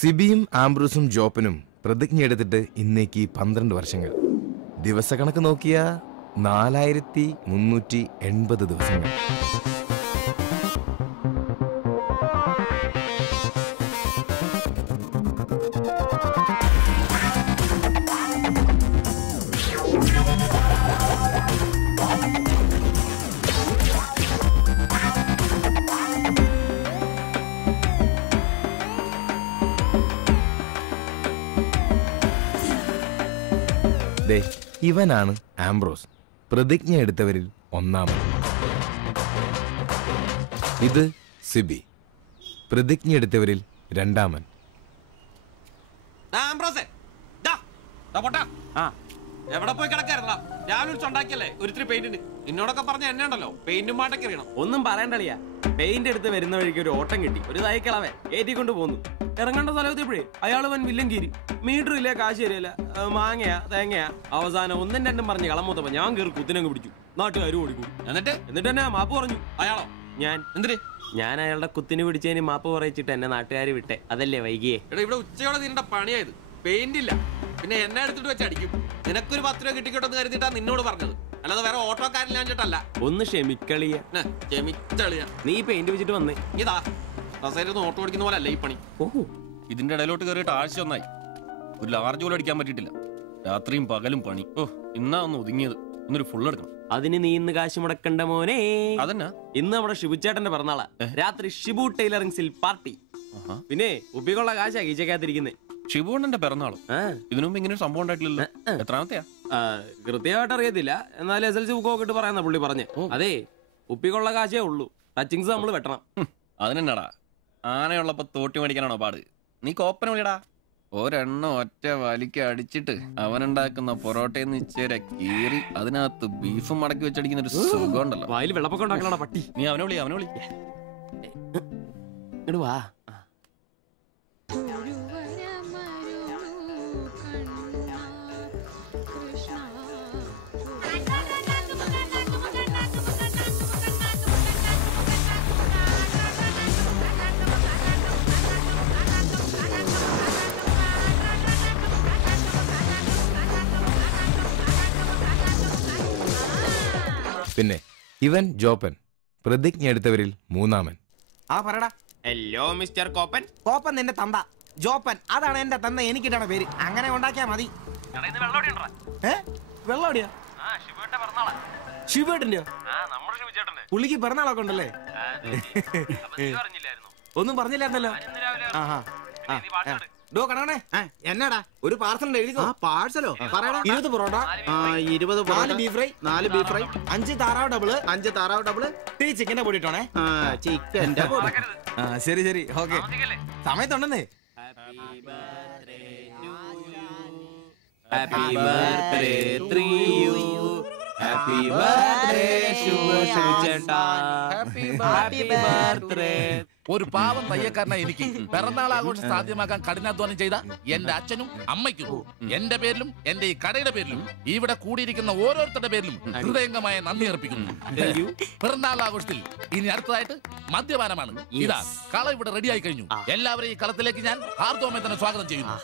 സിബിയും ആംബ്രൂസും ജോപ്പനും പ്രതിജ്ഞയെടുത്തിട്ട് ഇന്നേക്ക് 12 വർഷങ്ങൾ. ദിവസക്കണക്ക് നോക്കിയ 4380 ദിവസങ്ങൾ. ഇവനാണ് ആംബ്രോസ്, പ്രതിജ്ഞ എടുത്തവരിൽ ഒന്നാമൻ. ഇത് സിബി, പ്രതിജ്ഞ എടുത്തവരിൽ രണ്ടാമൻ. എവിടെ പോയി കിടക്കായിരുന്നാ? രാവിലെ വിളിച്ചുണ്ടാക്കിയല്ലേ ഒരിത്തിരി പെയിന്റിന്. എന്നോടൊക്കെ പറഞ്ഞ എന്നെ ഉണ്ടല്ലോ പെയിന്റും മാട്ടൊക്കെ അറിയണം. ഒന്നും പറയണ്ടളിയാ, പെയിന്റ് എടുത്ത് വരുന്ന വഴിക്ക് ഒരു ഓട്ടം കിട്ടി. ഒരു സൈക്കിളവേ ഏറ്റിക്കൊണ്ട് പോന്നു. ഇറങ്ങേണ്ട സ്ഥലത്തെപ്പോഴേ അയാൾ വൻ വില്ലൻ കീരി. മീറ്റർ ഇല്ല, കാശ് തരില്ല, മാങ്ങയാ തേങ്ങയാ. അവസാനം ഒന്നും രണ്ടും പറഞ്ഞ് കളമൂത്തപ്പോ ഞാൻ കയറി കുത്തിനങ്ങ് പിടിച്ചു. നാട്ടുകാർ ഓടിക്കൂടി. എന്നിട്ട് എന്നെ മാപ്പ് പറഞ്ഞു. അയാളോ? ഞാൻ. എന്തിന്? ഞാൻ അയാളുടെ കുത്തിന് പിടിച്ചതിന് മാപ്പ് പറയിച്ചിട്ട് എന്നെ നാട്ടുകാർ വിട്ടെ. അതല്ലേ വൈകിയേ? എടാ, ഇവിടെ ഉച്ചയോടെ നിന്റെ പണിയായത്. പെയിന്റ് ഇല്ല, പിന്നെ എന്നെ എടുത്തിട്ട് വെച്ച് അടിക്കും. നിനക്കൊരു 10 രൂപ കിട്ടിക്കോട്ടെന്ന് കരുതിട്ടാ നിന്നോട് പറഞ്ഞത്, അല്ലാതെ വേറെ ഓട്ടോക്കാരില്ലാഞ്ഞിട്ടല്ല. ഒന്ന് ക്ഷമിക്കളിയ. നീ പെയിന്റ് വെച്ചിട്ട് വന്നേ. ഇതാ കസേരന്ന് ഓട്ടോ ഓടിക്കുന്ന പോലെ അല്ല ഈ പണി. ഓഹോ, ഇതിന്റെ ഇടയിലോട്ട് കയറിയിട്ട് ആഴ്ച ഒന്നായി. ഒരു ലാർജ് പോലും അടിക്കാൻ പറ്റിയിട്ടില്ല. രാത്രിയും പകലും പണി. ഓ, ഇന്നാ ഒന്ന് ഒതുങ്ങിയത്. ഇന്നൊരു ഫുൾ എടുക്കണം. അതിന് നീ ഇന്ന് കാശ് മുടക്കണ്ട മോനെ. അതെന്നാ? ഇന്ന് നമ്മുടെ ഷിബുച്ചേട്ടന്റെ പിറന്നാളാ. രാത്രി ഷിബു ടൈലറിംഗ്സിൽ പാർട്ടി. പിന്നെ ഉപ്പിക്കുള്ള കാശാ കീച്ചക്കാത്തിരിക്കുന്നേ. ഷിബുണ്ണന്റെ പിറന്നാളോ? ഇതിനു മുമ്പ് ഇങ്ങനെ ഒരു സംഭവം ഉണ്ടായിട്ടില്ലല്ലോ. എത്രാമത്തെയാ? കൃത്യമായിട്ട് അറിയത്തില്ല, എന്നാലും SLC ബുക്ക് നോക്കിട്ട് പറയാന്ന പുള്ളി പറഞ്ഞേ. അതെ, ഉപ്പിക്കുള്ള കാശേ ഉള്ളൂ, ടച്ചിങ്സ് നമ്മൾ വെട്ടണം. അതിനെന്നാടാ, ആനയുള്ളപ്പോ തോട്ടി മേടിക്കാനാണോ പാട്? നീ കോപ്പന വിളിയടാ. ഒരെണ്ണം ഒറ്റ വലിക്ക് അടിച്ചിട്ട് അവനുണ്ടാക്കുന്ന പൊറോട്ടയെന്ന് ഇച്ചേരെ കീറി അതിനകത്ത് ബീഫും മടക്കി വെച്ചടിക്കുന്ന ഒരു സുഖം ഉണ്ടല്ലോ. വായിൽ വെള്ളപ്പൊക്കം ഉണ്ടാക്കണ പട്ടി. നീ അവനെ വിളി. ഇങ്ങട് വാ. പിന്നെ ഇവൻ ജോപ്പൻ, പ്രതിജ്ഞ എടുത്തവരിൽ മൂന്നാമൻ. Hello mister കോപ്പൻ. കോപ്പൻ നിന്റെ തന്ത, ജോപ്പൻ അതാണ് എന്റെ തന്ത. എനിക്കിട്ടാണ് പേര്, അങ്ങനെ ഉണ്ടാക്കിയാ മതി. വെള്ളോടിയാ? ശിവേട്ടന്റെയോ? പുള്ളിക്ക് പിറന്നാളൊക്കെ ഉണ്ടല്ലേ? ഒന്നും പറഞ്ഞില്ലായിരുന്നല്ലോ. ഡോ കണേ, എന്നാടാ ഒരു പാർസൽ എഴുതിക്കോ. പാഴ്സലോ? 20 porotta, 20 4 beef fry, 4 beef fry, 5 താറാവ് ഡബിള്, 5 താറാവ് ഡബിള്, ഇത്തിരി ചിക്കന്റെ പൊടി ഇട്ടോണേ. ചിക്കന്റെ പൊടി. ശരി ശരി, ഓക്കെ. സമയത്തുണ്ടെന്നേ. Happy birthday to you. Happy birthday ശുഭചേട്ടാ. Happy birthday. ഒരു പാവം തയ്യക്കാരനായി എനിക്ക് പിറന്നാൾ ആഘോഷം സാധ്യമാക്കാൻ കഠിനാധ്വാനം ചെയ്ത എന്റെ അച്ഛനും അമ്മയ്ക്കും എന്റെ പേരിലും എന്റെ ഈ കടയുടെ പേരിലും ഇവിടെ കൂടിയിരിക്കുന്ന ഓരോരുത്തരുടെ പേരിലും ഹൃദയംഗമായ നന്ദി അർപ്പിക്കുന്നു. പിറന്നാൾ ആഘോഷത്തിൽ ഇനി അടുത്തതായിട്ട് മദ്യപാനമാണ്. ഇതാ കള ഇവിടെ റെഡിയായി കഴിഞ്ഞു. എല്ലാവരെയും ഈ കളത്തിലേക്ക് ഞാൻ ഹാർദവമായി തന്നെ സ്വാഗതം ചെയ്യുന്നു.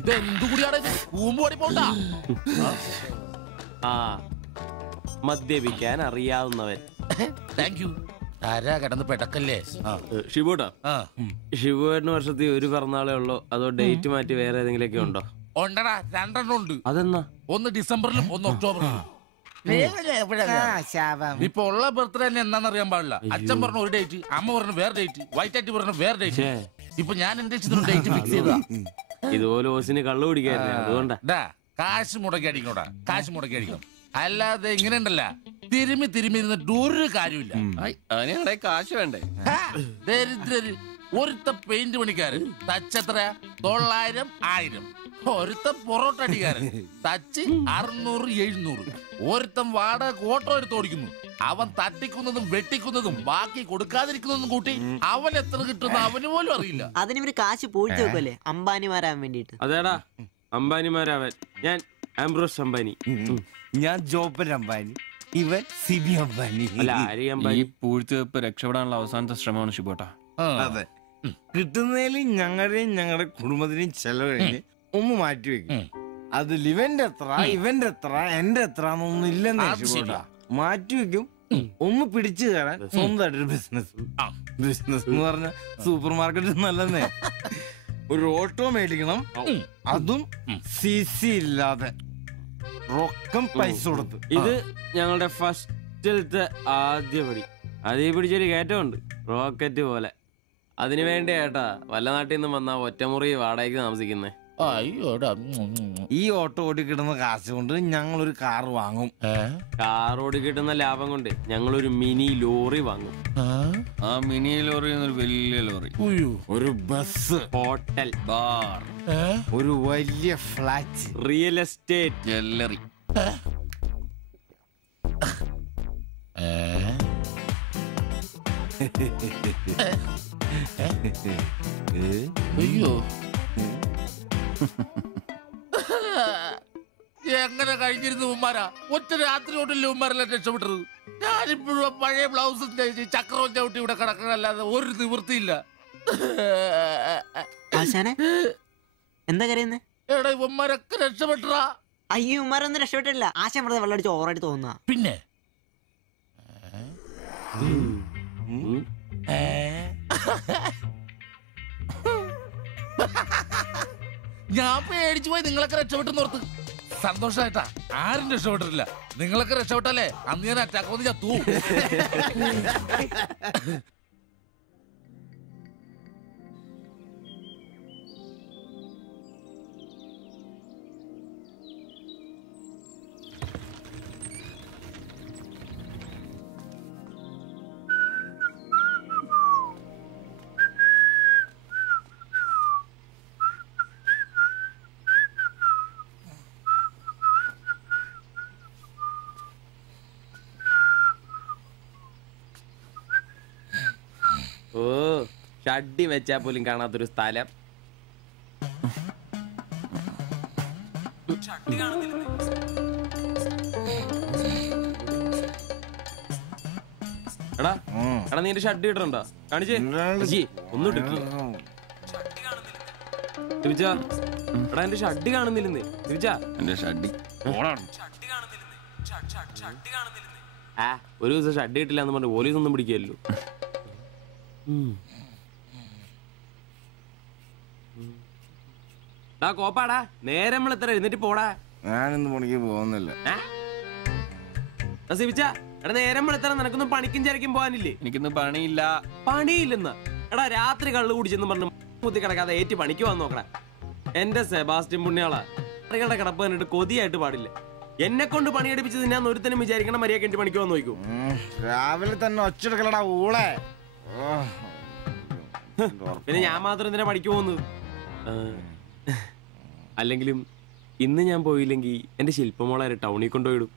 ഇതെന്തുകൂടിയാണ് കൂമ്പോടി പോണ്ട. മദ്യപിക്കാൻ അറിയാവുന്നവൻ. Thank you. ആരാ കിടന്ന് പെടക്കല്ലേ? ഷിബുട്ടാ, ഷിബുവേട്ടന് വർഷത്തിൽ ഒരു പിറന്നാളേ ഉള്ളോ അതോ ഡേറ്റ് മാറ്റി വേറെ ഏതെങ്കിലുമൊക്കെ ഉണ്ടോ? ഉണ്ടടാ, 2 എണ്ണം ഉണ്ട്. അതെന്നാ? ഒന്ന് ഡിസംബറിലും ഒന്ന് ഒക്ടോബറിലും. ഇപ്പൊ ഉള്ള ബർത്ത്ഡേ തന്നെ എന്താണെന്നറിയാൻ പാടില്ല. അച്ഛൻ പറഞ്ഞ ഒരു ഡേറ്റ്, അമ്മ പറഞ്ഞ വേറെ ഡേറ്റ്, വൈറ്റാറ്റി പറഞ്ഞ വേറെ ഡേറ്റ്. ഇപ്പൊ ഞാൻ എന്റെ ഡേറ്റ് ഫിക്സ് ചെയ്തതാ. ഇതുപോലെ ഓസിന് കള്ളു കുടിക്കായിരുന്നു, അതുകൊണ്ടാ. കാശ് മുടക്കി അടിക്കണോടാ, കാശ് മുടക്കി അടിക്കണം. അല്ലാതെ ഇങ്ങനെ ഉണ്ടല്ല തിരുമ്മി ഇരുന്നിട്ട് ഒരു കാര്യമില്ല. അതിനെ കാശ് വേണ്ടേ? ദരിദ്രര്. ഒരുത്ത പെയിന്റ് പണിക്കാരൻ തച്ചത്ര 900 1000. ഒരുത്ത പൊറോട്ട അടിക്കാരൻ തച്ച് 600 700. ഒരുത്തം വാടക ഓട്ടോ എടുത്ത് ഓടിക്കുന്നു. അവൻ തട്ടിക്കുന്നതും വെട്ടിക്കുന്നതും ബാക്കി കൊടുക്കാതിരിക്കുന്നതും കൂട്ടി അവൻ എത്ര കിട്ടുന്ന അവന് പോലും അറിയില്ല. അതിന് കാശ് പൂഴ്ത്തി വെക്കല്ലേ അംബാനിമാരാൻ വേണ്ടിട്ട്. അതേടാ, അംബാനിമാരാവൻ. ഞാൻ ആംബ്രോസ് അംബാനി. ഞാൻ ജോപ്പൻ അംബാനി, ഇവൻ സിബി അംബാനി. അല്ല ആര്യ ഈ അംബാനി. പൂഴ്ത്തിവെപ്പ് രക്ഷപ്പെടാനുള്ള അവസാനത്തെ ശ്രമമാണ് ഷിബോട്ടാ. അതെ, കിട്ടുന്നതിൽ ഞങ്ങളുടെയും ഞങ്ങളുടെ കുടുംബത്തിനെയും ചെലവ് കഴിഞ്ഞ് ഒന്ന് മാറ്റി വെക്കും. അതിൽ ഇവന്റെ എത്ര ഇവന്റെ എത്ര എന്റെ എത്ര എന്നൊന്നും ഇല്ലെന്നേ ഷിബോട്ടാ. മാറ്റി വെക്കും, ഒന്ന് പിടിച്ചു കയറാൻ സ്വന്തമായിട്ടൊരു ബിസിനസ്. ബിസിനസ് എന്ന് പറഞ്ഞ സൂപ്പർ മാർക്കറ്റ് നല്ലതേ. ഒരു ഓട്ടോ മേടിക്കണം, അതും CC ഇല്ലാതെ, റൊക്കം പൈസ കൊടുത്ത്. ഇത് ഞങ്ങളുടെ ഫസ്റ്റിലത്തെ ആദ്യ പടി. അതീ പിടിച്ചൊരു കയറ്റമുണ്ട്, റോക്കറ്റ് പോലെ. അതിനു വേണ്ടി ഏട്ടാ വല്ല നാട്ടിൽ നിന്നും വന്നാ ഒറ്റമുറി വാടകയ്ക്ക് താമസിക്കുന്നേ. അയ്യോടാ. ഈ ഓട്ടോ ഓടി കിട്ടുന്ന കാശ് കൊണ്ട് ഞങ്ങൾ ഒരു കാർ വാങ്ങും. കാറോട് കിട്ടുന്ന ലാഭം കൊണ്ട് ഞങ്ങളൊരു മിനി ലോറി വാങ്ങും. ആ മിനി ലോറി ഒരു വലിയ ലോറി, ഒരു ബസ്, ഹോട്ടൽ, ബാർ, ഒരു വലിയ ഫ്ലാറ്റ്, റിയൽ എസ്റ്റേറ്റ്, ജ്വല്ലറി. അയ്യോ, എങ്ങനെ കഴിഞ്ഞിരുന്നു ഉമ്മാരാ? ഒറ്റ രാത്രി കൊണ്ടല്ലേ ഉമ്മാരെല്ലാം രക്ഷപ്പെട്ടത്. ഞാനിപ്പോഴും പഴയ ബ്ലൗസും ചക്രവും ചവിട്ടി ഇവിടെ കിടക്കണല്ലാതെ ഒരു നിവൃത്തിയില്ല. ആശാനെ എന്താ കരയുന്നേ? എടാ ഉമ്മാരൊക്കെ രക്ഷപ്പെട്ടടാ. അയ്യോ ഉമ്മാരൊന്നും രക്ഷപ്പെട്ടില്ല. ആശാൻ വെറുതെ വെള്ളം അടിച്ച് ഓവറായിട്ട് തോന്നുക. പിന്നെ ഞാൻ പേടിച്ചു പോയി. നിങ്ങളൊക്കെ രക്ഷപ്പെട്ടെന്ന് ഓർത്ത് സന്തോഷായിട്ടാ. ആരും രക്ഷപ്പെട്ടിട്ടില്ല. നിങ്ങളൊക്കെ രക്ഷപ്പെട്ടല്ലേ അന്ന് ഞാൻ അറ്റാക്ക് വന്ന് ചത്തു. ഓ ഷഡ്ഡി വെച്ചാ പോലും കാണാത്തൊരു സ്ഥലം. എടാ എടാ നീ എന്റെ ഷഡ്ഡി ഇടണ്ടോ? കാണിച്ചേ ഒന്നും ഇട്ടിട്ടില്ല. എടാ എന്റെ ഷഡ്ഡി കാണുന്നില്ലെന്നേ. എന്റെ ഷഡ്ഡി ആ ഒരു ദിവസം ഷഡ്ഡി ഇട്ടില്ല എന്ന് പറഞ്ഞ് പോലീസ് ഒന്നും പിടിക്കല്ലോ. കോപ്പാടാ നേരം എത്ര എഴുന്നേറ്റ് പോടാ. ഞാനിന്ന് പണിക്ക് പോകുന്നില്ല. എടാ നേരം എത്ര നിനക്കൊന്നും പണിക്കും ചരക്കും പോകാനില്ലേ? എനിക്കിന്ന് പണിയില്ല. പണിയില്ലെന്ന് എടാ രാത്രി കള്ളു കുടിച്ചെന്ന് പറഞ്ഞ് കുത്തി കിടക്കാതെ ഏറ്റ് പണിക്ക് വന്ന് നോക്കടാ. എന്റെ സെബാസ്റ്റ്യൻ പുണ്യാളാ, സ്ത്രീകളുടെ കിടപ്പ് കണ്ടിട്ട് കൊതിയായിട്ട് പാടില്ല. എന്നെ കൊണ്ട് പണിയെടുപ്പിച്ചത് ഞാൻ ഒരുത്തനും വിചാരിക്കണം മര്യാദ എന്റെ പണിക്ക് വന്ന് നോക്കൂ. രാവിലെ തന്നെ ഒച്ചെടുക്കലടാ ഊളെ. പിന്നെ ഞാൻ മാത്രം എന്തിനാ പണിക്ക് പോകുന്നത്? അല്ലെങ്കിലും ഇന്ന് ഞാൻ പോയില്ലെങ്കിൽ എന്റെ ശില്പമോളെ ടൗണിൽ കൊണ്ടുപോയിടും.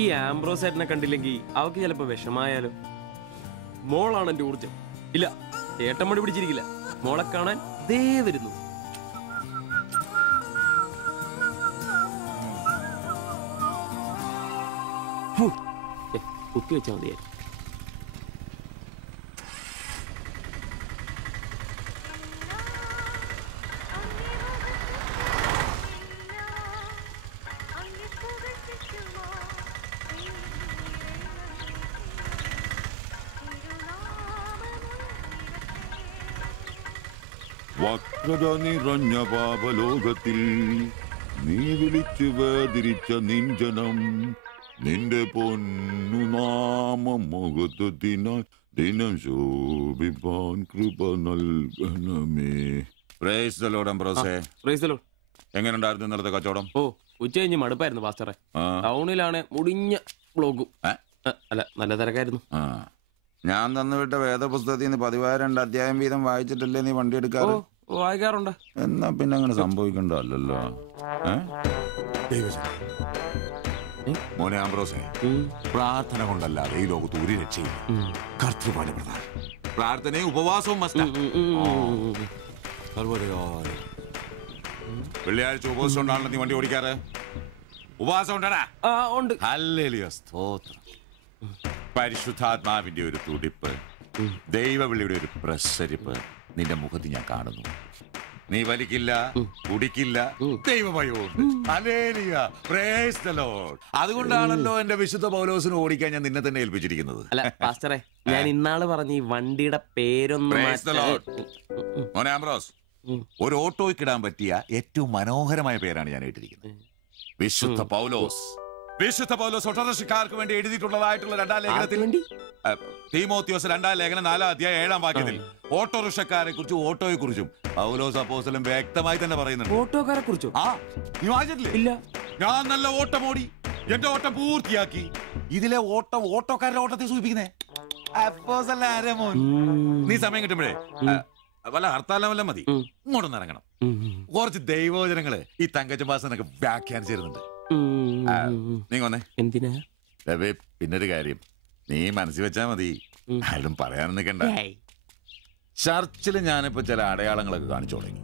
ഈ ആംബ്രോസ് ഏട്ടനെ കണ്ടില്ലെങ്കിൽ അവക്ക് ചിലപ്പോ വിഷമായാലോ. മോളാണ് എന്റെ ഊർജം. ഇല്ല ചേട്ടൻ മടി പിടിച്ചിരിക്കില്ല. മോളെ കാണാൻ ദേ വരുന്നു. കുത്തി വെച്ചാൽ മതിയായി. വക്രത നിറഞ്ഞ പാപലോകത്തിൽ നീ വിളിച്ചു വേദിരിച്ച നിഞ്ചനം നിന്റെ പൊന്നു നാമം മുഖത്തിനാൽ ദിനം ശോഭിപ്പാൻ കൃപ നൽകണമേ. എങ്ങനെയുണ്ടായിരുന്നു ഇന്നലത്തെ കച്ചവടം? ഓ ഉച്ച കഴിഞ്ഞ് മടുപ്പായിരുന്നു പാസ്റ്ററെ. ടൗണിലാണ് മുടിഞ്ഞ ബ്ലോഗും. അല്ല നല്ല തിരക്കായിരുന്നു. ഞാൻ തന്നുവിട്ട വേദപുസ്തകത്തിൽ നിന്ന് 12 അധ്യായം വീതം വായിച്ചിട്ടല്ലേ നീ വണ്ടി എടുക്കാറ്? വായിക്കാറുണ്ട്. എന്നാ പിന്നെ അങ്ങനെ സംഭവിക്കണ്ടല്ലോ. മോനെ ആംബ്രോസേ, പ്രാർത്ഥന കൊണ്ടല്ലാതെ ഈ ലോകത്ത് ഒരു രക്ഷയില്ല. കർത്തൃപാട് പ്രധാനം. പ്രാർത്ഥനയും ഉപവാസവും വെള്ളിയാഴ്ച ഉപവാസം കൊണ്ടാണല്ലോ നീ വണ്ടി ഓടിക്കാറ്. ഉപവാസം ഉണ്ടടാ? ഉണ്ട്. ഹല്ലേലൂയ, സ്തോത്രം. പരിശുദ്ധാത്മാവിന്റെ ഒരു തുടിപ്പ്, ദൈവവിളിയുടെ ഒരു പ്രസരിപ്പ് നിന്റെ മുഖത്ത് ഞാൻ കാണുന്നു. നീ വലിക്കില്ല, കുടിക്കില്ല, ദൈവഭയമുണ്ട്. Hallelujah, praise the Lord. അതുകൊണ്ടാണല്ലോ എന്റെ വിശുദ്ധ പൗലോസിനെ ഓടിക്കാൻ ഞാൻ നിന്നെ തന്നെ ഏൽപ്പിച്ചിരിക്കുന്നത്. അല്ല പാസ്റ്ററെ, ഞാൻ ഇന്നാള് പറഞ്ഞ ഈ വണ്ടിയുടെ പേരൊന്നും പ്രൈസ് ദി ലോർഡ്. മോനെ ആംബ്രോസ്, ഒരു ഓട്ടോയ്ക്കിടാൻ പറ്റിയ ഏറ്റവും മനോഹരമായ പേരാണ് ഞാൻ ഇട്ടിരിക്കുന്നത്. വിശുദ്ധ പൗലോസ്. വിശുദ്ധ പൗലോസ് ഓട്ടോറിക്ഷക്കാർക്ക് വേണ്ടി എഴുതിയിട്ടുള്ളതായിട്ടുള്ള 2-ാം ലേഖനത്തിൽ, തീമോത്തിയോസ് 2-ാം ലേഖനം 4-ാം അധ്യായം 7-ാം വാക്യത്തിൽ ഓട്ടോറിക്ഷക്കാരെ കുറിച്ചും ഓട്ടോയെ കുറിച്ചും പൗലോസ് അപ്പോസ്തലൻ വ്യക്തമായി തന്നെ പറയുന്നുണ്ട്. ഓട്ടോക്കാരെ കുറിച്ചോ? ആ, നീ വായിച്ചിട്ടില്ലേ? ഇല്ല. ഞാൻ നല്ല ഓട്ടം ഓടി, എന്റെ ഓട്ടം പൂർത്തിയാക്കി. ഇതിലെ ഓട്ടം ഓട്ടോക്കാരുടെ ഓട്ടത്തെ സൂചിപ്പിക്കുന്നേ. അപ്പോസ്തലൻ ആരാ മോൻ? നീ സമയം കിട്ടുമ്പോഴേ വല്ല ഹർത്താലം വല്ല മതി, ഇങ്ങോട്ടൊന്ന് ഇറങ്ങണം. കുറച്ച് ദൈവവചനങ്ങള് ഈ തങ്കച്ചൻ പാസ്റ്ററിനൊക്കെ വ്യാഖ്യാനിച്ചിരുന്നുണ്ട്. നീ വന്നേ. എന്തിനാ? പിന്നൊരു കാര്യം നീ മനസ്സിൽ വെച്ചാ മതി, ആരും പറയാനും നിൽക്കണ്ട. ചർച്ചിൽ ഞാനിപ്പോ ചില അടയാളങ്ങളൊക്കെ കാണിച്ചു തുടങ്ങി.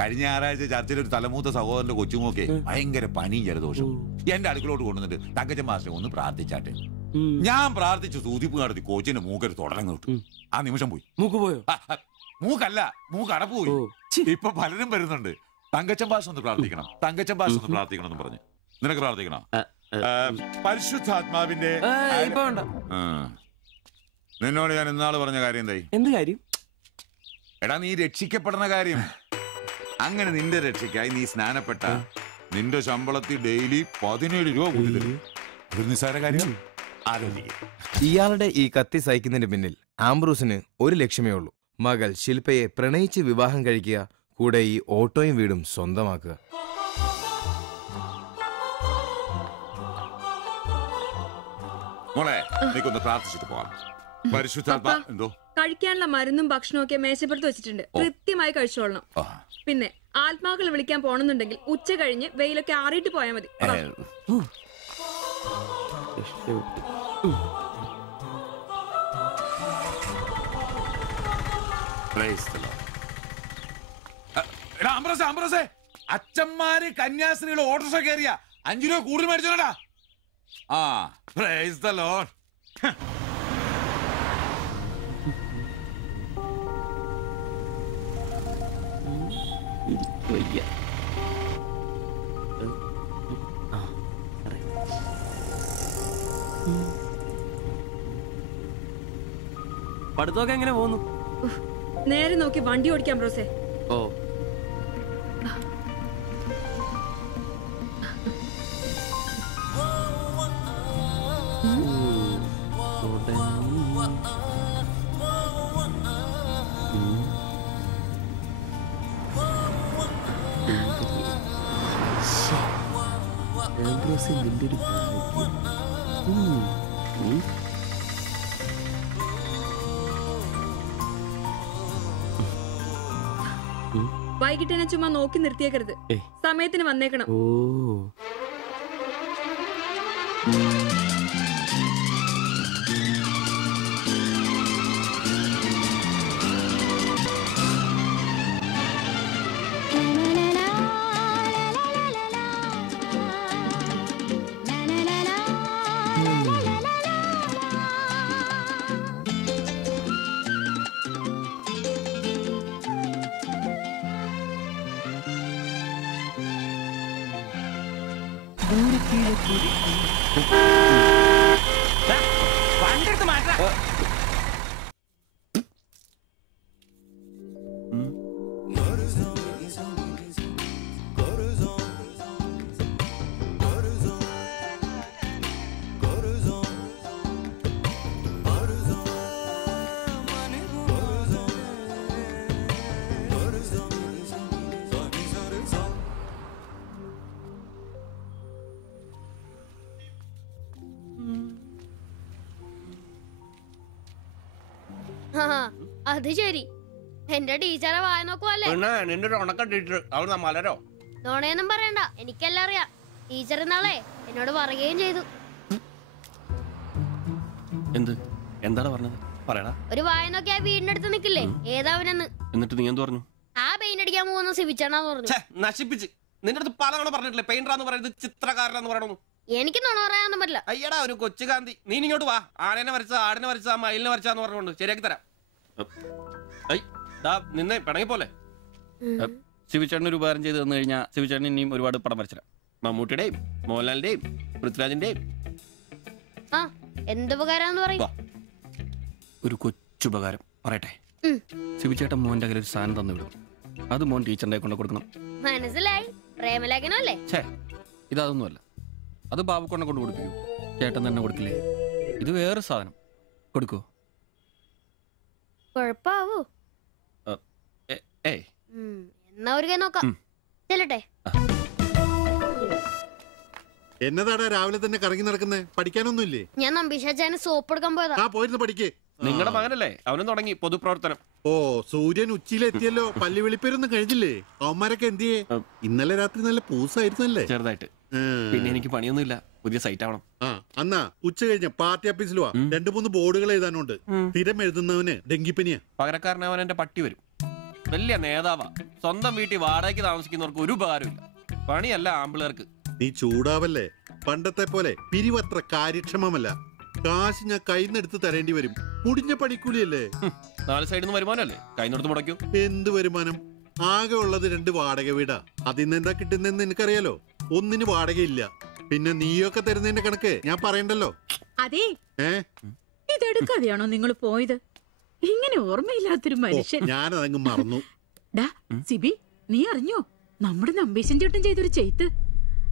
കഴിഞ്ഞ ഞായറാഴ്ച ചർച്ചിൽ ഒരു തലമൂത്ത സഹോദരന്റെ കൊച്ചുമോക്കെ ഭയങ്കര പനിയും ജലദോഷവും എന്റെ അടുക്കളോട്ട് കൊണ്ടുവന്നിട്ട് തങ്കച്ചൻ മാസ്റ്റർ ഒന്ന് പ്രാർത്ഥിച്ചാട്ടെ. ഞാൻ പ്രാർത്ഥിച്ചു, സൂചിപ്പ് നടത്തി കോച്ചിന്റെ മൂക്കൊരു തുടങ്ങി കിട്ടും. ആ നിമിഷം പോയി. മൂക്ക് പോയോ? മൂക്കല്ല, മൂക്ക് അടപ്പ് പോയി. ഇപ്പൊ പലരും വരുന്നുണ്ട്, തങ്കച്ചൻ പാസ്റ്റർ ഒന്ന് പ്രാർത്ഥിക്കണം, തങ്കച്ചൻ പാസ്റ്റർ ഒന്ന് പ്രാർത്ഥിക്കണം എന്ന് പറഞ്ഞു. നിനക്ക് പ്രാർത്ഥിക്കണം? പരിശുദ്ധാത്മാവിന്റെ നിന്നോട് ഞാൻ ഇന്നാള് പറഞ്ഞ കാര്യം എന്തായി? എന്ത് കാര്യം? എടാ, നീ രക്ഷിക്കപ്പെടുന്ന കാര്യം. അങ്ങനെ നിന്റെ രക്ഷയ്ക്കായി നീ സ്നാനപ്പെട്ട നിന്റെ ശമ്പളത്തിൽ ഡെയിലി 17 രൂപ കൂടി തരും. ഒരു നിസ്സാര കാര്യം ആലോചിക്കുക. ഇയാളുടെ ഈ കത്തി സഹിക്കുന്നതിന് പിന്നിൽ ആംബ്രൂസിന് ഒരു ലക്ഷ്യമേ ഉള്ളൂ: മകൾ ശില്പയെ പ്രണയിച്ച് വിവാഹം കഴിക്കുക, കൂടെ ഈ ഓട്ടോയും വീടും സ്വന്തമാക്കുക. മോളെ, നീക്കൊന്ന് പ്രാർത്ഥിച്ചിട്ട് പോവാം. പരിശുദ്ധാത്മാ. എന്തോ? കഴിക്കാനുള്ള മരുന്നും ഭക്ഷണവും ഒക്കെ മേശപ്പുറത്ത് വെച്ചിട്ടുണ്ട്, കൃത്യമായി കഴിച്ചോളണം. പിന്നെ ആത്മാക്കൾ വിളിക്കാൻ പോണെന്നുണ്ടെങ്കിൽ ഉച്ച കഴിഞ്ഞ് വെയിലൊക്കെ ആറിയിട്ട് പോയാൽ മതി. അച്ഛന്മാര് കന്യാസ്ത്രീകൾ ഓട്ടോറിക്ഷ കയറിയ 5 രൂപ കൂടുതൽ മേടിച്ചോടാ. ആ, പ്രൈസ് ദി ലോർഡ്. പഠിത്തമൊക്കെ എങ്ങനെ പോകുന്നു? നേരെ നോക്കി വണ്ടി ഓടിക്കാം ബ്രോസേ. ഓ, വൈകിട്ട് എന്നെ ചുമ്മാ നോക്കി നിർത്തിയേക്കരുത്, സമയത്തിന് വന്നേക്കണം. അത് ശരി, എന്റെ ടീച്ചറെ വായ നോക്കുവല്ലേ? നിന്റെ ഉണക്ക ടീച്ചർ അവൾ മലരോ? നോണയൊന്നും പറയണ്ട, എനിക്കെല്ലാം അറിയാം. ടീച്ചർ നാളെ എന്നോട് പറയുകയും ചെയ്തു. എന്ത്? എന്താണ് പറഞ്ഞത്? പറയടാ. ഒരു വായ നോക്കി ആ വീടിന്റെ അടുത്ത് നിക്കില്ലേ, ഏതാവനെന്ന്. എന്നിട്ട് നീ എന്ത് പറഞ്ഞു? ആ പെയിന്റ് അടിക്കാൻ പോകുന്ന സിവിച്ചാണെന്ന് പറഞ്ഞു. നശിപ്പിച്ച് നിന്റെ അടുത്ത് പലതവണ പറഞ്ഞിട്ടില്ലേ പെയിന്ററാന്ന് പറയുന്നത് ചിത്രകാരനാന്ന് പറയണു. എനിക്ക് നുണ പറയാനൊന്നും പറ്റില്ല. അയ്യടാ ഒരു കൊച്ചു കാന്തി, നീ ഇങ്ങോട്ട് വാ. ആനേനെ വരച്ച, ആടിനെ വരച്ച, മയിലിനെ വരച്ചാന്ന് പറഞ്ഞുകൊണ്ട് ശരിയാക്കി തരാം. നിന്നെ പിണങ്ങി പോലെ. ശിവചേട്ടൻ ഒരു ഉപകാരം ചെയ്ത് തന്നു കഴിഞ്ഞാൽ ശിവചേട്ടൻ ഇനിയും ഒരുപാട് പടം വരച്ചില്ല. മമ്മൂട്ടിയുടെയും മോഹൻലാലിന്റെയും പൃഥ്വിരാജിന്റെയും. ആ എന്ത് ഉപകാരാന്ന് പറയും? ഒരു കൊച്ചുപകാരം പറയട്ടെ. ശിവചേട്ടൻ മോന്റെ കയ്യിൽ ഒരു സാധനം തന്നു വിടും. അത് മോൻ ടീച്ചറിന്റെ കൊണ്ട് കൊടുക്കണം. മനസ്സിലായി, പ്രേമലേഖനല്ലേ? ഛേ, ഇതൊന്നുമല്ല. അത് ബാബുക്കൊണ്ടെ കൊണ്ട് കൊടുപ്പിക്കൂ. ചേട്ടൻ തന്നെ കൊടുക്കില്ലേ? ഇത് വേറെ സാധനം. കൊടുക്കൂ. കൊഴപ്പാവൂ? എന്നാ ഒരു കൈ നോക്കാം. ചെല്ലട്ടെ. എന്നതാടാ രാവിലെ തന്നെ കറങ്ങി നടക്കുന്നേ? പഠിക്കാനൊന്നുമില്ലേ? ഞാൻ നമ്പീശാച്ചാന് സോപ്പ് എടുക്കാൻ പോയതാ. ആ പോയിരുന്നു പഠിക്കേ. നിങ്ങളുടെ മകനല്ലേ, അവനും തുടങ്ങി പൊതുപ്രവർത്തനം. ഓ സൂര്യൻ ഉച്ചയിലെത്തിയല്ലോ. പല്ലി വിളിപ്പേരൊന്നും കഴിഞ്ഞില്ലേ? അവന്മാരൊക്കെ എന്തിയേ? ഇന്നലെ രാത്രി നല്ല പൂസായിരുന്നല്ലേ? ചെറുതായിട്ട്. പിന്നെ എനിക്ക് പണിയൊന്നുമില്ല, പുതിയ സൈറ്റ് ആവണം. ആ എന്നാ ഉച്ച കഴിഞ്ഞ പാർട്ടി ഓഫീസിൽ വാ. 2-3 ബോർഡുകൾ എഴുതാനുണ്ട്. സ്ഥിരം എഴുതുന്നവന് ഡെങ്കിപ്പനിയാ. പകരക്കാരനവൻ എന്റെ പട്ടി വരും. വലിയ നേതാവാ. സ്വന്തം വീട്ടിൽ വാടകയ്ക്ക് താമസിക്കുന്നവർക്ക് ഒരു ഉപകാരമില്ല. പണിയല്ല ആമ്പിളേർക്ക്. നീ ചൂടാവല്ലേ? പണ്ടത്തെ പോലെ പിരിവത്ര കാര്യക്ഷമമല്ല. കാശ് ഞാൻ കൈന്നെടുത്ത് തരേണ്ടി വരും. മുടിഞ്ഞ പണിക്കൂലിയല്ലേ? 4 സൈഡിൽ നിന്ന് വരുമാനമല്ലേ, കൈന്നെടുത്ത് മുടക്കൂ. എന്ത് വരുമാനം? ആകെ ഉള്ളത് 2 വാടക വീടാ. അതിന്ന് എന്താ കിട്ടുന്നെന്ന് എനിക്കറിയാലോ. ഒന്നിന് വാടകയില്ല. പിന്നെ നീയൊക്കെ തരുന്നതിന്റെ കണക്ക് ഞാൻ പറയണ്ടല്ലോ. അതെ, ഇതെടുക്കാതെയാണോ നിങ്ങൾ പോയത്? ഇങ്ങനെ ഓർമ്മയില്ലാത്തൊരു മനുഷ്യൻ. ഞാനതങ്ങ് മറന്നു. ഡാ സിബി, നീ അറിഞ്ഞോ നമ്മുടെ നമ്പീശൻ ചേട്ടൻ ചെയ്തൊരു ചെയ്ത്ത്?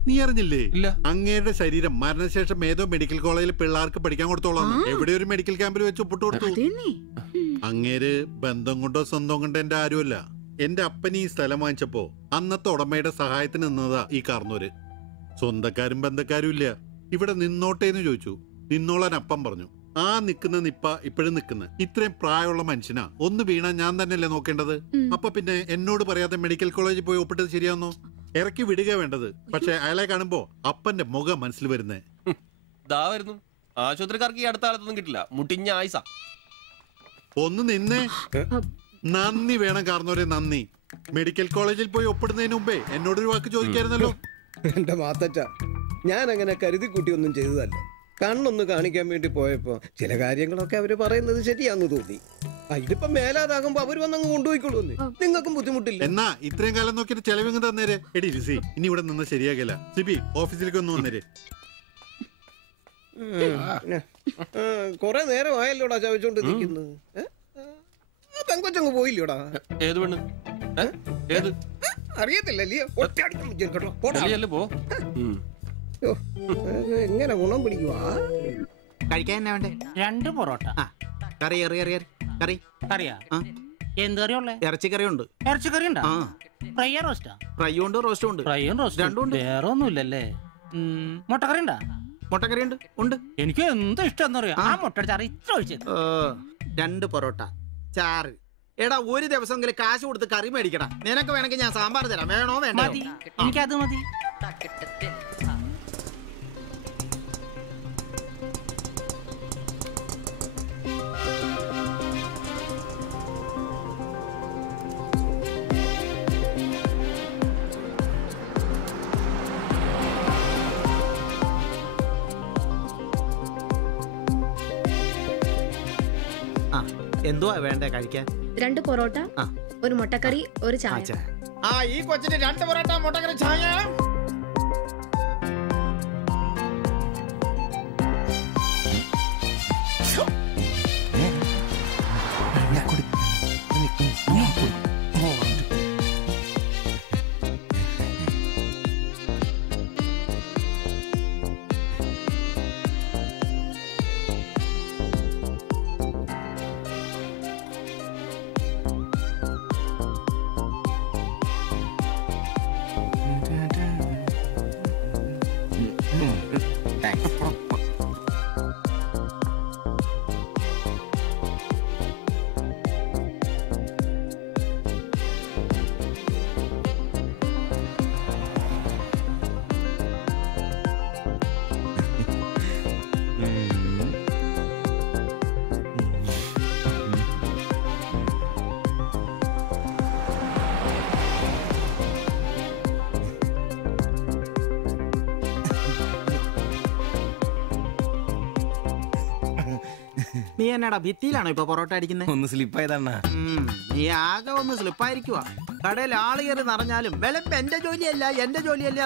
നീ അറിഞ്ഞില്ലേ? അങ്ങേരുടെ ശരീരം മരണശേഷം ഏതോ മെഡിക്കൽ കോളേജിൽ പിള്ളേർക്ക് പഠിക്കാൻ കൊടുത്തോളാം. എവിടെ ഒരു മെഡിക്കൽ ക്യാമ്പിൽ വെച്ച് ഒപ്പിട്ട് കൊടുത്തു. അങ്ങേര് ബന്ധം കൊണ്ടോ സ്വന്തം കൊണ്ടോ എന്റെ ആരുമല്ല. എന്റെ അപ്പന് ഈ സ്ഥലം വാങ്ങിച്ചപ്പോ അന്നത്തെ ഉടമയുടെ സഹായത്തിന് നിന്നതാ ഈ കാർന്നൂര്. സ്വന്തക്കാരും ബന്ധക്കാരും ഇല്ല. ഇവിടെ നിന്നോട്ടേന്ന് ചോദിച്ചു. നിന്നോളാൻ അപ്പം പറഞ്ഞു. ആ നിക്കുന്ന നിപ്പ ഇപ്പോഴും നിക്കുന്ന ഇത്രയും പ്രായമുള്ള മനുഷ്യനാ. ഒന്ന് വീണാ ഞാൻ തന്നെയല്ലേ നോക്കേണ്ടത്? അപ്പൊ പിന്നെ എന്നോട് പറയാതെ മെഡിക്കൽ കോളേജിൽ പോയി ഒപ്പിട്ടത് ശരിയാന്നോ? ഇറക്കി വിടുക വേണ്ടത്. പക്ഷെ അയാളെ കാണുമ്പോ അപ്പന്റെ മുഖം മനസ്സിൽ വരുന്നേ. വരുന്നു. ആശുപത്രിക്കാർക്ക് ഈ അടുത്ത കാലത്തൊന്നും കിട്ടില്ല. മുട്ടിഞ്ഞ ആയിസ. ഒന്ന് നിന്നേ. നന്ദി വേണം കാർന്നോരെ, നന്ദി. മെഡിക്കൽ കോളേജിൽ പോയി ഒപ്പിടുന്നതിന് മുമ്പേ എന്നോടൊരു വാക്ക് ചോദിക്കായിരുന്നല്ലോ. എന്റെ മാത്തച്ച, ഞാൻ അങ്ങനെ കരുതി കൂട്ടിയൊന്നും ചെയ്തതല്ല. കണ്ണൊന്ന് കാണിക്കാൻ വേണ്ടി പോയപ്പോ ചില കാര്യങ്ങളൊക്കെ അവര് പറയുന്നത് ശരിയാന്ന് തോന്നി. ഇതിപ്പോ മേലാതാകുമ്പോ അവര് വന്നങ്ങ് കൊണ്ടുപോയിക്കൊള്ളൂ. നിങ്ങൾക്കും ബുദ്ധിമുട്ടില്ല. എന്നാ ഇത്രയും കാലം നോക്കിയിട്ട് ചെലവിങ് തന്നേരെ. എടി ലിസി, ഇനി ഇവിടെ നിന്ന് ശരിയാകില്ല. സിബി ഓഫീസിലേക്ക് ഒന്ന് വന്നേരെ. കൊറേ നേരം ആയല്ലോടാ ചവച്ചോണ്ട് നിൽക്കുന്നത്. പെങ്കൊച്ചങ്ങ് പോയില്ലോടാ. ഏത് പെണ്ണ്? ഏത് അറിയത്തില്ലല്ലേ? എങ്ങനെ ഗുണം പിടിക്കുവാ? കഴിക്കാൻ എന്നാ വേണ്ടേ? 2 പൊറോട്ട. കറി കറി കറിയാ? എന്ത് കറിയുള്ളേ? ഇറച്ചിക്കറി ഉണ്ട്. ഇറച്ചിക്കറി ഉണ്ടാ? ഫ്രൈയാ റോസ്റ്റാ? ഫ്രൈയും ഉണ്ട് റോസ്റ്റും ഉണ്ട്. ഫ്രൈയും റോസ്റ്റും രണ്ടും ഉണ്ട്. വേറെ ഒന്നുമില്ലല്ലേ? മുട്ടക്കറി ഉണ്ടാ? മുട്ടക്കറി ഉണ്ട്. എനിക്ക് എന്ത് ഇഷ്ടം അറിയാം. ആ മുട്ടയുടെ ചാറ് ഇത്ര ഒഴിച്ചത്. 2 പൊറോട്ട, ചാറ്. എടാ ഒരു ദിവസമെങ്കിലും കാശ് കൊടുത്ത് കറി മേടിക്കടാ. നിനക്ക് വേണമെങ്കിൽ ഞാൻ സാമ്പാർ തരാം. വേണോ വേണ്ട? എനിക്കത് മതി. എന്തുവാ വേണ്ടേ കഴിക്കാൻ? 2 പൊറോട്ട, ഒരു മുട്ടക്കറി, ഒരു ചായ. ഈ കൊച്ചിന് 2 പൊറോട്ട, മുട്ടക്കറി, ചായ. നീ എന്നാടാ ഭിത്തിയിലാണോ ഇപ്പൊ പൊറോട്ട അടിക്കുന്നത്? ഒന്ന് സ്ലിപ്പായതാണ്. നീ ആകെ ഒന്ന് സ്ലിപ്പായിരിക്കുവാ. കടയിൽ ആള് കയറി നിറഞ്ഞാലും വിളമ്പ് എന്റെ ജോലിയല്ല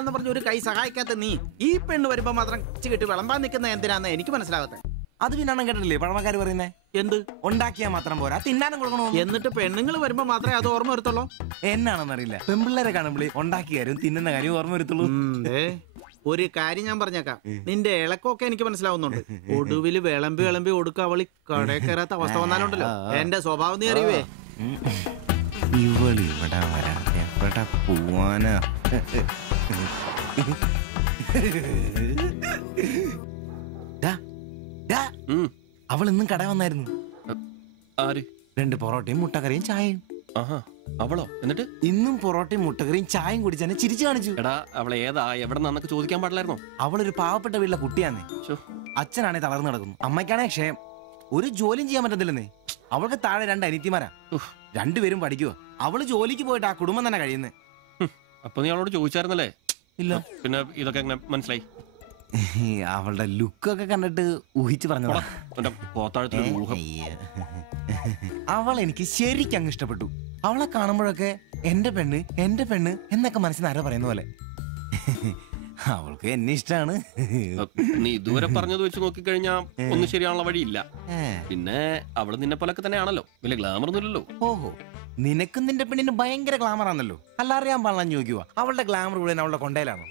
എന്ന് പറഞ്ഞ ഒരു കൈ സഹായിക്കാത്ത നീ ഈ പെണ്ണ് വരുമ്പോ മാത്രം കിട്ടി വിളമ്പാൻ നിൽക്കുന്ന എന്തിനാന്ന് എനിക്ക് മനസ്സിലാകത്തെ. അത് പിന്നാണ് കേട്ടില്ലേ പഴമക്കാര് പറയുന്നേ? എന്ത് ഉണ്ടാക്കിയാ മാത്രം പോരാ, തിന്നാനും കൊടുക്കണോ? എന്നിട്ട് പെണ്ണുങ്ങൾ വരുമ്പോ മാത്രമേ അത് ഓർമ്മ വരുത്തുള്ളൂ. എന്നാണെന്നറിയില്ല, പെൺപിള്ളേരെ കാണുമ്പോൾ ഉണ്ടാക്കിയ കാര്യം തിന്നുന്ന കാര്യം ഓർമ്മ വരുത്തുള്ളൂ. ഒരു കാര്യം ഞാൻ പറഞ്ഞേക്കാം, നിന്റെ ഇളക്കൊക്കെ എനിക്ക് മനസ്സിലാവുന്നുണ്ട്. ഒടുവില് വിളമ്പി കൊടുക്കുക അവളി കടയിൽ കയറാത്ത അവസ്ഥ വന്നാലുണ്ടല്ലോ എന്റെ സ്വഭാവം നീ അറിയുവേ. ഇവിടെ വരാ, എവിടെ പോവാനാ? അവൾ ഇന്നും കട വന്നായിരുന്നു. ആര്? 2 പൊറോട്ടയും മുട്ടക്കറിയും ചായയും. അവളോ? എന്നിട്ട് ഇന്നും പൊറോട്ടയും മുട്ടക്കറിയും ചായയും കുടിച്ചാൽ ചിരിച്ചു കാണിച്ചു. എടാ അവളെ ഏതാ എവിടെ നിന്നൊക്കെ ചോദിക്കാൻ പാടില്ലായിരുന്നോ? അവളൊരു പാവപ്പെട്ട വീട്ടിലെ കുട്ടിയാന്നേ. അച്ഛനാണെ തളർന്നു നടക്കുന്നു, അമ്മയ്ക്കാണെ ക്ഷയം. ഒരു ജോലിയും ചെയ്യാൻ പറ്റത്തില്ലെന്നേ. അവൾക്ക് താഴെ 2 അനിയത്തിമാരാ, 2 പേരും പഠിക്കുവോ. അവള് ജോലിക്ക് പോയിട്ട് ആ കുടുംബം തന്നെ കഴിയുന്നേ. അപ്പൊ നീ അവളോട് ചോദിച്ചായിരുന്നല്ലേ? ഇല്ല. പിന്നെ ഇതൊക്കെ എങ്ങനെ മനസ്സിലായി? അവളുടെ ലുക്കൊക്കെ കണ്ടിട്ട് ഊഹിച്ചു പറഞ്ഞതാ. അവൾ എനിക്ക് ശരിക്കും അങ്ങ് ഇഷ്ടപ്പെട്ടു. അവളെ കാണുമ്പോഴൊക്കെ എന്റെ പെണ്ണ് എന്നൊക്കെ മനസ്സിൽ ആരോ പറയുന്ന പോലെ. അവൾക്ക് എന്നെ ഇഷ്ടാണ്. നീ ഇതുവരെ പറഞ്ഞത് വെച്ച് നോക്കിക്കഴിഞ്ഞാ ഒന്നും ശരിയാണുള്ള വഴിയില്ല. പിന്നെ അവള് നിന്നെ പോലൊക്കെ തന്നെയാണല്ലോ, വലിയ ഗ്ലാമർ ഒന്നുമില്ലല്ലോ. ഓഹോ, നിനക്കും നിന്റെ പെണ്ണിന് ഭയങ്കര ഗ്ലാമർ ആണല്ലോ. അല്ല അറിയാൻ പാടില്ലെന്ന് ചോദിക്കുക, അവളുടെ ഗ്ലാമർ മുഴുവൻ അവളുടെ കൊണ്ടയിലാണോ?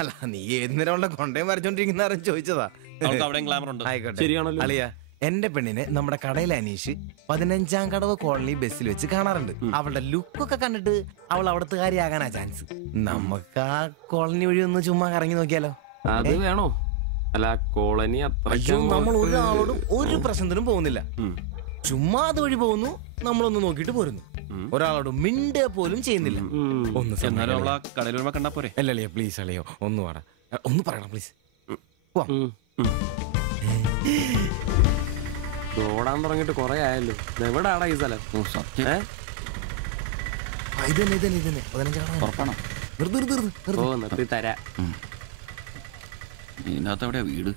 അല്ല, നീ ഏത് നേരം അവളുടെ കൊണ്ടയും വരച്ചോണ്ടിരിക്കുന്ന ചോദിച്ചതാ. ശരിയാണല്ലോ അളിയ, എന്റെ പെണ്ണിനെ നമ്മുടെ കടയിലെ അനീഷ് 15-ാം കടവ് കോളനി ബസ്സിൽ വെച്ച് കാണാറുണ്ട്. അവളുടെ ലുക്കൊക്കെ കണ്ടിട്ട് അവൾ അവിടുത്തെ കാര്യമാകാനാ ചാൻസ്. നമുക്ക് ആ കോളനി വഴി ഒന്ന് ചുമ്മാ കറങ്ങി നോക്കിയാലോ? അത് വേണോ? അല്ല, കോളനി അയ്യോ, നമ്മൾ ഒരാളോടും ഒരു പ്രശ്നത്തിനും പോകുന്നില്ല. ചുമ്മാ അതുവഴി പോകുന്നു, നമ്മളൊന്ന് നോക്കിട്ട് പോരുന്നു. ഒരാളോട് മിണ്ടുക പോലും ചെയ്യുന്നില്ല. അല്ലല്ലേ, പ്ലീസ് അല്ലയോ, ഒന്ന് പറയണം പ്ലീസ്. ഓടാൻ തുടങ്ങിട്ട് കൊറേ ആയല്ലോ. എവിടാടാ ഈ സ്ഥലം? നിർത്തി തരാ. ഇതിനകത്ത് എവിടെയാ വീട്?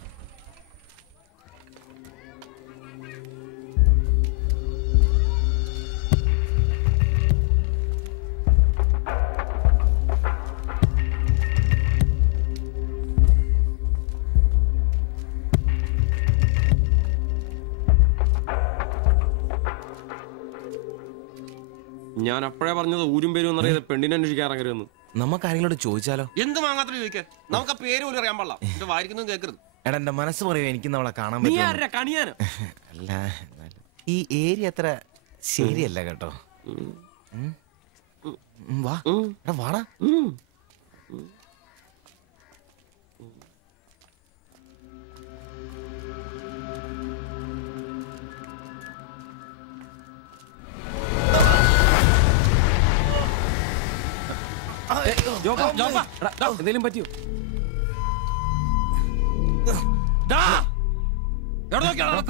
ഞാൻ അപ്പോഴേ പറഞ്ഞത് ഊരും പേരും എന്നറിയാതെ പെണ്ണിനെ അന്വേഷിക്കാൻ ഇറങ്ങരുതെന്ന്. നമുക്ക് ആരെങ്കിലും ചോദിച്ചാലോ? എന്ത് വാങ്ങാത്ത ചോദിക്കാൻ? നമുക്ക് ആ പേര് പോലും അറിയാൻ പാടില്ല. എന്റെ വായിരിക്കുന്നു കേൾക്കരുത്. എടാ, എന്റെ മനസ്സ് പറയൂ, എനിക്ക് നമ്മളെ കാണാൻ പറ്റും. അല്ല, ഈ ഏരിയ അത്ര ശരിയല്ല കേട്ടോ. വാടാ. എന്തേലും പറ്റിയോ?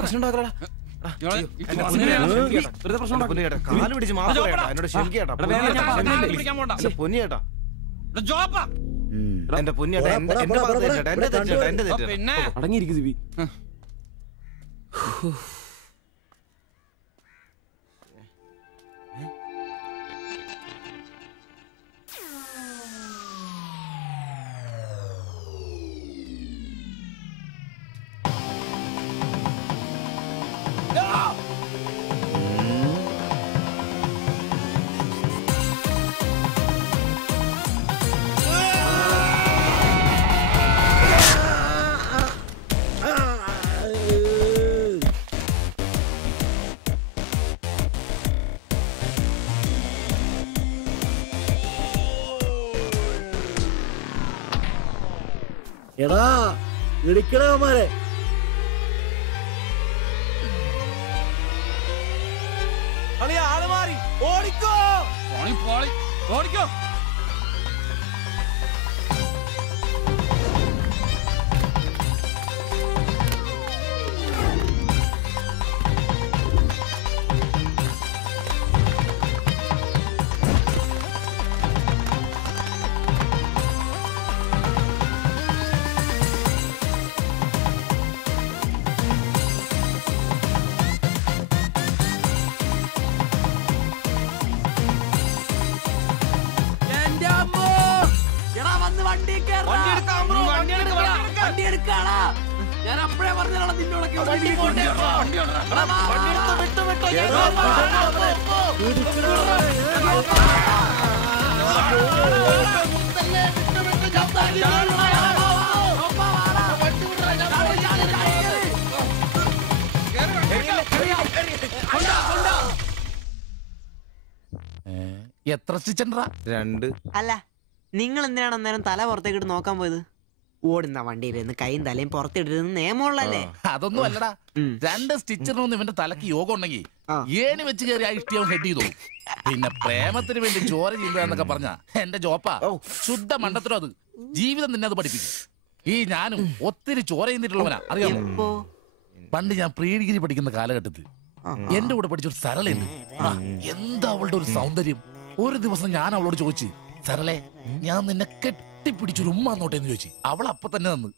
പ്രശ്നം ഉണ്ടാക്കടാ. കാല് പിടിച്ച് മാത്രം എന്നോട് ക്ഷമിക്കേട്ടാ. പൊന്നിയേട്ടാ, എന്റെ പൊന്നിയേട്ടാ, എന്റെ തെറ്റേട്ടാ. അടങ്ങിയിരിക്കും സിബി. എടാ, ഇടിക്കണമാരെ ആള് മാറി. ഓടിക്കോ, ഓടിക്കോ. നിക്കാടാ. ഞാൻ അപ്പഴേ പറഞ്ഞാണ് നിന്നോടൊക്കെ ഇവിടെ ഇരിക്കാൻ കൊണ്ടുവരാ. എടാ, വാ, എത്ര സ്റ്റിച്ചണ്ടാ? 2. അല്ല നിങ്ങൾ എന്തിനാണ് അന്നേരം തല പുറത്തേക്കിട്ട് നോക്കാൻ പോയത്? ഓടുന്ന വണ്ടിയിലിരുന്ന് കൈയും തലയും പുറത്തിട്ടിരുന്ന് നിയമമുള്ളല്ലേ? അതൊന്നും അല്ലടാ. 2 സ്റ്റിച്ചറിനൊന്നും ഇവന്റെ തലക്ക് യോഗം ഉണ്ടെങ്കിൽ ഏണി വെച്ച് കയറി ആ ഇഷ്ടിയാവും ഹെഡ് ചെയ്തു. പിന്നെ പ്രേമത്തിന് വേണ്ടി ചോര ചെയ്യുന്നതെന്നൊക്കെ പറഞ്ഞ എന്റെ ജോപ്പാ ശുദ്ധ മണ്ടത്തിലോ. അത് ജീവിതം നിന്നെ അത് പഠിപ്പിക്കും. ഈ ഞാനും ഒത്തിരി ചോര ചെയ്യുന്നിട്ടുള്ളവനാ, അറിയാമോ? പണ്ട് ഞാൻ പ്രീ ഡിഗ്രി പഠിക്കുന്ന കാലഘട്ടത്തിൽ എന്റെ കൂടെ പഠിച്ചൊരു സരളയുണ്ട്. എന്താ അവളുടെ ഒരു സൗന്ദര്യം! ഒരു ദിവസം ഞാൻ അവളോട് ചോദിച്ചു, സരളെ ഞാൻ നിന്നെ കെട്ടിപ്പിടിച്ചൊരു ഉമ്മ എന്നോട്ടെന്ന് ചോദിച്ചു. അവൾ അപ്പൊ തന്നെ തന്നു.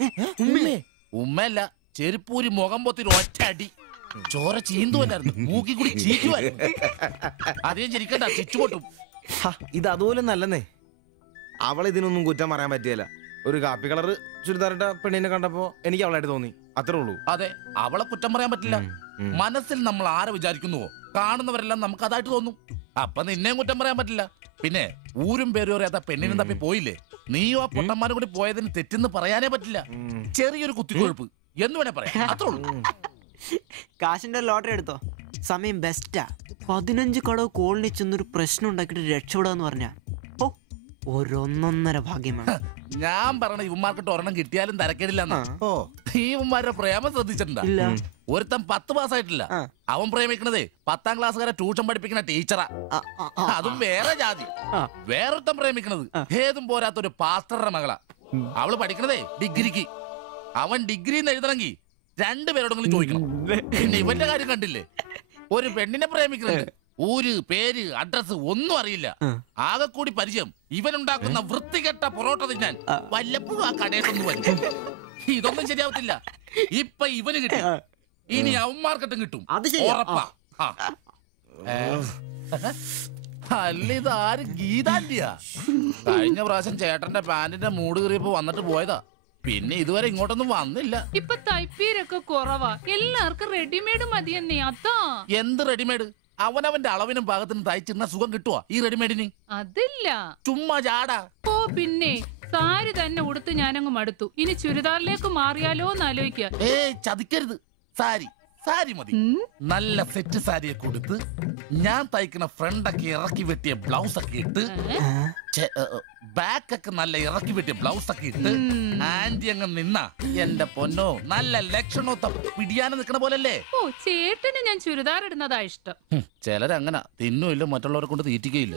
ഉമ്മയല്ല, ചെരുപ്പൂരി മുഖം പൊത്തിരി ഒറ്റ അടി. ചോര ചീന്തുവല്ലായിരുന്നു, മൂക്കി കൂടി ചീറ്റുമായിരുന്നു. അധികം ചിരിക്കണ്ട, ചിച്ചുപൊട്ടും. ഇത് അതുപോലെ നല്ലെന്നേ. അവൾ ഇതിനൊന്നും കുറ്റം പറയാൻ പറ്റിയല്ല. ഒരു കാപ്പി കളർ ചുരിദാറിട്ട പെണ്ണിനെ കണ്ടപ്പോ എനിക്ക് അവളായിട്ട് തോന്നി, അത്രേ ഉള്ളൂ. അതെ, അവളെ കുറ്റം പറയാൻ പറ്റില്ല. മനസ്സിൽ നമ്മൾ ആരെ വിചാരിക്കുന്നുവോ കാണുന്നവരെല്ലാം നമുക്ക് അതായിട്ട് തോന്നും. അപ്പൊ നിന്നെയും കുറ്റം പറയാൻ പറ്റില്ല. പിന്നെ ഊരും പേരും അറിയാത്ത പെണ്ണിനും തപ്പി പോയില്ലേ, നീയോ ആ പൊട്ടന്മാരും കൂടി പോയതിന് തെറ്റെന്ന് പറയാനേ പറ്റില്ല. ചെറിയൊരു കുത്തിക്കൊഴുപ്പ് എന്ന് വേണേ പറയാം, അത്രേ ഉള്ളൂ. കാശിന്റെ ലോട്ടറി എടുത്തോ, സമയം ബെസ്റ്റാ. 15 കടവ് കോളിനി ചെന്നൊരു പ്രശ്നം ഉണ്ടാക്കിട്ട് രക്ഷപ്പെടാന്ന് പറഞ്ഞ ഒരൊന്നൊന്നര ഭാഗ്യമാണ്. ഞാൻ പറഞ്ഞ ഇവന്മാർക്കിട്ട് ഒരെണ്ണം കിട്ടിയാലും തരക്കേടില്ലെന്നാ. ഈ ഇവന്മാരുടെ പ്രേമം ശ്രദ്ധിച്ചിട്ടുണ്ടാ? ഒരുത്തൻ 10 പാസ്സായിട്ടില്ല, അവൻ പ്രേമിക്കണതേ 10ാം ക്ലാസ്സുകാരെ ട്യൂഷൻ പഠിപ്പിക്കുന്ന ടീച്ചറാ. അതും വേറെ ജാതി. വേറൊരുത്തൻ പ്രേമിക്കണത് ഏതും പോരാത്തൊരു പാസ്റ്ററുടെ മകളാ. അവള് പഠിക്കണതേ ഡിഗ്രിക്ക്. അവൻ ഡിഗ്രി എഴുതണമെങ്കിൽ 2 പേരോടെങ്കിലും ചോദിക്കണം. പിന്നെ ഇവന്റെ കാര്യം കണ്ടില്ലേ, ഒരു പെണ്ണിനെ പ്രേമിക്കുന്നുണ്ട്, ഊര് പേര് അഡ്രസ് ഒന്നും അറിയില്ല. ആകെ കൂടി പരിചയം ഇവനുണ്ടാക്കുന്ന വൃത്തികെട്ട പൊറോട്ട തിന്നാൻ വല്ലപ്പോഴും ആ കടയിലൊന്നും വരും. ഇതൊന്നും ശരിയാവത്തില്ല. ഇപ്പൊ ഇവന് കിട്ടും, ഇനി അവന്മാർക്കിട്ടും കിട്ടും, ഉറപ്പാ. അല്ല, ഇതാര് ഗീതാന്റിയാ? കഴിഞ്ഞ പ്രാവശ്യം ചേട്ടന്റെ പാന്റിന്റെ മൂട് കയറിയപ്പോ വന്നിട്ട് പോയതാ. പിന്നെ ഇതുവരെ ഇങ്ങോട്ടൊന്നും വന്നില്ല. ഇപ്പൊ തയ്പ്പീരൊക്കെ കുറവാ, എല്ലാവർക്കും റെഡിമെയ്ഡ് മതിയെന്നേ. അതാ. എന്ത് റെഡിമെയ്ഡ്? അവനവന്റെ അളവിനും പാകത്തിനും തയ്ച്ചിരുന്ന സുഖം കിട്ടുവാ ഈ റെഡിമെയ്ഡിന്? അതില്ല, ചുമ്മാ ചാടാ. ഓ പിന്നെ സാരി തന്നെ ഉടുത്ത് ഞാനങ്ങ് മടുത്തു. ഇനി ചുരിദാറിലേക്ക് മാറിയാലോ എന്ന് ആലോചിക്കുക. ചതിക്കരുത്. സാരി സാരി മതി. നല്ല സെറ്റ് സാരിയെ കൊടുത്ത് ഞാൻ തയ്ക്കുന്ന ഫ്രണ്ടൊക്കെ ഇറക്കി വെട്ടിയ ബ്ലൗസ് ഒക്കെ ഇട്ട്, ബാക്കൊക്കെ നല്ല ഇറക്കി വെട്ടിയ ബ്ലൗസ് ഒക്കെ ഇട്ട് ആന്റി അങ്ങ് നിന്ന എന്റെ പൊന്നോ നല്ല ലക്ഷണോ പിടിയാനെ നിക്കണ പോലല്ലേ. ഓ, ചേട്ടന് ഞാൻ ചുരിദാർ ഇടുന്നതാ ഇഷ്ടം. ചിലരങ്ങനെ തിന്നുമില്ല, മറ്റുള്ളവരെ കൊണ്ട് തീറ്റിക്കയില്ല.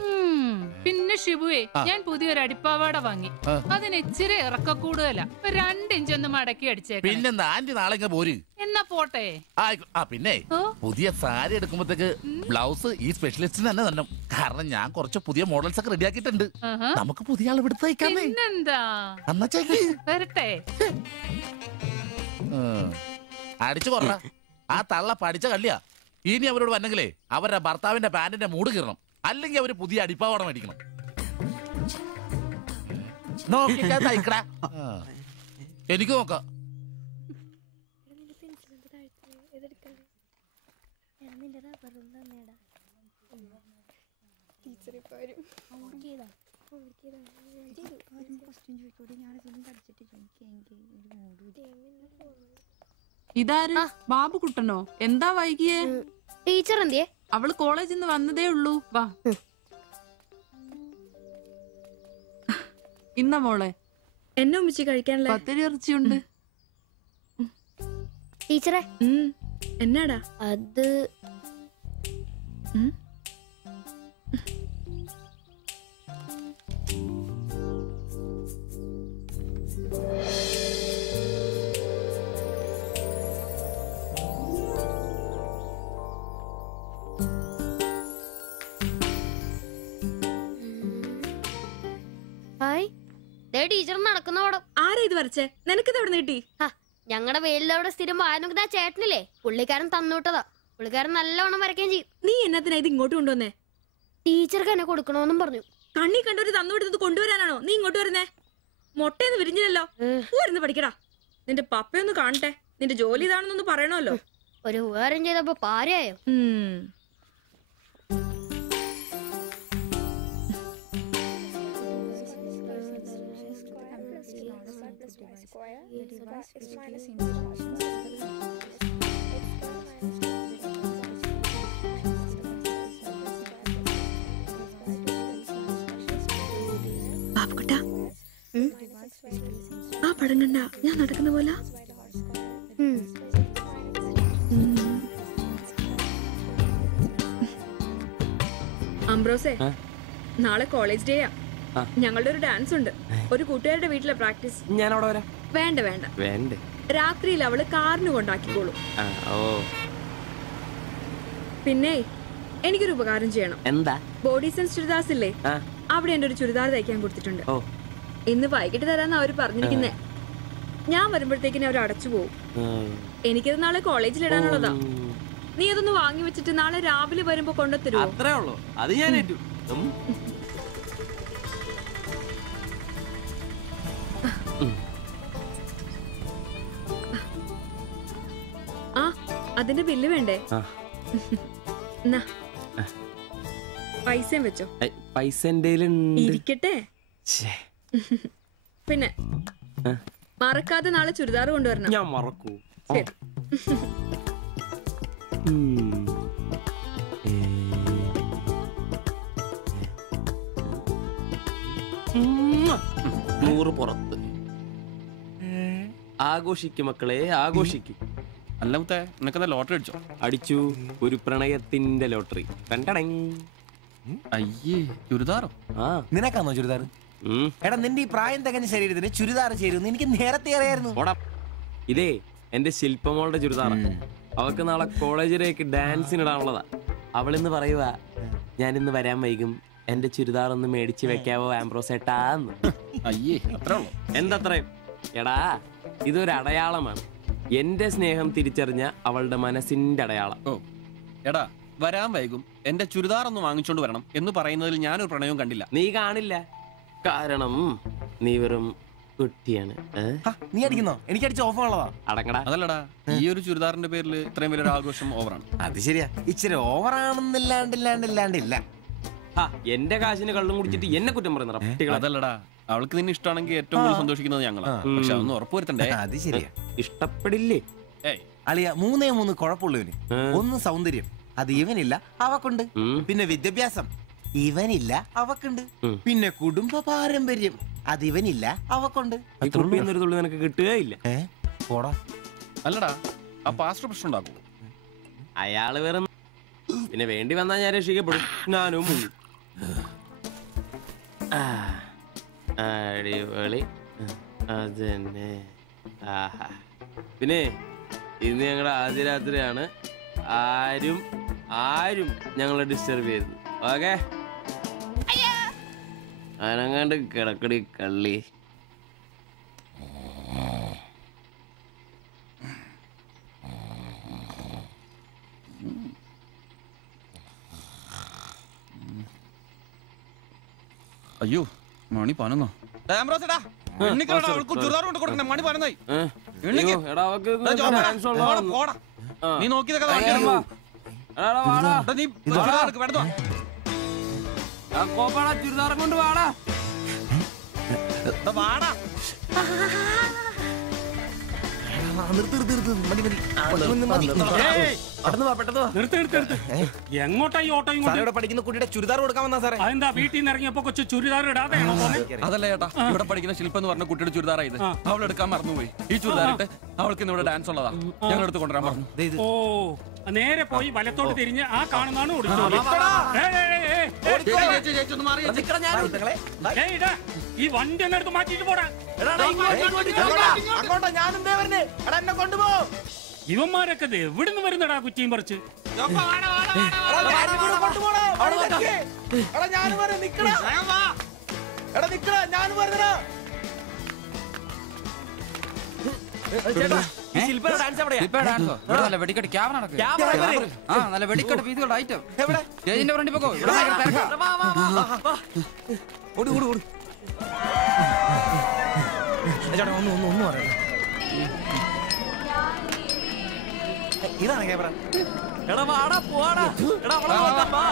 പിന്നെ ഷിബുവേ, ഞാൻ പുതിയൊരു അടിപ്പാവാട വാങ്ങി. അതിന് ഇച്ചിരി ഇറക്ക കൂടുതലാ. 2 ഇഞ്ച് ഒന്ന് മടക്കി അടിച്ചേക്കാം. പിന്നെന്താ, ആന്റി നാളെ പോര്. എന്നാ പോട്ടെ. പിന്നെ പുതിയ സാരി എടുക്കുമ്പോഴത്തേക്ക് ബ്ലൗസ് ഈ സ്പെഷ്യലിസ്റ്റിന് തന്നെ തന്നെ. കാരണം ഞാൻ കുറച്ച് പുതിയ മോഡൽസ് ഒക്കെ റെഡിയാക്കിയിട്ടുണ്ട്. നമുക്ക് പുതിയ ആൾ എടുത്ത് തയ്ക്കാന്നേ. പിന്നെന്താ, വരട്ടെ. അടിച്ചു കൊറ. ആ തള്ള പഠിച്ച കള്ളിയാ. ഇനി അവരോട് വന്നെങ്കിലേ അവരുടെ ഭർത്താവിന്റെ പാന്റിന്റെ മൂട് കീറണം, അല്ലെങ്കിൽ അവര് പുതിയ അടിപ്പാവാട മേടിക്കണം. നോക്കിക്കാ തയ്ക്കടാ. എനിക്ക് നോക്കാം. ഇതാര്? ബാബുക്കുട്ടനോ? എന്താ വൈകിയേ? ടീച്ചർ എന്തിയെ? അവള് കോളേജിൽ നിന്ന് വന്നതേ ഉള്ളൂ. വാ. ഇന്ന മോളെ എന്നെ ഉമ്മിച്ച് കഴിക്കാനുള്ള പത്തിരി ഇറച്ചിയുണ്ട്. ടീച്ചറെ എന്നാടാ അത്? ടീച്ചർ നടക്കുന്ന പടം. ആരാ ഇത് വരച്ചേ? നിനക്കിത് എവിടെ നീട്ടി? ഞങ്ങളുടെ വെയിലവിടെ സ്ഥിരം വായനോക്കുന്ന ചേട്ടനില്ലേ, പുള്ളിക്കാരൻ തന്നുവിട്ടതാ. പുള്ളിക്കാരൻ നല്ലവണ്ണം വരയ്ക്കുകയും ചെയ്യും. നീ എന്നതിനാ ഇത് ഇങ്ങോട്ട് കൊണ്ടുവന്നേ? ടീച്ചർക്ക് എന്നെ കൊടുക്കണോന്നും പറഞ്ഞു. കണ്ണി കണ്ടൊരു തന്നുവിട്ടത് കൊണ്ടുവരാനാണോ നീ ഇങ്ങോട്ട് വരുന്നേ? മുട്ടയെന്ന് വിരിഞ്ഞില്ലല്ലോ. പോരുന്ന് പഠിക്കടാ. നിന്റെ പപ്പയൊന്ന് കാണട്ടെ. നിന്റെ ജോലി ഇതാണെന്നൊന്ന് പറയണമല്ലോ. ഒരു ഉപകാരം ചെയ്തപ്പോ പാരയായോ? ബാബുക്കുട്ടാ, ആ പടം കണ്ട ഞാൻ നടക്കുന്ന പോലെ. അംബ്രോസേ, നാളെ കോളേജ് ഡേയാ. ഞങ്ങളുടെ ഒരു ഡാൻസ് ഉണ്ട്. ഒരു കൂട്ടുകാരുടെ വീട്ടിലെ പ്രാക്ടീസ്. ഞാൻ അവിടെ വരാം. വേണ്ട വേണ്ട വേണ്ടേ? രാത്രിയിൽ അവള് കാറിന് കൊണ്ടാക്കിക്കോളും. പിന്നെ എനിക്കൊരു ഉപകാരം ചെയ്യണം. എന്താ? ബോഡി സെൻസ് ചുരിദാർസ് ഇല്ലേ, അവിടെ എന്റെ ഒരു ചുരിദാർ തയ്ക്കാൻ കൊടുത്തിട്ടുണ്ട്. ഇന്ന് വൈകിട്ട് തരാന്ന് അവര് പറഞ്ഞിരിക്കുന്നേ. ഞാൻ വരുമ്പോഴത്തേക്കിനെ അവർ അടച്ചു പോകും. എനിക്കത് നാളെ കോളേജിൽ ഇടാനുള്ളതാ. നീ അതൊന്ന് വാങ്ങി വെച്ചിട്ട് നാളെ രാവിലെ വരുമ്പോ കൊണ്ടുത്തരുമോ? അത്രേ ഉള്ളൂ. അത് ഞാൻ ഏറ്റു. ആ, അതിന്റെ ബില്ല് വേണ്ടേ? പൈസയും വെച്ചോ. പൈസ ഇരിക്കട്ടെ. പിന്നെ മറക്കാതെ നാളെ ചുരിദാർ കൊണ്ടുവരണം. ഞാൻ മറക്കൂ. ശരി. നൂറ് പുറത്ത്. ആഘോഷിക്കും മക്കളെ, ആഘോഷിക്കും. അല്ല മുത്തേ, നിനക്കെന്താ ലോട്ടറി അടിച്ചോ? അടിച്ചു. ഒരു പ്രണയത്തിന്റെ ലോട്ടറി. അയ്യേ, ചുരിദാറോ? നിനക്കാന്നോ ചുരിദാർ? എടാ, നിന്റെ ഈ പ്രായം തികഞ്ഞ ശരീരത്തിന് ചുരിദാർ ചേരുന്നു എനിക്ക് നേരത്തെ അറിയായിരുന്നു. ഇതേ എന്റെ ശില്പമോളുടെ ചുരിദാറാണ്. അവൾക്ക് നാളെ കോളേജിലേക്ക് ഡാൻസിനിടാനുള്ളതാ. അവളിന്ന് പറയുക, ഞാനിന്ന് വരാൻ വൈകും, എന്റെ ചുരിദാർ ഒന്ന് മേടിച്ച് വെക്കാവോ ആംബ്രോസേട്ടാന്ന്. അയ്യേ, അത്രേ ഉള്ളൂ. എന്തത്രയും? എടാ, ഇതൊരു അടയാളമാണ്. എന്റെ സ്നേഹം തിരിച്ചറിഞ്ഞ അവളുടെ മനസ്സിന്റെ അടയാളം. ഓ എടാ, വരാൻ വൈകും, എന്റെ ചുരിദാർ ഒന്ന് വാങ്ങിച്ചോണ്ട് വരണം എന്ന് പറയുന്നതിൽ ഞാനൊരു പ്രണയവും കണ്ടില്ല. നീ കാണില്ല, കാരണം നീ വെറും കുട്ടിയാണ്. നീ അടിക്കുന്നോ? എനിക്ക് അടിച്ച ഓഫ് ഉള്ളതാ. അടങ്ങടാ. അതല്ലടാ, ഈ ഒരു ചുരിദാറിന്റെ പേരിൽ ഇത്രയും വലിയൊരു ആഘോഷം ഓവറാണ്. അത് ശരിയാ, ഇച്ചിരി ഓവറാണെന്നില്ലാണ്ടില്ല. എന്റെ കാശിന് കള്ളും കുടിച്ചിട്ട് എന്നെ കുറ്റം പറയുന്ന. അതല്ലടാ, അവൾക്ക് നിന്നെ ഇഷ്ടമാണെങ്കിൽ ഏറ്റവും കൂടുതൽ സന്തോഷിക്കുന്നത് ഞങ്ങളാ. പക്ഷെ അതൊന്നും ഉറപ്പുവരുത്തണ്ടേ. അത് ശരിയാ. ഇഷ്ടപ്പെടില്ലേ അളിയ? 3 കുഴപ്പമുള്ളവന്. ഒന്ന് സൗന്ദര്യം, അത് ഇവനില്ല, അവക്കുണ്ട്. പിന്നെ വിദ്യാഭ്യാസം, ഇവനില്ല, അവക്കുണ്ട്. പിന്നെ കുടുംബ പാരമ്പര്യം, അത് ഇവനില്ല, അവക്കുണ്ട്. നിനക്ക് കിട്ടുകയില്ല. അല്ലടാ, ആ പാസ്റ്റർ പ്രശ്നം ഉണ്ടാക്കും. അയാള് വേറെ. പിന്നെ വേണ്ടി വന്നാൽ ഞാൻ രക്ഷിക്കപ്പെടും. ഞാനും അടിപൊളി. അതന്നെ. ആഹാ. പിന്നെ ഇന്ന് ഞങ്ങളുടെ ആദ്യ രാത്രിയാണ്. ആരും ഞങ്ങളെ ഡിസ്റ്റർബ് ചെയ്തു. ഓക്കെ, അനങ്ങാണ്ട് കിടക്കടി കള്ളി. അയ്യോ, മണി 11. നീ നോക്കിയതൊക്കെ ചുരിദാറും കൊണ്ട് വാടാ. എങ്ങോട്ടാ ഈ ഓട്ടോയും പഠിക്കുന്ന കുട്ടിയുടെ ചുരിദാർ കൊടുക്കാൻ വന്നാ സാറേ. അതെന്താ വീട്ടിൽ നിന്ന് ഇറങ്ങിയപ്പോ കൊച്ചു ചുരിദാർ ഇടാതെ? അതല്ല ചേട്ടാ, ഇവിടെ പഠിക്കുന്ന ശില്പം എന്ന് പറഞ്ഞ കുട്ടിയുടെ ചുരിദാറാ ഇത്. അവൾ എടുക്കാൻ മറന്നുപോയി. ഈ ചുരിദാറിട്ട് അവൾക്ക് ഇന്ന് ഇവിടെ ഡാൻസ് ഉള്ളതാ. ഞങ്ങൾ എടുത്ത് കൊണ്ടുവരാൻ പറഞ്ഞു. ഓ, നേരെ പോയി വലത്തോട്ട് തിരിഞ്ഞ് ആ കാണുന്നതാണ് ഈ വണ്ടി ഒന്ന് എടുത്ത് മാറ്റിട്ട് പോടാ. ഇവന്മാരൊക്കെ എവിടുന്ന് വരുന്നടാ കുറ്റിയും പറിച്ച്? നല്ല വെടിക്കെട്ട് പീസുകളുടെ ഐറ്റം സ്റ്റേജിന്റെ ഫ്രണ്ടിൽ പോകോ. ചേട്ടാ, ഒന്ന് പറയാം. ഇതാണ് ക്യാമറ. എടാ വാടാ പോവാടാ. എടാ അവളെ നോക്കാം, വാ.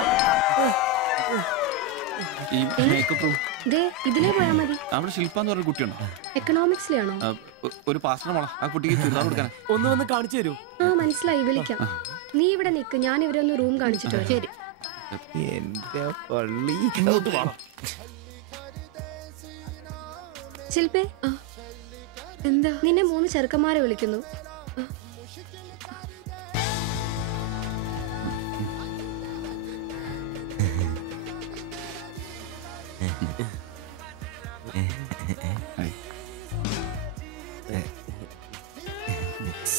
ഈ മേക്കപ്പ് റൂം ദേ ഇതിലേ പോയാ മതി. അവിടെ ശില്പ എന്ന് പറഞ്ഞ കുട്ടിയുണ്ടോ? എക്കണോമിക്സിലാണോ? ഒരു പാസ്റ്റർ മോളാ ആ കുട്ടിക്ക് ചുരിദാർ കൊടുക്കാൻ. ഒന്ന് വന്ന് കാണിച്ചു തരൂ. ആ മനസ്സിലായി, വിളിക്കാം. നീ ഇവിടെ നിക്ക്, ഞാൻ ഇവരെ ഒന്ന് റൂം കാണിച്ചിട്ട് വരാം. ശരി. എന്റെ പള്ളി. ശില്പേ, എന്താ? നിന്നെ 3 ചെറുക്കന്മാരെ വിളിക്കുന്നു.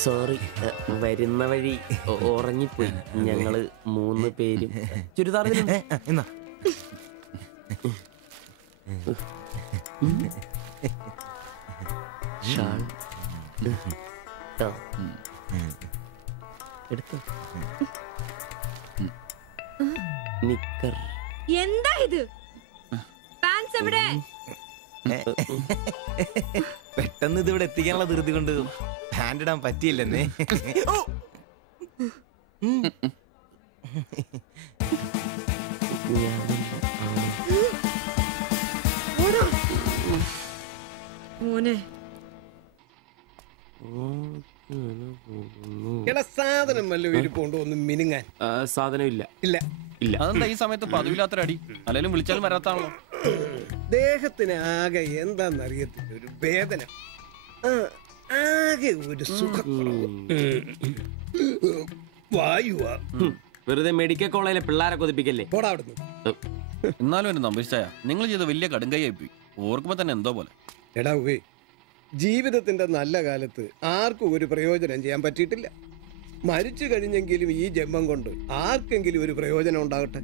സോറി, വരുന്ന വഴി ഉറങ്ങിപ്പോയി. ഞങ്ങള് 3 പേരും ചുരിദാർ എന്നാ ഷാൾ എടുത്തു. നിക്കർ. എന്താ ഇത്? പാൻസ് എവിടെ? പെട്ടെന്ന് ഇതിവിടെ എത്തിക്കാനുള്ള ധൃതി കൊണ്ട് പാൻറ് ഇടാൻ പറ്റിയില്ലെന്നേ. മോനെ എടാ സാധനം വല്ല ഇരിപ്പുണ്ടോ ഒന്ന് മിനുങ്ങാൻ? സാധനം ഇല്ല. ഇല്ല ഇല്ല. അതെന്താ ഈ സമയത്ത് പതിവില്ലാത്തൊരു അടി? അല്ലെങ്കിലും വിളിച്ചാലും വരാത്താണല്ലോ. ദേഹത്തിന് ആകെ എന്താന്നറിയത്തില്ല, ഒരു വേദന, ആകെ ഒരു സുഖം. വായുവാ. വെറുതെ മെഡിക്കൽ കോളേജിലെ പിള്ളേരെ കൊതിപ്പിക്കല്ലേ. പോടാ അവിടുന്ന്. എന്നാലും എന്നെ നമ്പിച്ചായ നിങ്ങൾ ചെയ്ത വലിയ കടുങ്കയായി പോയി. ഓർക്കുമ്പോ തന്നെ എന്തോ പോലെ. എടാ ഉവേ, ജീവിതത്തിന്റെ നല്ല കാലത്ത് ആർക്കും ഒരു പ്രയോജനം ചെയ്യാൻ പറ്റിയിട്ടില്ല. മരിച്ചു കഴിഞ്ഞെങ്കിലും ഈ ജന്മം കൊണ്ട് ആർക്കെങ്കിലും ഒരു പ്രയോജനം ഉണ്ടാകട്ടെ.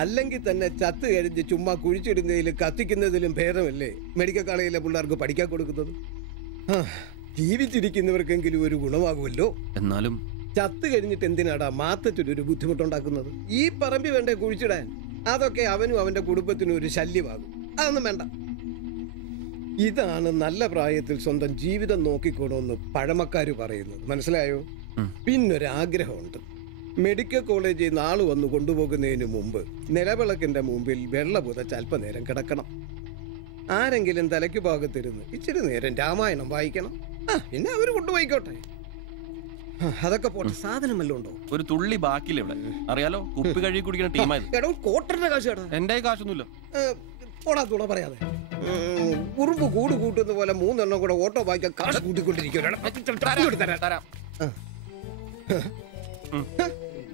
അല്ലെങ്കിൽ തന്നെ ചത്ത് കഴിഞ്ഞ് ചുമ്മാ കുഴിച്ചിടുന്നതിലും കത്തിക്കുന്നതിലും ഭേദമല്ലേ മെഡിക്കൽ കോളേജിലെ പിള്ളേർക്ക് പഠിക്കാൻ കൊടുക്കുന്നത്? ജീവിച്ചിരിക്കുന്നവർക്കെങ്കിലും ഒരു ഗുണമാകുമല്ലോ. എന്നാലും ചത്ത് കഴിഞ്ഞിട്ട് എന്തിനാടാ മാത്തത്തിനൊരു ബുദ്ധിമുട്ടുണ്ടാക്കുന്നത്? ഈ പറമ്പി വേണ്ടേ കുഴിച്ചിടാൻ? അതൊക്കെ അവനും അവന്റെ കുടുംബത്തിനും ഒരു ശല്യമാകും. അതൊന്നും വേണ്ട. ഇതാണ് നല്ല പ്രായത്തിൽ സ്വന്തം ജീവിതം നോക്കിക്കോണമെന്ന് പഴമക്കാര് പറയുന്നത്, മനസ്സിലായോ? പിന്നൊരാഗ്രഹമുണ്ട്. മെഡിക്കൽ കോളേജിൽ നാള് വന്ന് കൊണ്ടുപോകുന്നതിന് മുമ്പ് നിലവിളക്കിന്റെ മുമ്പിൽ വെള്ള പുതച്ച് അല്പനേരം കിടക്കണം. ആരെങ്കിലും തലയ്ക്ക് ഭാഗത്തിരുന്ന് ഇച്ചിരി നേരം രാമായണം വായിക്കണം. പിന്നെ അവര് കൊണ്ടുപോയിക്കോട്ടെ. അതൊക്കെ പോട്ടെ, സാധനം വല്ലതും ഉണ്ടോ? ഒരു തുള്ളി ബാക്കിയില്ല ഇവിടെ. അറിയാലോ, കുപ്പി കഴുകി കുടിക്കുന്ന ടീമായത്. എടോ കോട്ടറിന്റെ കാശ് കേട്ടോ. എന്റെ കാശൊന്നുമില്ല. പോടാ തുണ പറയാതെ. ഉറുമ്പ് കൂട് കൂട്ടുന്ന പോലെ 3 എണ്ണം കൂടെ ഓട്ടോ വായിക്കാൻ കാശ് കൂട്ടിക്കൊണ്ടിരിക്കും.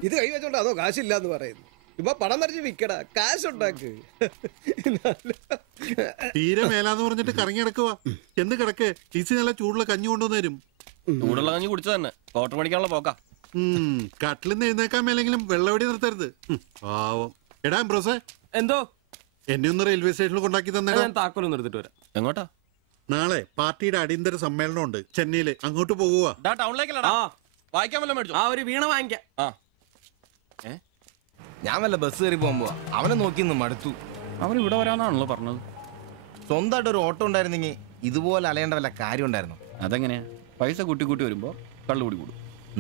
ഇത് കൈവച്ചോണ്ട് അതോ കാശില്ലാന്ന് പറയുന്നു. ഇപ്പൊ പണം വരച്ച് വിക്കടാ, കാശുണ്ടാക്ക്. തീരെ മേലാന്ന് പറഞ്ഞിട്ട് കറങ്ങി കിടക്കുക. എന്ത് കിടക്ക്? ടീസി നല്ല ചൂടുള്ള കഞ്ഞി കൊണ്ടുവന്ന് തരും. ചൂടുള്ള കഞ്ഞി കുടിച്ചു തന്നെ കോട്ടർ മേടിക്കാനുള്ള പോക്കാ. കട്ടിലിന്ന് എഴുന്നേക്കാൻ മേലെങ്കിലും വെള്ളവടി നിർത്തരുത്. പാവം. എടാ എംബ്രോസേ, എന്തോ എന്നെ ഒന്ന് റെയിൽവേ സ്റ്റേഷനിൽ കൊണ്ടാക്കി തന്നെ. താക്കോലൊന്നും എടുത്തിട്ട് വരാം. എങ്ങോട്ടാ? നാളെ പാർട്ടിയുടെ അടിയന്തര സമ്മേളനം ഉണ്ട് ചെന്നൈയില്. അങ്ങോട്ട് പോകുക. ടൗണിലേക്കല്ലടാ. വായിക്കാൻ വല്ല മേടിച്ചു. ഒരു വീണ വാങ്ങിക്കാം. ഞാൻ വല്ല ബസ് കയറി പോകുമ്പോ അവനെ നോക്കിയൊന്നും മടുത്തു. അവൻ ഇവിടെ വരാന്നാണല്ലോ പറഞ്ഞത്. സ്വന്തമായിട്ട് ഒരു ഓട്ടോ ഉണ്ടായിരുന്നെങ്കിൽ ഇതുപോലെ അലയേണ്ട വല്ല കാര്യം ഉണ്ടായിരുന്നു. അതെങ്ങനെയാ? പൈസ കൂട്ടി കൂട്ടി വരുമ്പോ കള്ളുകൂടി കൂടും.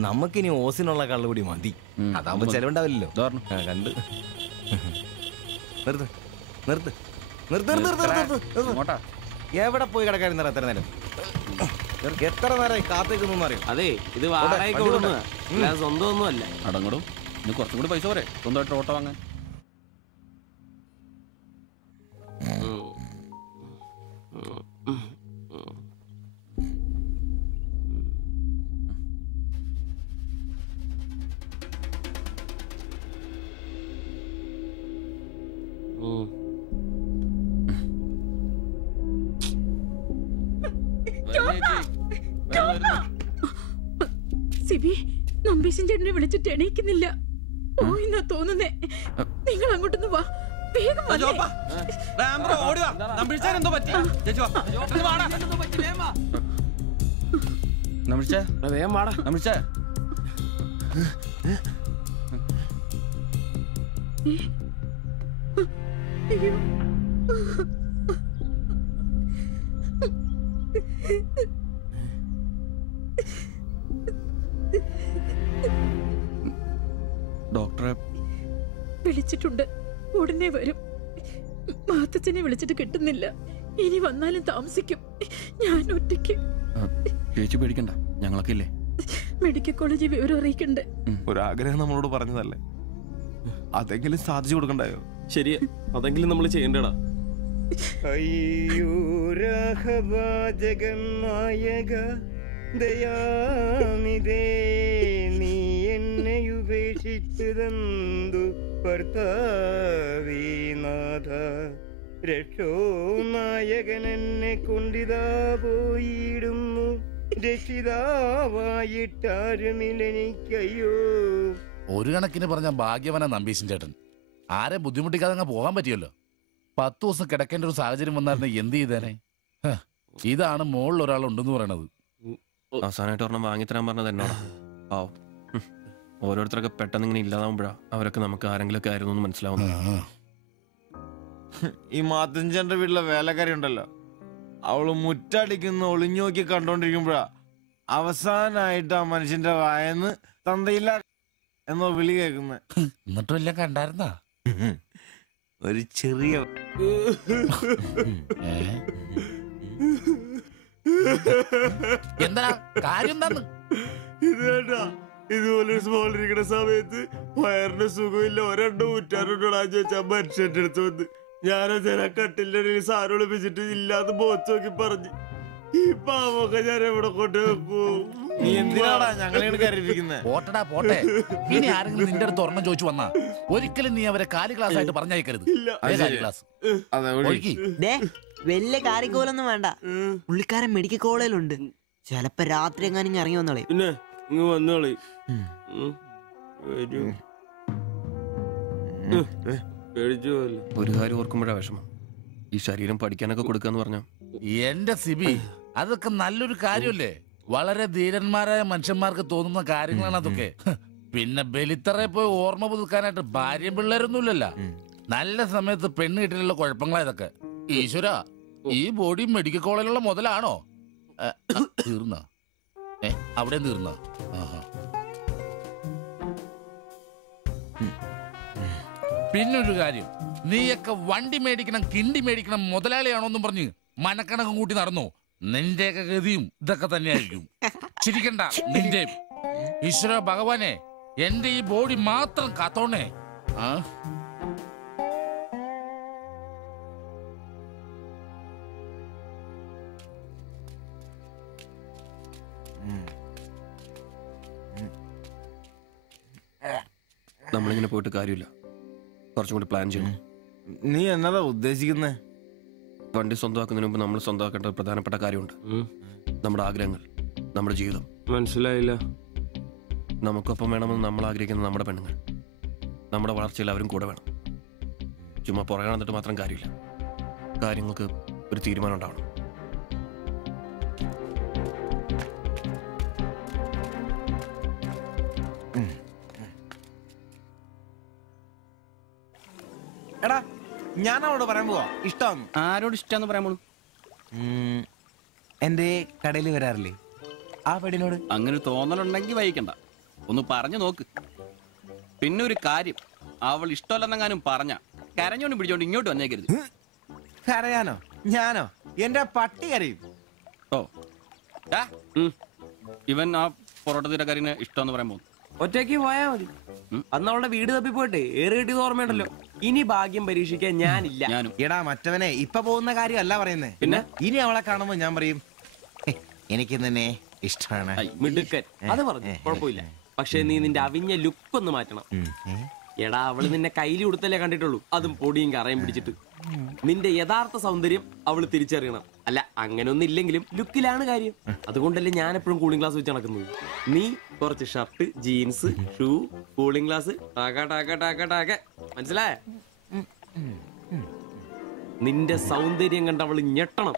നമുക്കിനി ഓസിനുള്ള കള്ളുകൂടി മതി. അതാകുമ്പോ ചെലവുണ്ടാവില്ലല്ലോ. കണ്ട് നിർത്ത് നിർത്ത് നിർത്ത് നിർത്ത്. എവിടെ പോയി കിടക്കാരുന്ന എത്ര നേരം? എത്ര നേരമായി കാത്തേക്കൊന്നും അറിയാം. അതെ, ഇത് വാടകയ്ക്ക് കൊടുക്കുന്നതാ, സ്വന്തം ഒന്നും അല്ല. അടങ്ങടും. ഇനി കുറച്ചും കൂടി പൈസ പോരെ സ്വന്തമായിട്ട് ഓട്ടോ വാങ്ങാൻ. സിബി, നമ്പീശൻ ചേട്ടനെ വിളിച്ചിട്ട് എണീക്കുന്നില്ല. പോയിന്നാ തോന്നുന്നേ. നിങ്ങൾ അങ്ങോട്ടൊന്ന് വാ, വേഗം വന്നേ. അയ്യോ, ഡോക്ടറെ വിളിച്ചിട്ടുണ്ട്, ഉടനെ വരും. മാത്തച്ഛനെ വിളിച്ചിട്ട് കിട്ടുന്നില്ല. ഇനി വന്നാലും താമസിക്കും. ഞാൻ ഒറ്റയ്ക്ക്. ചേച്ചി പേടിക്കണ്ട, ഞങ്ങളൊക്കെ ഇല്ലേ. മെഡിക്കൽ കോളേജിൽ വിവരം അറിയിക്കണ്ടേ? ഒരാഗ്രഹം നമ്മളോട് പറഞ്ഞതല്ലേ, അതെങ്കിലും സാധിച്ചു കൊടുക്കണ്ടായോ? ശരിയാ, അതെങ്കിലും നമ്മൾ ചെയ്യണ്ടടാ. അയ്യോ രാഘവാജകനായക ദയാനിധേ, നീ എന്നെ ഉപേക്ഷിച്ചതെന്തു ഭർത്താവീനാഥ. രക്ഷോ നായകൻ എന്നെ കൊണ്ടിതാ പോയിടുന്നു, രക്ഷിതാവായിട്ടാരുമില്ലെനിക്കയ്യോ. ഒരു കണക്കിന് പറഞ്ഞ ഭാഗ്യവന നമ്പീശൻ ചേട്ടൻ. ആരെ ബുദ്ധിമുട്ടിക്കാതെ അങ്ങ് പോകാൻ പറ്റിയല്ലോ. 10 ദിവസം കിടക്കേണ്ട ഒരു സാഹചര്യം വന്നായിരുന്നു എന്ത് ചെയ്തേനെ? ഇതാണ് മുകളിൽ ഒരാളുണ്ടെന്ന് പറയണത്. അവസാനമായിട്ട് ഒരെണ്ണം വാങ്ങിത്തരാൻ പറഞ്ഞത് എന്നോടാ. പാവം, ഓരോരുത്തരൊക്കെ പെട്ടെന്ന് ഇങ്ങനെ ഇല്ലാതാവുമ്പോഴാ അവരൊക്കെ നമുക്ക് ആരെങ്കിലൊക്കെ ആയിരുന്നു എന്ന് മനസ്സിലാവുന്നു. ഈ മാത്തഞ്ചന്റെ വീട്ടിലെ വേലക്കാരി ഉണ്ടല്ലോ, അവള് മുറ്റടിക്കുന്ന ഒളിഞ്ഞു നോക്കി കണ്ടോണ്ടിരിക്കുമ്പോഴാ അവസാനായിട്ട് ആ മനുഷ്യന്റെ വായന്ന് തന്തയില്ല എന്നോ വിളി കേൾക്കുന്നത്. എന്നിട്ടും എല്ലാം കണ്ടായിരുന്നാ? ഒരു ചെറിയ എന്താ കാര്യം? ഇതേട്ടാ, ഇതുപോലെ സ്മോളിരിക്കുന്ന സമയത്ത് വയറിന് സുഖമില്ല, ഒരെണ്ണം ഊറ്റാറുണ്ടോടാന്ന് ചോദിച്ചാ മനുഷ്യന്റെ അടുത്ത് വന്ന് ഞാനത് കട്ടിലിന്റെ ഇടയിൽ സാരം ഒളിപ്പിച്ചിട്ട് ഇല്ലാന്ന് ബോച്ച് നോക്കി പറഞ്ഞു. ഈ പാവൊക്കെ ഞാൻ എവിടെ കൊണ്ട് വെക്കൂ? നീ എന്തിനാടാ ഞങ്ങളെ കരയിപ്പിക്കുന്നത്? പോട്ടടാ പോട്ടെ. ഇനി ആരെങ്കിലും നിന്റെ അടുത്ത് ഒരെണ്ണം ചോദിച്ചു വന്നാ ഒരിക്കലും നീ അവരെ കാലി ക്ലാസ് ആയിട്ട് പറഞ്ഞയക്കരുത്. വലിയ കാര്യക്കോലൊന്നും വേണ്ട. പുള്ളിക്കാരൻ മെഡിക്കൽ കോളേജിലുണ്ട്. ചിലപ്പോ രാത്രി എങ്ങാനും ഇറങ്ങി വന്നോളെ. പിന്നെ ഇങ്ങ് വന്നോളെ. ഒരു കാര്യം ഓർക്കുമ്പോഴാ വിഷമം. ഈ ശരീരം പഠിക്കാനൊക്കെ കൊടുക്കാന്ന് പറഞ്ഞ എന്റെ സിബി, അതൊക്കെ നല്ലൊരു കാര്യമല്ലേ? വളരെ ധീരന്മാരായ മനുഷ്യന്മാർക്ക് തോന്നുന്ന കാര്യങ്ങളാണ് അതൊക്കെ. പിന്നെ ബലിത്തറെ പോയി ഓർമ്മ പുതുക്കാനായിട്ട് ഭാര്യയും പിള്ളേരൊന്നുമില്ലല്ലോ. നല്ല സമയത്ത് പെണ്ണ് കിട്ടിയുള്ള കുഴപ്പങ്ങളാ ഇതൊക്കെ. ഈശ്വര, ഈ ബോഡി മെഡിക്കൽ കോളേജിലുള്ള മുതലാണോ? തീർന്ന അവിടെ തീർന്ന. പിന്നൊരു കാര്യം, നീയൊക്കെ വണ്ടി മേടിക്കണം, കിണ്ടി മേടിക്കണം, മുതലാളിയാണോന്നും പറഞ്ഞ് മനക്കണക്കും കൂട്ടി നടന്നു. നിന്റെയൊക്കെ ഗതിയും ഇതൊക്കെ തന്നെയായിരിക്കും. ചിരിക്കണ്ട നിന്റെ. ഈശ്വര ഭഗവാനെ, എന്റെ ഈ ബോഡി മാത്രം കാത്തോണേ. നമ്മളിങ്ങനെ പോയിട്ട് കാര്യമില്ല, കുറച്ചും കൂടി പ്ലാൻ ചെയ്യണം. നീ എന്നതാ ഉദ്ദേശിക്കുന്നേ? വണ്ടി സ്വന്തമാക്കുന്നതിന് മുമ്പ് നമ്മൾ സ്വന്തമാക്കേണ്ട ഒരു പ്രധാനപ്പെട്ട കാര്യമുണ്ട്. നമ്മുടെ ആഗ്രഹങ്ങൾ, നമ്മുടെ ജീവിതം. മനസ്സിലായില്ല. നമുക്കൊപ്പം വേണമെന്ന് നമ്മൾ ആഗ്രഹിക്കുന്ന നമ്മുടെ പെണ്ണുങ്ങൾ. നമ്മുടെ വളർച്ചയിൽ അവരും കൂടെ വേണം. ചുമ്മാ പുറകെ നടന്നിട്ട് മാത്രം കാര്യമില്ല. കാര്യങ്ങൾക്ക് ഒരു തീരുമാനം ഉണ്ടാവണം. എടാ, ഞാൻ അവളോട് പറയാൻ പോവാ ഇഷ്ടം. ആരോട് ഇഷ്ടമെന്ന് പറയാൻ പോണു? എന്റെ കടയിൽ വരാറില്ലേ ആ പെടിനോട്? അങ്ങനെ തോന്നലുണ്ടെങ്കിൽ വൈകണ്ട, ഒന്ന് പറഞ്ഞു നോക്ക്. പിന്നെ ഒരു കാര്യം, അവൾ ഇഷ്ടമല്ലെന്നെങ്ങാനും പറഞ്ഞ കരഞ്ഞോണ്ട് പിടിച്ചോണ്ട് ഇങ്ങോട്ട് വന്നേക്കരുത്. കരയാനോ? ഞാനോ? എന്റെ പട്ടി കരയും. ഓ, ഇവൻ ആ പൊറോട്ട തീരക്കാരിനെ ഇഷ്ടമെന്ന് പറയാൻ പോകുന്നു. ഒറ്റയ്ക്ക് പോയാ മതി. അന്ന് അവളുടെ വീട് തപ്പി പോട്ടെ, ഏറെ കിട്ടിയത് ഓർമ്മയുണ്ടല്ലോ. ഇനി ഭാഗ്യം പരീക്ഷിക്കാൻ ഞാനില്ല. എടാ മറ്റവനെ, ഇപ്പൊ പോകുന്ന കാര്യമല്ല പറയുന്നേ. പിന്നെ ഇനി അവളെ കാണുമ്പോ ഞാൻ പറയും എനിക്ക് തന്നെ ഇഷ്ടമാണ്. മിടുക്കൻ, അത് പറഞ്ഞു കുഴപ്പമില്ല. പക്ഷെ നീ നിന്റെ അവിഞ്ഞ ലുക്ക് ഒന്ന് മാറ്റണം. എടാ, അവള് നിന്നെ കയ്യിൽ കൊടുത്തല്ലേ കണ്ടിട്ടുള്ളൂ, അതും പൊടിയും കറയും പിടിച്ചിട്ട്. നിന്റെ യഥാർത്ഥ സൗന്ദര്യം അവള് തിരിച്ചറിയണം. അല്ല, അങ്ങനൊന്നും ഇല്ലെങ്കിലും ലുക്കിലാണ് കാര്യം. അതുകൊണ്ടല്ലേ ഞാൻ എപ്പോഴും കൂളിംഗ് ഗ്ലാസ് വെച്ച് നടക്കുന്നത്. നീ കുറച്ച് shirt, jeans, shoe, cooling glass, മനസ്സിലായ? നിന്റെ സൗന്ദര്യം കണ്ട് അവള് ഞെട്ടണം.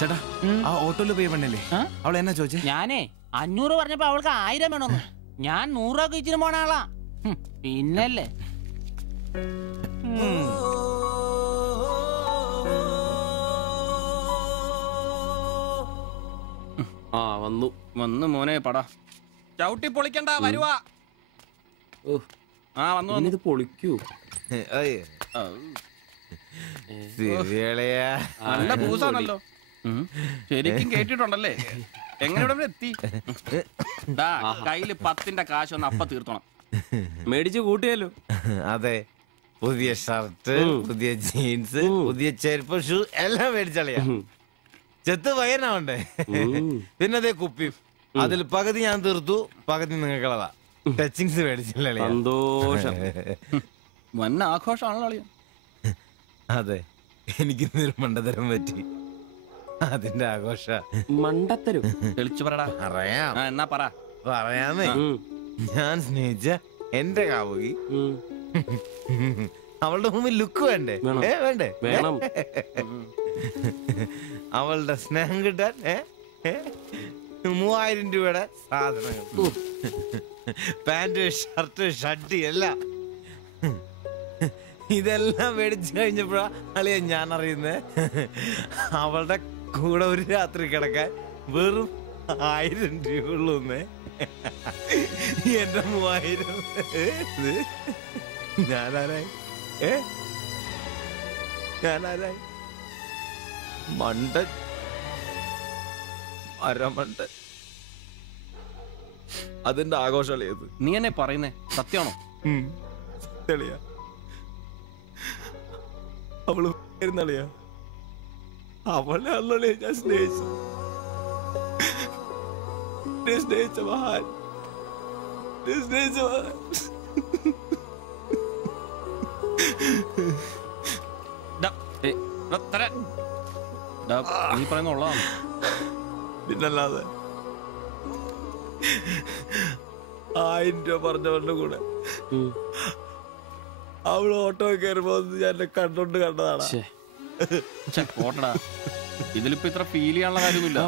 ചേട്ടാ ആ ഓട്ടോയിൽ പോയി പെണ്ണല്ലേ അവൾ എന്നാ ചോദിച്ചേ? ഞാനേ 500 പറഞ്ഞപ്പോ അവൾക്ക് 1000 വേണമെന്ന്. ഞാൻ 100 ഒക്കെ ഇച്ചിരി പോണ ആളാ. പിന്നല്ലേ വന്നു മോനെ പടാ ചവിട്ടി പൊളിക്കണ്ട വരുവാ. വന്നു ഇത് പൊളിക്കൂ. നല്ല പൂസാണല്ലോ. ശരിക്കും കേട്ടിട്ടുണ്ടല്ലേ? എങ്ങനെ ഇവിടെ എത്തി? കയ്യില് 10ന്റെ കാശ് ഒന്ന് അപ്പ തീർത്തോണം. മേടിച്ച് കൂട്ടിയല്ലോ. അതെ, പുതിയ ഷർട്ട്, പുതിയ ജീൻസ്, പുതിയ ചെരുപ്പ്, ഷൂ എല്ലാം മേടിച്ചളിയാ. ചെത്ത് പയ്യനാവണ്ടേ? പിന്നെ അതേ കുപ്പിയും അതിൽ പകുതി ഞാൻ തീർത്തു, പകുതി നിങ്ങൾക്കുള്ളതാ. ടച്ചിങ്സ് മേടിച്ചില്ലേ? സന്തോഷം. വന്ന ആഘോഷമാണല്ലോ അളിയാ. അതെ, എനിക്ക് ഇന്നൊരു മണ്ടത്തരം പറ്റി, അതിന്റെ ആഘോഷ. മണ്ടത്തരം തെളിച്ചു പറടാ. പറയാം. എന്നാ പറ. പറയാമേ. ഞാൻ സ്നേഹിച്ച എന്റെ കാമുകി അവളുടെ മുമ്പിൽ ലുക്ക് വേണ്ടേ? വേണ്ടേ? വേണം. അവളുടെ സ്നേഹം കിട്ടാൻ 3000 രൂപയുടെ സാധനങ്ങൾ, പാന്റ്, ഷർട്ട്, ഷഡ്ഡി എല്ലാം. ഇതെല്ലാം മേടിച്ചു കഴിഞ്ഞപ്പോഴാ അളിയ ഞാൻ അറിയുന്നേ, അവളുടെ കൂടെ ഒരു രാത്രി കിടക്കാൻ വെറും 1000 രൂപ ഉള്ളൂന്നേ. എന്റെ 3000 ഞാനാരായി? ഞാനാരായി? മണ്ടൻ, അരമണ്ടൻ. അതിന്റെ ആഘോഷളിയത്. നീ എന്നെ പറയുന്നേ സത്യമാണോ? തെളിയാ അവള് ളിയാ അവളെ അല്ലെ ഞാൻ സ്നേഹിച്ച മഹാൻ. നീ പറയുന്ന ഉള്ളതാണ്. പിന്നല്ലാതെ 1000 രൂപ പറഞ്ഞവരുടെ കൂടെ അവള് ഓട്ടോ കയറുമ്പോ ഞാൻ കണ്ടോണ്ട് കണ്ടതാണ്. പോട്ടടാ, ഇതിലിപ്പോ ഇത്ര ഫീൽ ചെയ്യാനുള്ള കാര്യമൊന്നുമില്ല.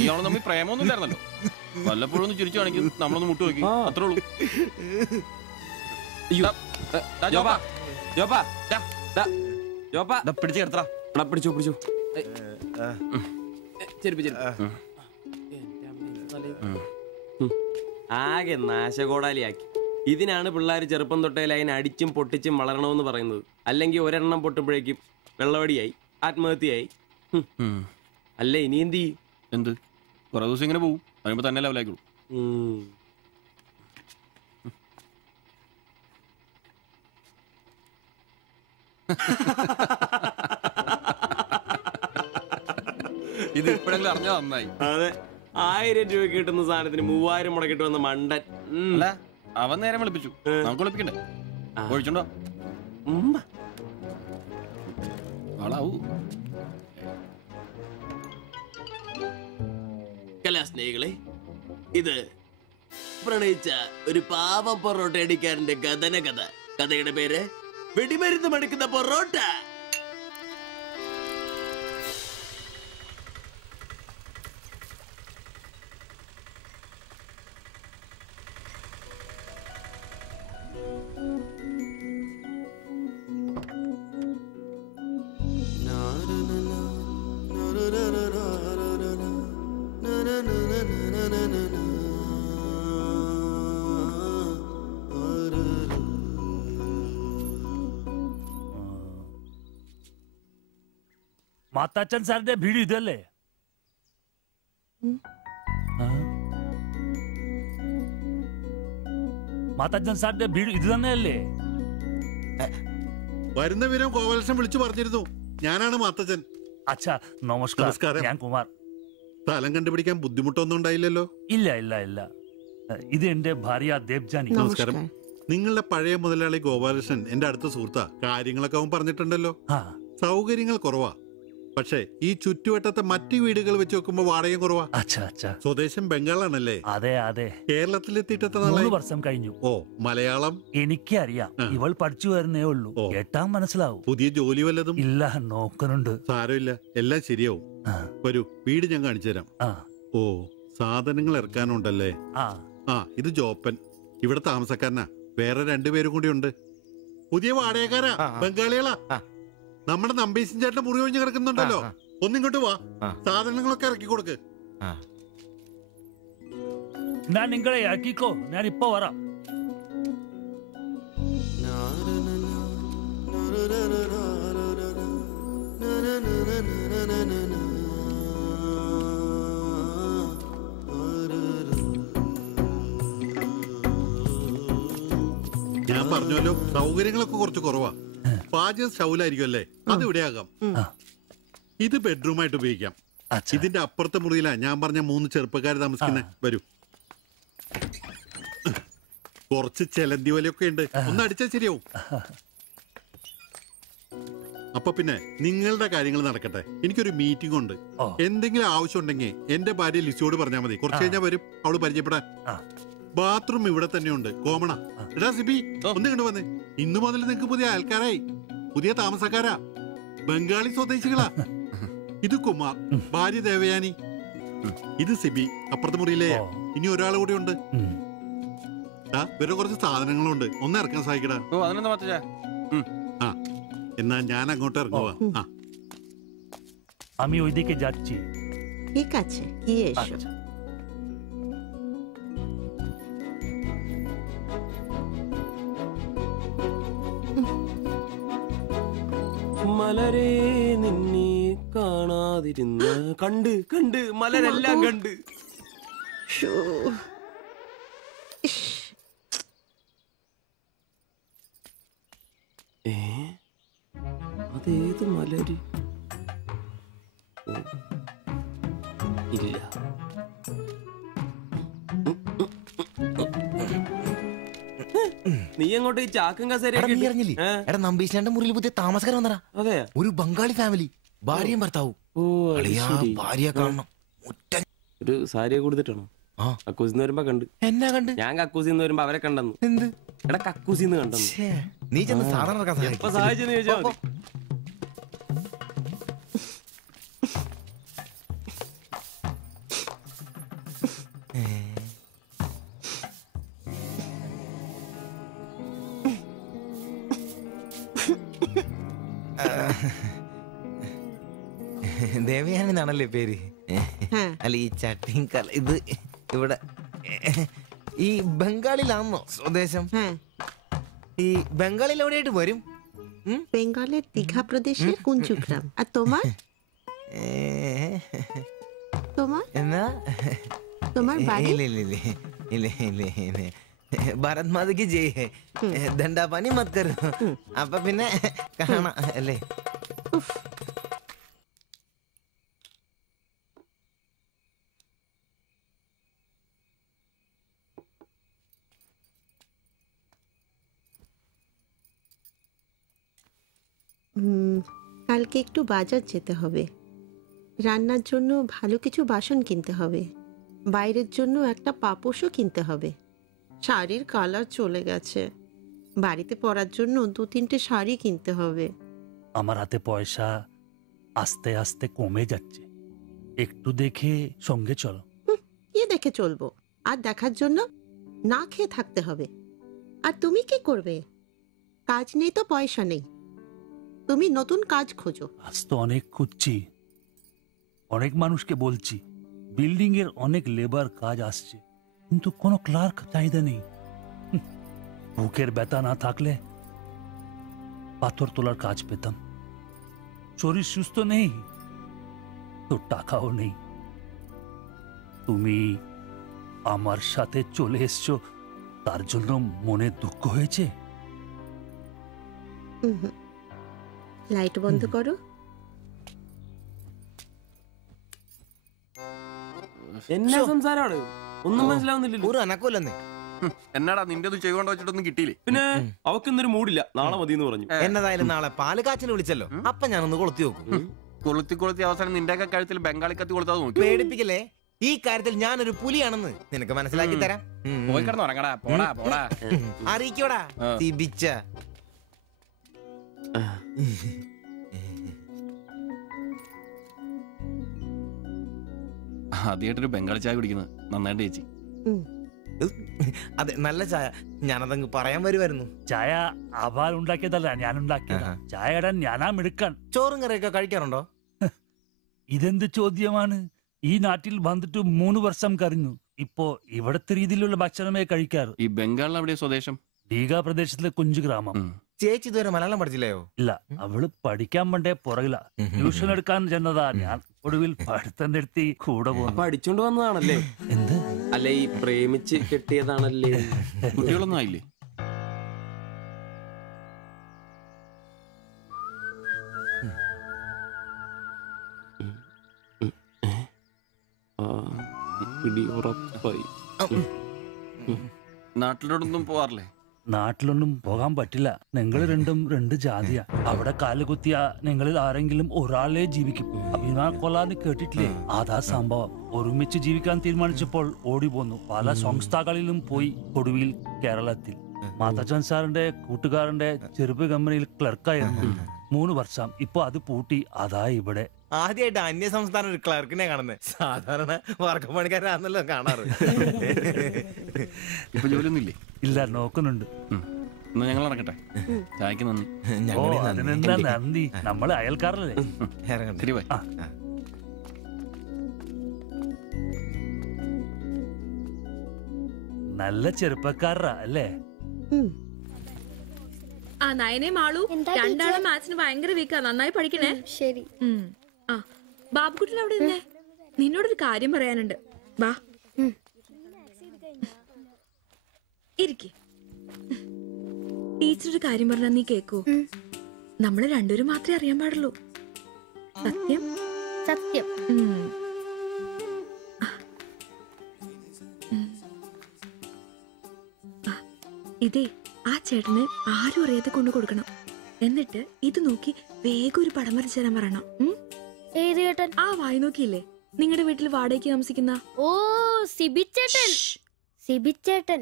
ഇയാള് തമ്മിൽ പ്രേമൊന്നും ഇല്ലായിരുന്നല്ലോ. വല്ലപ്പോഴും ഒന്ന് ചിരിച്ചു കാണിക്കും, നമ്മളൊന്ന് മുട്ടു നോക്കി, അത്രേ ഉള്ളൂ. പിടിച്ചു കിടത്തടാ. പിടിച്ചു പിടിച്ചു. ആകെ നാശകോടാലിയാക്കി. ഇതിനാണ് പിള്ളേർ ചെറുപ്പം തൊട്ടേ ലൈൻ അടിച്ചും പൊട്ടിച്ചും വളരണമെന്ന് പറയുന്നത്. അല്ലെങ്കിൽ ഒരെണ്ണം പൊട്ടുമ്പോഴേക്കും വെള്ളവടിയായി, ആത്മഹത്യയായി. അല്ല ഇനി എന്ത് ചെയ്യും? എന്ത് കുറെ ദിവസം ഇങ്ങനെ പോവും, കഴിയുമ്പോ തന്നെ ലെവലായിക്കോളൂ. ഇത് ഇപ്പോഴെങ്കിലും അറിഞ്ഞാ നന്നായി. അതെ, 1000 രൂപ കിട്ടുന്ന സാധനത്തിന് 3000 മുടക്കിട്ട് വന്ന മണ്ടൻ. അല്ല, അവൻ നേരം വിളിപ്പിച്ചു. നമുക്ക് വിളിപ്പിക്കണ്ടേ? ഒഴിച്ചുണ്ടോ? ആളാവൂ. കലാസ്നേഹികളെ, ഇത് പ്രണയിച്ച ഒരു പാവം പൊറോട്ട അടിക്കാരന്റെ കഥന കഥ. കഥയുടെ പേര് വെടിമരുന്ന് മടുക്കുന്ന പൊറോട്ട. മാത്താച്ചൻ സാറിന്റെ വീട് ഇതല്ലേ? മാത്താച്ചൻ സാറിന്റെ വീട് ഇത് തന്നെയല്ലേ? വരുന്ന വിവരം ഗോപാലകൃഷ്ണൻ വിളിച്ചു പറഞ്ഞിരുന്നു. ഞാനാണ് മാത്തച്ഛൻ. അച്ഛാ നമസ്കാരം. ഞാൻ കുമാർ. സ്ഥലം കണ്ടുപിടിക്കാൻ ബുദ്ധിമുട്ടൊന്നും ഉണ്ടായില്ലല്ലോ? ഇല്ല ഇല്ല ഇല്ല. ഇത് എന്റെ ഭാര്യ ദേവ്ജാനി. നമസ്കാരം. നിങ്ങളുടെ പഴയ മുതലാളി ഗോപാലകൃഷ്ണൻ എന്റെ അടുത്ത സുഹൃത്താ. കാര്യങ്ങളൊക്കെ അവൻ പറഞ്ഞിട്ടുണ്ടല്ലോ. സൗകര്യങ്ങൾ കുറവാ, പക്ഷേ ഈ ചുറ്റുവട്ടത്തെ മറ്റു വീടുകൾ വെച്ച് നോക്കുമ്പോ വാടകയും കുറവാ. സ്വദേശം ബംഗാളാണല്ലേ? അതെ അതെ. കേരളത്തിലെത്തിയിട്ട് 3 വർഷം കഴിഞ്ഞു. ഓ, മലയാളം എനിക്കറിയാം. ഇവൾ പഠിച്ചു വരുന്നേ ഉള്ളൂ. കേട്ടാ മനസ്സിലാവും. പുതിയ ജോലി വല്ലതും? ഇല്ല, നോക്കുന്നുണ്ട്. സാരമില്ല, എല്ലാം ശരിയാവും. വരൂ, വീട് ഞാൻ കാണിച്ചു തരാം. ഓ, സാധനങ്ങൾ ഇറക്കാനുണ്ടല്ലേ? ഇത് ജോപ്പൻ, ഇവിടെ താമസക്കാരനാ. വേറെ 2 പേരും കൂടി ഉണ്ട്. പുതിയ വാടകക്കാരാ, ബംഗാളികളാ. നമ്മുടെ നമ്പീശൻ ചേട്ടൻ മുറി ഒഴിഞ്ഞ് കിടക്കുന്നുണ്ടല്ലോ, ഒന്നിങ്ങോട്ട് വാ, സാധനങ്ങളൊക്കെ ഇറക്കി കൊടുക്ക്. ഞാൻ നിങ്ങളെ ഇറക്കിക്കോ, ഞാൻ ഇപ്പൊ വരാം. ഞാൻ പറഞ്ഞല്ലോ, സൗകര്യങ്ങളൊക്കെ കുറച്ച് കുറവാ. പാചകം സ്റ്റൗലായിരിക്കും അല്ലേ? അത് ഇവിടെയാകാം. ഇത് ബെഡ്റൂമായിട്ട് ഉപയോഗിക്കാം. ഇതിന്റെ അപ്പുറത്തെ മുറിയിലാ ഞാൻ പറഞ്ഞ 3 ചെറുപ്പക്കാർ താമസിക്കുന്നേ. വരൂ. കുറച്ച് ചെലന്തി വലയൊക്കെ ഉണ്ട്, ഒന്ന് അടിച്ചാൽ ശരിയാവും. അപ്പൊ പിന്നെ നിങ്ങളുടെ കാര്യങ്ങൾ നടക്കട്ടെ. എനിക്കൊരു മീറ്റിംഗ് ഉണ്ട്. എന്തെങ്കിലും ആവശ്യം ഉണ്ടെങ്കിൽ എന്റെ ഭാര്യ ലിസിയോട് പറഞ്ഞാൽ മതി. കുറച്ച് കഴിഞ്ഞാൽ വരും അവള് പരിചയപ്പെടാൻ. ബാത്റൂം ഇവിടെ തന്നെയുണ്ട്, കോമണാ. എടാ സിബി, ഒന്ന് കണ്ടു വന്നേ. ഇന്നു മുതൽ നിങ്ങൾക്ക് പുതിയ ആൾക്കാരായി, പുതിയ താമസക്കാരാ, ബംഗാളി സ്വദേശികളാ. ഇത് കുമാർ, ഭാര്യ ദേവയാനി. ഇത് സിബി, അപ്പുറത്തെ മുറിയിലെ. ഇനി ഒരാൾ കൂടി ഉണ്ട്. വേറെ കുറച്ച് സാധനങ്ങളുണ്ട്, ഒന്ന് ഇറക്കാൻ സഹായിക്കടാ. എന്നാ ഞാൻ അങ്ങോട്ട് ഇറങ്ങുവാ. আমি ওইদিকে যাচ্ছি। ঠিক আছে, গিয়ে এসো। മലരെ നിന്നെ കാണാതിരുന്ന കണ്ട് കണ്ട് മലരെല്ലാം കണ്ട്. അതേത് മലര്? ഇല്ല. നീ അങ്ങോട്ട് ഈ ചാക്കും കസേരയൊക്കെ നമ്പീശാന്റെ മുറിയിൽ പുതിയ താമസക്കാരൻ വന്നടാ. അതെ, ഒരു ബംഗാളി ഫാമിലി, ഭാര്യയും ഭർത്താവും. ഭാര്യ കാണണം. ഒരു സാരിയെ കൊടുത്തിട്ടാണോ? കക്കൂസിന്ന് വരുമ്പോ കണ്ട്. എന്നാ കണ്ട്? ഞാൻ കക്കൂസിന്ന് വരുമ്പോ അവരെ കണ്ടെന്നു. എന്ത്? എടാ കക്കൂസിന്ന് കണ്ടെന്നു. നീ ചെന്ന് സാധനം എപ്പോ സഹായിച്ചെന്ന് ചോദിച്ചാ മതി. ദേവയാനി എന്നാണല്ലേ പേര്? അല്ല, ഈ ചട്ടിയും ഇത് ഇവിടെ ഈ ബംഗാളിലാണോ സ്വദേശം? ഈ ബംഗാളിൽ എവിടെയായിട്ട് വരും? বেঙ্গলের দীঘা প্রদেশের কুঞ্জুগ্রাম। আর তোমার? তোমার എന്നാ তোমার বাড়ি? ഭാരത് മാതയ്ക്ക് ജയ്. ദണ്ഡാപാനി മത് കരോ. അപ്പൊ പിന്നെ കാണാം അല്ലേ? কালকে একটু বাজার যেতে হবে, রান্নার জন্য ভালো কিছু বাসন কিনতে হবে, বাইরের জন্য একটা পাপোশও কিনতে হবে। শাড়ির কালার চলে গেছে, বাড়িতে পরার জন্য 2-3টে শাড়ি কিনতে হবে। আমার হাতে পয়সা আস্তে আস্তে কমে যাচ্ছে, একটু দেখে সঙ্গে চলো। কি দেখে চলবো? আর দেখার জন্য না খেয়ে থাকতে হবে। আর তুমি কি করবে? কাজ নেই তো পয়সা নেই, তুমি নতুন কাজ খোঁজো। আজ তো অনেক খুঁজছি, অনেক মানুষকে বলছি, বিল্ডিং এর অনেক লেবার কাজ আসছে, কিন্তু কোনো ক্লার্ক চাহিদা নেই। বুকের ব্যথা না থাকলে পাথর তোলার কাজ পেতাম। শরীর সুস্থ নেই তো টাকাও নেই। তুমি আমার সাথে চলে এসছো, তার জন্য মনে দুঃখ হয়েছে? ലൈറ്റ് ബന്ദ് করো। എന്നാ സംസാരമാണ്? ഒന്നും മനസ്സിലാവുന്നില്ലല്ലോ. ഒരു അനക്കമില്ലെന്നേ. എന്നാടാ നിന്റെ ചെയ്തുകൊണ്ട് വെച്ചിട്ടൊന്നും കിട്ടിയില്ലേ? പിന്നെ അവക്കിന്നൊരു മൂടില്ല, നാളെ മതി എന്ന് പറഞ്ഞു. എന്നതായാലും നാളെ പാല് കാച്ചിന് വിളിച്ചല്ലോ, അപ്പൊ ഞാനൊന്ന് കൊളുത്തി നോക്കും. കൊളുത്തി അവസാനം നിന്റെയൊക്കെ കഴുത്തിൽ ബംഗാളി കത്തി കൊടുത്താൽ നോക്കി. പേടിപ്പിക്കല്ലേ, ഈ കാര്യത്തിൽ ഞാനൊരു പുലിയാണെന്ന് നിനക്ക് മനസ്സിലാക്കി തരാം. പോയി കിടന്ന് ഉറങ്ങടാ. പോടാ പോടാ. അറിയിക്കോടാ തിബിച്ച. ആദ്യമായിട്ടൊരു ബംഗാളി ചായ കുടിക്കുന്നത് നന്നായിട്ട് ചേച്ചി. അതെ, നല്ല ചായ. ഞാനതങ്ങ് പറയാൻ വരുമായിരുന്നു. ചായ അപാൽ ഉണ്ടാക്കിയതല്ല, ഞാൻ ഉണ്ടാക്കിയതാ. ചായ ഇടാൻ ഞാനാ മിടുക്കാൻ. ചോറും കറിയൊക്കെ കഴിക്കാറുണ്ടോ? ഇതെന്ത് ചോദ്യമാണ്? ഈ നാട്ടിൽ വന്നിട്ട് 3 വർഷം കഴിഞ്ഞു. ഇപ്പോ ഇവിടത്തെ രീതിയിലുള്ള ഭക്ഷണമേ കഴിക്കാറ്. ഈ ബംഗാളിൽ എവിടെ സ്വദേശം? ഡീഗ പ്രദേശത്തിലെ കുഞ്ചു ഗ്രാമം. ചേച്ചി ഇതുവരെ മലയാളം പഠിച്ചില്ലയോ? ഇല്ല, അവള് പഠിക്കാൻ വേണ്ടേ പുറകില. ട്യൂഷൻ എടുക്കാൻ ചെന്നതാ. ഞാൻ ഒടുവിൽ പഠിത്തം നിർത്തി കൂടെ പോകുന്നു. പഠിച്ചോണ്ട് വന്നതാണല്ലേ? എന്ത്? അല്ല, ഈ പ്രേമിച്ച് കെട്ടിയതാണല്ലേ? കുട്ടികളൊന്നും ആയില്ലേ? നാട്ടിലോട്ടൊന്നും പോവാറില്ലേ? നാട്ടിലൊന്നും പോകാൻ പറ്റില്ല. നിങ്ങൾ രണ്ടും 2 ജാതിയാ. അവിടെ കാലുകുത്തിയ നിങ്ങളിൽ ആരെങ്കിലും ഒരാളെ ജീവിക്കും. അഭിമാൻ കൊല്ലാന്ന് കേട്ടിട്ടില്ലേ? അതാ സംഭവം. ഒരുമിച്ച് ജീവിക്കാൻ തീരുമാനിച്ചപ്പോൾ ഓടി പോന്നു. പല സംസ്ഥകളിലും പോയി. ഒടുവിൽ കേരളത്തിൽ മാധവൻ സാറിന്റെ കൂട്ടുകാരന്റെ ചെറുപ്പ് കമ്പനിയിൽ ക്ലർക്കായിരുന്നു 3 വർഷം. ഇപ്പൊ അത് പൂട്ടി. അതാ ഇവിടെ. ആദ്യമായിട്ട് അന്യ സംസ്ഥാന ഒരു ക്ലർക്കിനെ കാണുന്നത്. സാധാരണ വർക്കപ്പണിക്കാരാണല്ലോ കാണാറ്. ഇപ്പൊ ജോലിയൊന്നും ഇല്ലേ? ഇല്ല, നോക്കുന്നുണ്ട്. എന്നാ ഞങ്ങൾ ഇറങ്ങട്ടെ. ചായക്ക് നന്ദി. ഓ, അതിനെന്താ നന്ദി, നമ്മള് അയൽക്കാരല്ലേ. ശരി, ബൈ. നല്ല ചെറുപ്പക്കാരാ അല്ലേ? ആ നയനെ മാളു രണ്ടാളും മാത്സിന് ഭയങ്കര വീക്കാ. നന്നായി പഠിക്കണേ. ശരി. ആ ബാബുക്കുട്ടൻ അവിടെ നിന്നേ, നിന്നോടൊരു കാര്യം പറയാനുണ്ട്. വാ ഇരിക്ക്. ടീച്ചർ ഒരു കാര്യം പറഞ്ഞാ നീ കേക്കൂ? നമ്മള് രണ്ടുപേരും മാത്രമേ അറിയാൻ പാടുള്ളൂ. സത്യം സത്യം. ഇതേ ആ ചേട്ടന് ആരും അറിയാതെ കൊണ്ടു കൊടുക്കണം. എന്നിട്ട് ഇത് നോക്കി വേഗം ഒരു പടം വരച്ചു തരാൻ പറയണം. ഏത് ചേട്ടൻ? ആ വായി നോക്കിയില്ലേ, നിങ്ങളുടെ വീട്ടിൽ വാടകയ്ക്ക് താമസിക്കുന്ന? ഓ, സിബിച്ചേട്ടൻ. സിബിച്ചേട്ടൻ.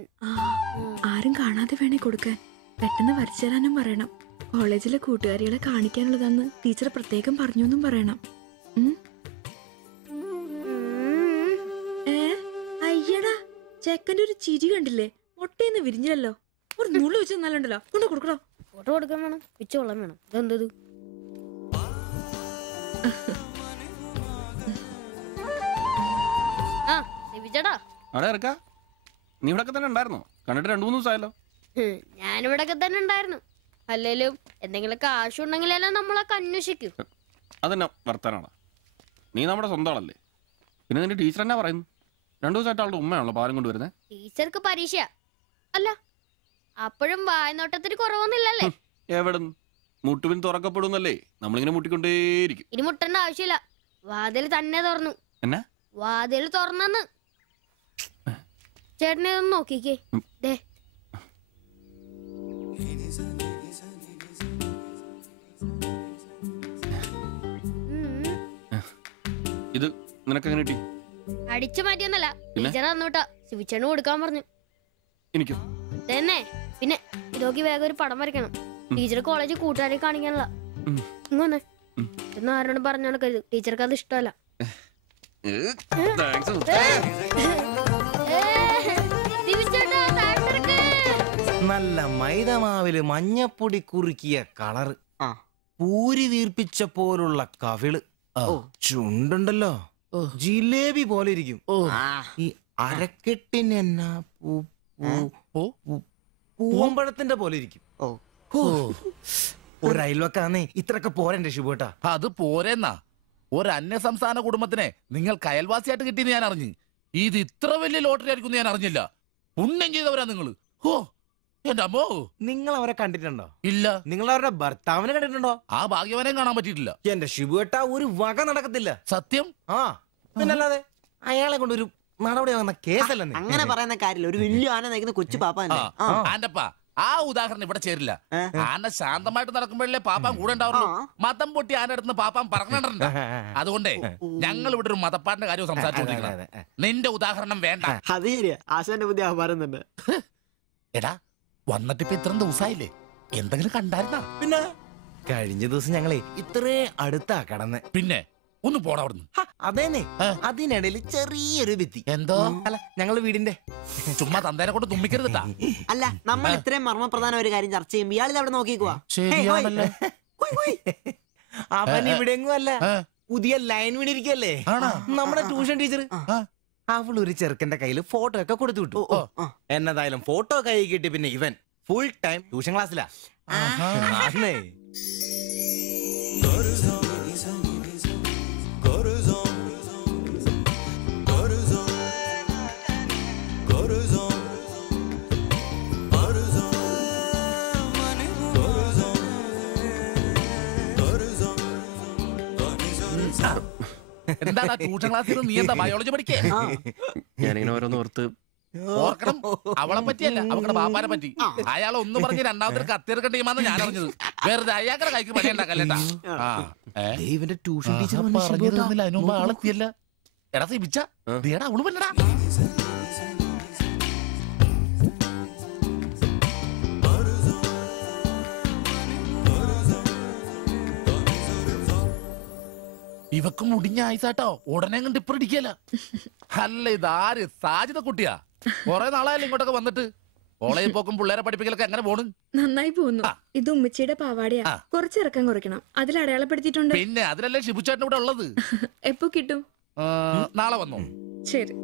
ആരും കാണാതെ വേണേ കൊടുക്കാൻ. പെട്ടെന്ന് വരച്ചു തരാനും പറയണം. കോളേജിലെ കൂട്ടുകാരികളെ കാണിക്കാനുള്ളതാന്ന് ടീച്ചർ പ്രത്യേകം പറഞ്ഞു എന്നും പറയണം. അയ്യടാ, ചെക്കന്റെ ഒരു ചിരി കണ്ടില്ലേ? മുട്ടയെന്ന് വിരിഞ്ഞല്ലോ. ഒരു നൂല് വെച്ച് നല്ലുണ്ടല്ലോ, കൊണ്ട് കൊടുക്കണോ? ഫോട്ടോ കൊടുക്കാൻ വേണം, പിച്ചോളം വേണം. ഇതെന്തത്? ആ സിബിച്ചേട്ടാ. അവിടെ ഇറക്കാ. നീ ഇവിടെ തന്നെ ഉണ്ടായിരുന്നോ? കണ്ടിട്ട് 2-3 ദിവസമായല്ലോ. ഞാനിവിടൊക്കെ തന്നെ ഉണ്ടായിരുന്നു. അല്ലേലും എന്തെങ്കിലും കാശുണ്ടെങ്കിലല്ലേ നമ്മളൊക്കെ അന്വേഷിക്കൂ. അതെന്നാ വർത്താനാണ്? നീ നമ്മുടെ സ്വന്തം ആളല്ലേ. പിന്നെ നിന്റെ ടീച്ചർ എന്നാ പറയുന്നു? 2 ദിവസമായിട്ട് അവളുടെ ഉമ്മയാണല്ലോ പാലം കൊണ്ടുവരുന്നത്. ടീച്ചർക്ക് പരീക്ഷ അല്ല, അപ്പോഴും വായനോട്ടത്തിന് കുറവൊന്നുമില്ലല്ലേ? എവിടെ മുട്ടുപിൻ തുറക്കപ്പെടുന്നല്ലേ, നമ്മളിങ്ങനെ മുട്ടിക്കൊണ്ടേയിരിക്കും. ഇനി മുട്ടേണ്ട ആവശ്യമില്ല, വാതിൽ തന്നെ തുറന്നു. എന്നാ വാതിൽ തുറന്നെന്ന്. ചേട്ടനെ ഒന്ന് നോക്കിക്കേ. ദേ നിനക്കെങ്ങനെ കിട്ടി? അടിച്ചു മാറ്റിയൊന്നല്ല, പിന്നെ? ടീച്ചർ തന്നൂട്ടാ. ശിവച്ചേണ് കൊടുക്കാൻ പറഞ്ഞു. എനിക്കോ? തന്നെ. പിന്നെ ഇതൊക്കെ വേഗം ഒരു പടം വരയ്ക്കണം. ടീച്ചർ കോളേജിൽ കൂട്ടുകാരെ കാണിക്കാനുള്ള. ഇങ്ങൊന്ന് എന്ന് ആരോടും പറഞ്ഞു നടക്കരുത്, ടീച്ചർക്ക് അത് ഇഷ്ടമല്ല. നല്ല മൈദമാവില് മഞ്ഞപ്പൊടി കുറുക്കിയ കളറ്, പൂരി വീർപ്പിച്ച പോലുള്ള കവിള്, ചുണ്ടുണ്ടല്ലോ ജിലേബി പോലെ ഇരിക്കും. ഈ അരക്കെട്ടിന് എന്നാ പൂവമ്പഴത്തിന്റെ പോലെ ഇരിക്കും. ഒരു അയൽവക്കാന്നേ ഇത്രയൊക്കെ പോരെന്റെ ശുഭേട്ടാ. അത് പോരെന്നാ. ഒരു അന്യ സംസ്ഥാന കുടുംബത്തിനെ നിങ്ങൾക്ക് അയൽവാസിയായിട്ട് കിട്ടിയെന്ന് ഞാൻ അറിഞ്ഞു. ഇത് ഇത്ര വലിയ ലോട്ടറി ആയിരിക്കും ഞാൻ അറിഞ്ഞില്ല. പുണ്യം ചെയ്തവരാ നിങ്ങള്. ഓ എന്റെ അമ്മോ. നിങ്ങൾ അവരെ കണ്ടിട്ടുണ്ടോ? ഇല്ല. നിങ്ങൾ അവരുടെ ഭർത്താവിനെ കണ്ടിട്ടുണ്ടോ? ആ ഭാഗ്യവനെയും കാണാൻ പറ്റിയിട്ടില്ല. എന്റെ ശിബുവേട്ടാ ഒരു വക നടക്കത്തില്ല. സത്യം. ആ പിന്നല്ലാതെ അയാളെ കൊണ്ട് ഒരു നടപടി വന്ന കേസല്ല. അങ്ങനെ പറയുന്ന കാര്യമില്ല. ഒരു വലിയ ആന നയിക്കുന്ന കൊച്ചു പാപ്പ. ആന്റപ്പാ, ആ ഉദാഹരണം ഇവിടെ ചേരില്ല. ആന ശാന്തമായിട്ട് നടക്കുമ്പോഴല്ലേ പാപ്പാൻ കൂടെ ഉണ്ടാവുള്ളൂ. മതം പൊട്ടി ആന അടുത്ത് പാപ്പാൻ പറഞ്ഞിട്ടുണ്ട്. അതുകൊണ്ടേ ഞങ്ങൾ ഇവിടെ ഒരു മതപ്പാടിന്റെ കാര്യം സംസാരിച്ചോണ്ടിരിക്കണം. നിന്റെ ഉദാഹരണം വേണ്ട. അത് ശരിയാ, ആശാന്റെ പുതിയ ആഹാരം തന്നെ. എടാ വന്നിട്ട് ഇപ്പൊ ഇത്രയും ദിവസമായില്ലേ, എന്തെങ്കിലും കണ്ടായിരുന്നാ? പിന്നെ കഴിഞ്ഞ ദിവസം ഞങ്ങളെ ഇത്രേ അടുത്താ കടന്ന്. പിന്നെ ഒന്ന് പോടാ അവിടുന്ന്. അതേന്നെ, അതിനിടയിൽ ചെറിയൊരു ഭിത്തി. എന്തോ അല്ല ഞങ്ങള് വീടിന്റെ ചുമ്മാ തന്തേനെ കൊണ്ട് തുമ്മിക്കരുതാ. അല്ല, നമ്മൾ ഇത്രയും മർമ്മപ്രധാന ഒരു കാര്യം ചർച്ച ചെയ്യുമ്പോ ഇയാളിത് അവിടെ നോക്കിക്കുവാ. അവൻ ഇവിടെ എങ്ങും അല്ല, പുതിയ ലൈൻ വീണിരിക്കല്ലേ നമ്മുടെ ട്യൂഷൻ ടീച്ചർ. അവൾ ഒരു ചെറുക്കന്റെ കയ്യിൽ ഫോട്ടോ ഒക്കെ കൊടുത്തു വിട്ടു. എന്നതായാലും ഫോട്ടോ കൈ കിട്ടി. പിന്നെ ഇവൻ ഫുൾ ടൈം ട്യൂഷൻ ക്ലാസ്സിലാ. എന്താ ട്യൂഷൻ ക്ലാസ്സിൽ നീ എന്താ ബയോളജി പഠിക്കേ? ഞാനിങ്ങനെ ഓരോന്ന് ഓർത്ത് ഓർക്കണം. അവളെ പറ്റിയല്ല, അവളുടെ പാപ്പാനെ പറ്റി. അയാൾ ഒന്ന് പറഞ്ഞ് രണ്ടാമത്തെ കത്തിയെടുക്കേണ്ട ടീമാന്ന് ഞാൻ അറിഞ്ഞത്. വെറുതെ അയാളുടെ കൈക്ക് പണി ഉണ്ടാക്കല്ലേട്ടാ. ഇവന്റെ ട്യൂഷൻ ടീച്ചർ പറഞ്ഞിരുന്നില്ല, അതിന് മുമ്പ് ആളെത്തിയല്ല. എടാ സിബിച്ച ദേടാ അവള് പല്ലടാ. ഇവക്ക് മുടിഞ്ഞ ആയിസാട്ടോ, ഉടനെ കണ്ട് ഇപ്പൊ ഇടിക്കല. അല്ല ഇതാര് സാജിത കുട്ടിയാ? കൊറേ നാളായാലും ഇങ്ങോട്ടൊക്കെ വന്നിട്ട്. കോളേജിൽ പോക്കും പിള്ളേരെ പഠിപ്പിക്കലൊക്കെ എങ്ങനെ പോണ്? നന്നായി പോകുന്നു. ഇത് ഉമ്മച്ചിയുടെ പാവാടയാ, കുറച്ച് ഇറക്കം കുറയ്ക്കണം. അതിൽ അടയാളപ്പെടുത്തിയിട്ടുണ്ട്. പിന്നെ അതിലല്ലേ ഷിബുച്ചേട്ടൻ ഇവിടെ ഉള്ളത്. എപ്പോ കിട്ടും? നാളെ വന്നോ? ശരി.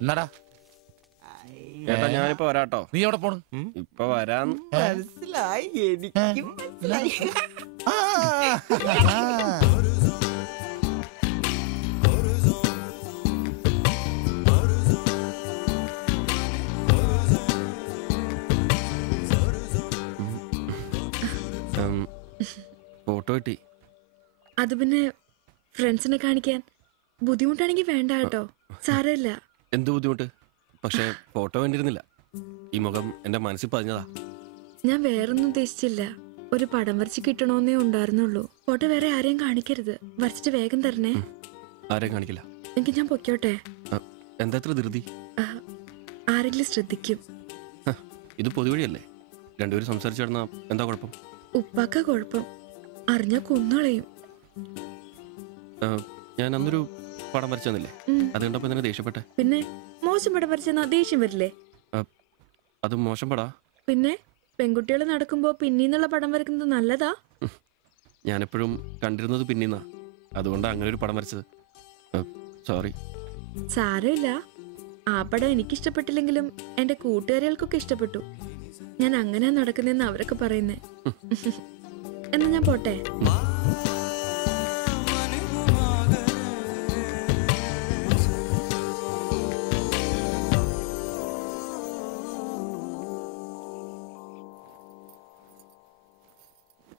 എന്നടാ ഏട്ടാ ഞാനിപ്പോ വരാട്ടോ. നീ എവിടെ പോണ്? ഇപ്പൊ വരാൻ മനസ്സിലായി, എനിക്കും മനസ്സിലായി. ഫോട്ടോ കിട്ടി. അത് പിന്നെ ഫ്രണ്ട്സിനെ കാണിക്കാൻ ബുദ്ധിമുട്ടാണെങ്കിൽ വേണ്ട കേട്ടോ, സാരമില്ല. എന്ത് ബുദ്ധിമുട്ട്? പക്ഷെ ഫോട്ടോ വേണ്ടിയിരുന്നില്ല. ഈ മുഖം എന്റെ മനസ്സിൽ പതിഞ്ഞതാ. ഞാൻ വേറൊന്നും ഉദ്ദേശിച്ചില്ല. ഒരു പടം വരച്ച് കിട്ടണോന്നേ ഉണ്ടായിരുന്നുള്ളൂ. ഫോട്ടോ വേറെ ആരെയും കാണിക്കരുത്. വരച്ചിട്ട് വേഗം തരണേ. ആരെയും കാണിക്കില്ല. എങ്കിൽ ഞാൻ പൊക്കോട്ടെ. എന്താ ഇത്ര ധൃതി? ആരെങ്കിലും ശ്രദ്ധിക്കും. ഇത് പൊതുവഴിയല്ലേ, രണ്ടുപേരും സംസാരിച്ചു കിടന്നാ എന്താ കുഴപ്പം? ഉപ്പാക്ക കുഴപ്പം, അറിഞ്ഞാ കൊന്നളയും. ഞാൻ അന്നൊരു പടം വരച്ചു തന്നില്ലേ, അത് കണ്ടപ്പോ തന്നെ ദേഷ്യപ്പെട്ടെ. പിന്നെ മോശം പടം വരച്ചെന്നാ ദേഷ്യം വരില്ലേ? അത് മോശം പടാ. പിന്നെ പെൺകുട്ടികൾ നടക്കുമ്പോ പിന്നീന്നുള്ള പടം വരക്കുന്നത് നല്ലതാ. ഞാനെപ്പോഴും കണ്ടിരുന്നത് പിന്നീന്നാ, അതുകൊണ്ടാ അങ്ങനെ ഒരു പടം വരച്ചത്. സോറി. സാരമില്ല. ആ പടം എനിക്കിഷ്ടപ്പെട്ടില്ലെങ്കിലും എന്റെ കൂട്ടുകാരികൾക്കൊക്കെ ഇഷ്ടപ്പെട്ടു. ഞാൻ അങ്ങനെ നടക്കുന്നെന്ന് അവരൊക്കെ പറയുന്നേ. എന്നാ ഞാൻ പോട്ടെ.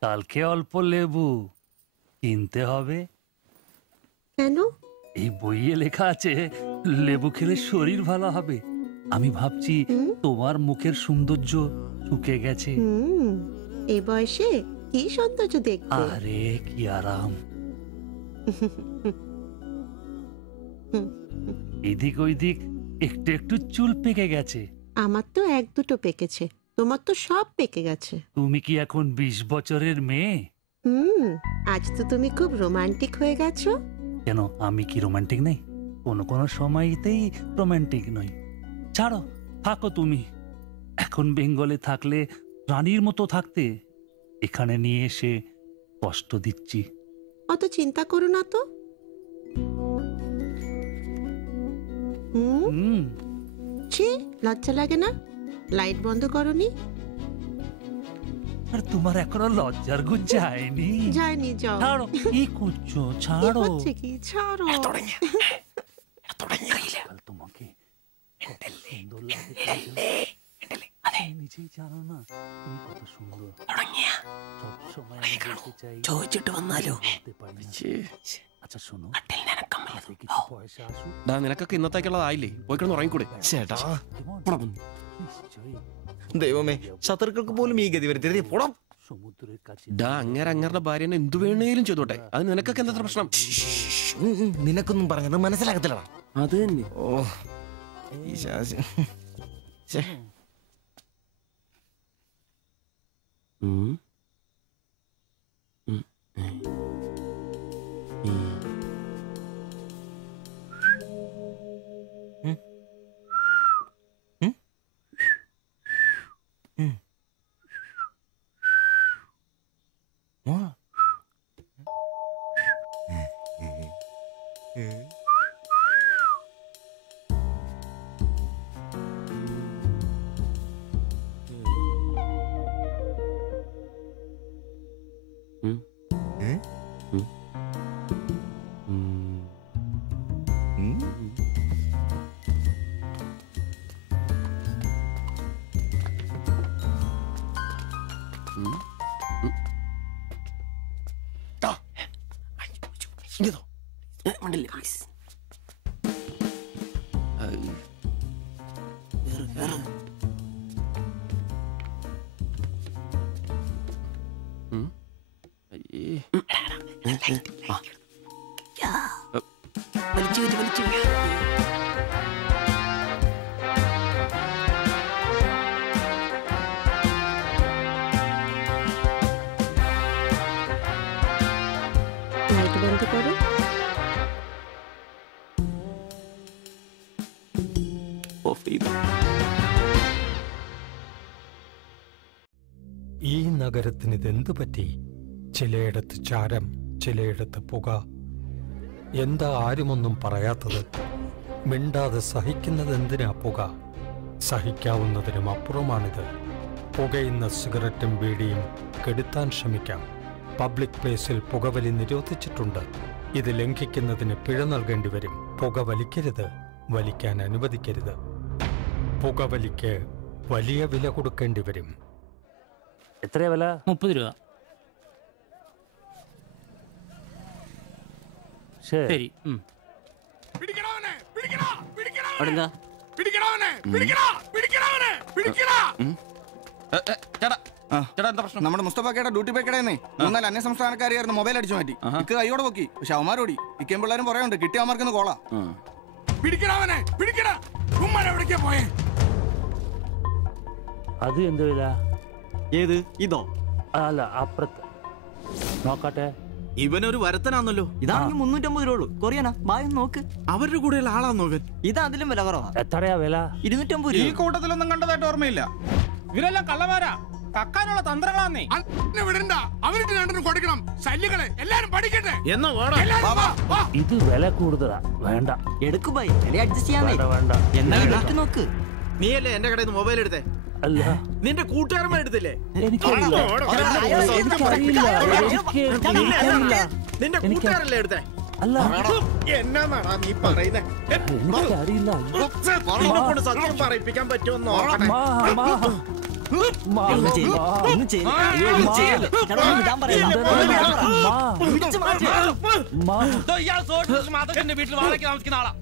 কালকে অল্প লেবু কিনতে হবে। কেন? এই বইয়ে লেখা আছে লেবু খেলে শরীর ভালো হবে। আমি ভাবছি তোমার মুখের সৌন্দর্য শুকে গেছে। এ বয়সে কি সৌন্দর্য দেখবে। আরে কি আরাম। এদিক ওইদিক একটু একটু চুল পেকে গেছে। আমার তো এক দুটো পেকেছে, তোমার তো সব পেকে গেছে। তুমি কি এখন 20 বছরের মেয়ে? আজ তো তুমি খুব রোমান্টিক হয়ে গেছো। কেন, আমি কি রোমান্টিক নেই? কোনো কোনো সময়তেই রোমান্টিক নই। ছাড়ো, থাকো তুমি। এখন বেঙ্গলে থাকলে রানীর মতো থাকতে, এখানে নিয়ে এসে কষ্ট দিচ্ছি। অত চিন্তা করো না তো। ছি, লজ্জা লাগে না? লাইট বন্ধ করনি? আর তোমার এখনো লজ্জার গুণ যায়নি? যায়নি, যাও। ছাড়ো, কি করছো? ছাড়ো। হচ্ছে কি? ছাড়ো। তোমাকে সুন্দর লাগে, নিজেই জানো না তুমি কত সুন্দর। সবসময় আমি বলতে চাই, ചോദിച്ചിട്ട് വന്നാലോ? আচ্ছা শোনো, পয়সা আসুক। നിനക്കൊക്കെ ഇന്നത്തേക്കുള്ളതായില്ലേ? പോയി കിടന്ന് ഉറങ്ങിക്കൂടെ? ചേട്ടാ ദൈവമേ, ശത്രുക്കൾക്ക് പോലും ഈ ഗതി വരുത്തരുതേ. പോടാം. അങ്ങനെ അങ്ങരുടെ ഭാര്യനെ എന്തു വേണേലും ചെയ്തോട്ടെ, അത് നിനക്കൊക്കെ എന്താ പ്രശ്നം? നിനക്കൊന്നും പറഞ്ഞത് മനസ്സിലാകത്തില്ലടാ. അത് തന്നെ. ഓ ഈ ശാസി. ഛേ. লাইট বন্ধ করো। ഈ നഗരത്തിന് ഇതെന്തു പറ്റി? ചിലയിടത്ത് ചാരം, ചിലയിടത്ത് പുക. എന്താ ആരുമൊന്നും പറയാത്തത്? മിണ്ടാതെ സഹിക്കുന്നത് എന്തിനാ പുക? സഹിക്കാവുന്നതിനും അപ്പുറമാണിത്. പുകയുന്ന സിഗരറ്റും ബീഡിയും കെടുത്താൻ ശ്രമിക്കാം. പബ്ലിക് പ്ലേസിൽ പുകവലി നിരോധിച്ചിട്ടുണ്ട്. ഇത് ലംഘിക്കുന്നതിന് പിഴ നൽകേണ്ടി വരും. പുക വലിക്കരുത്, വലിക്കാൻ അനുവദിക്കരുത്. പുകവലിക്ക് വലിയ വില കൊടുക്കേണ്ടി വരും. എത്രയാ വില? 30 രൂപ. ശരി. നമ്മുടെ മുസ്തഫാക്കയുടെ ഡ്യൂട്ടി പേക്കടേന്നേ 3-4 അന്യ സംസ്ഥാനക്കാരെയായിരുന്നു മൊബൈൽ അടിച്ചു മാറ്റി. ഇക്ക് കൈയോടെ പൊക്കി, പക്ഷെ അവന്മാരോടി. ഇക്കയും പിള്ളേരും പറയാനുണ്ട്, കിട്ടിയ അവന്മാർക്കൊന്ന് കോളാ. അത് എന്ത് വില? ഏത്? ഇതോ? അല്ല, അപ്പുറത്ത് നോക്കട്ടെ. ഇവനൊരു വരത്തനാന്നല്ലോ. ഇതാണെങ്കിൽ 350 രൂപ ഉള്ളൂ. കൊറിയാനാ? ബായ് നോക്ക്. അവരുടെ കൂടെയുള്ള ആളാന്നോ ഇവൻ? ഇത് അതിലും വില കുറവാ. എത്രയാ വില? 250 ഈ രൂപ. കൂട്ടത്തിലൊന്നും കണ്ടതായിട്ട് ഓർമ്മയില്ല. ഇവരെല്ലാം കള്ളമാരാ, കക്കാനുള്ള തന്ത്രങ്ങളാന്നേ. വിടണ്ട, അവർക്ക് രണ്ടിനും കൊടുക്കണം. ശല്യങ്ങളെ എല്ലാരും പഠിക്കട്ടെ. എന്നാ ഇത് വില കൂടുതലാ. വേണ്ട, എടുക്കു ബായ്, വില അഡ്ജസ്റ്റ് ചെയ്യാന്നേ. വേണ്ട. എന്നാ ഇതാക്കി നോക്ക്. നീയല്ലേ എന്റെ കടയിൽ നിന്ന് മൊബൈൽ എടുത്തേ? അല്ല, നിന്റെ കൂട്ടുകാരന്മാർ എടുത്തില്ലേ? നിന്റെ കൂട്ടുകാരല്ലേ എടുത്തേ? അല്ല, എന്നാടാ നീ പറയുന്നേ? സത്യം പറയിപ്പിക്കാൻ പറ്റുമെന്ന് വീട്ടിൽ വാടക താമസിക്കുന്ന ആളാ.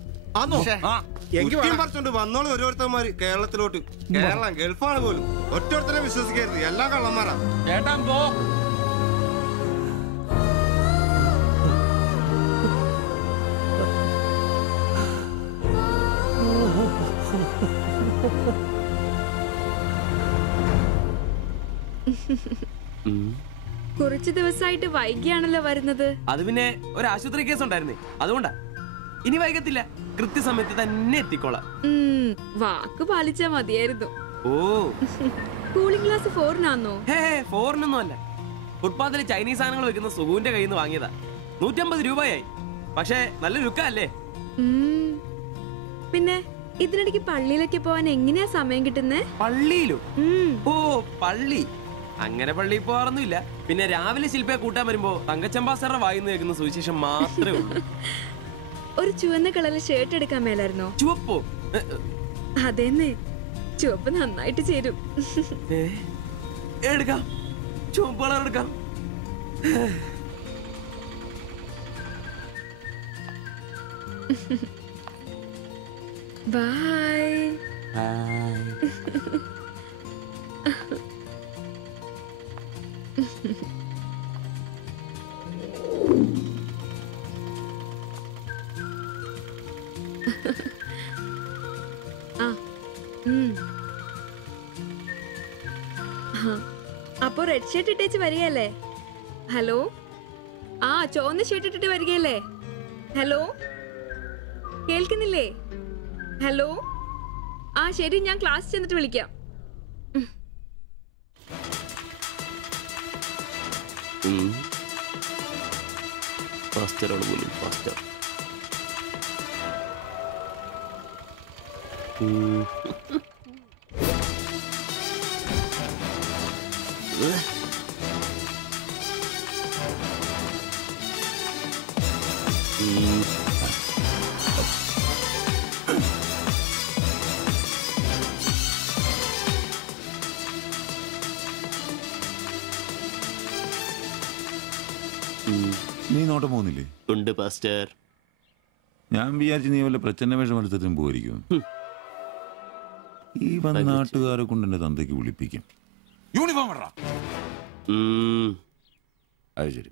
വന്നോളൂ ഓരോരുത്തന്മാര് കേരളത്തിലോട്ട്. കേരളം ഗൾഫാണ് പോലും. ഒറ്റൊരുത്തരെ വിശ്വസിക്കരുത്, എല്ലാം കള്ളന്മാരാ. ചേട്ടാൻ പോ. കുറച്ചു ദിവസമായിട്ട് വൈകിയാണല്ലോ വരുന്നത്. അത് പിന്നെ ഒരു ആശുപത്രി കേസ് ഉണ്ടായിരുന്നേ, അതുകൊണ്ടാ. ഇനി വൈകത്തില്ല, കൃത്യസമയത്ത് തന്നെ എത്തിക്കോളാം. വാക്ക് പാലിച്ചാ മതിയായിരുന്നു. ഓ, കൂളിംഗ് ഗ്ലാസ് 4-നാന്നോ? ഹേ, 4-നൊന്നും അല്ല. ഫുട്പാത്തിൽ ചൈനീസ് സാധനങ്ങൾ വെക്കുന്ന സുഗുവിന്റെ കയ്യിൽ നിന്ന് വാങ്ങിയതാ. 150 രൂപയായി. പക്ഷെ നല്ല ലുക്കല്ലേ? പിന്നെ ഇതിനിടയ്ക്ക് പള്ളിയിലൊക്കെ പോവാൻ എങ്ങനെയാ സമയം കിട്ടുന്നേ? പള്ളിയിലോ? ഓ, പള്ളി. അങ്ങനെ പള്ളിയിൽ പോവാറൊന്നുമില്ല. പിന്നെ രാവിലെ ശില്പയെ കൂട്ടാൻ വരുമ്പോ തങ്കച്ചമ്പാസറുടെ വായിന്ന് കേൾക്കുന്ന സുവിശേഷം മാത്രമേ ഉള്ളൂ. ഒരു ചുവന്ന കളറിൽ ഷർട്ട് എടുക്കാൻ മേലായിരുന്നോ? ചുവപ്പോ? അതെന്നെ, ചുവപ്പ് നന്നായിട്ട് ചേരും. എടുക്കാം, ചുവപ്പ് കളർ എടുക്കാം. ബൈ. അപ്പൊ റെഡ് ഷർട്ട് ഇട്ടേച്ച് വരികയല്ലേ? ഹലോ, ചുവന്ന ഷർട്ട് ഇട്ടിട്ട് വരികയല്ലേ? ഹലോ, കേൾക്കുന്നില്ലേ? ഹലോ, ശരി, ഞാൻ ക്ലാസ് ചെന്നിട്ട് വിളിക്കാം. നീ നോട്ടം പോകുന്നില്ലേ? ഉണ്ട് പാസ്റ്റർ. ഞാൻ വിചാരിച്ചു നീ വല്ല പ്രച്ഛന്ന വേഷം എടുത്തിട്ടും പോയിരിക്കും. ഈ വന്ന നാട്ടുകാരെ കൊണ്ട് എന്റെ തന്തയ്ക്ക് വിളിപ്പിക്കും. യൂണിഫോം ഇടറാ. അത് ശരി.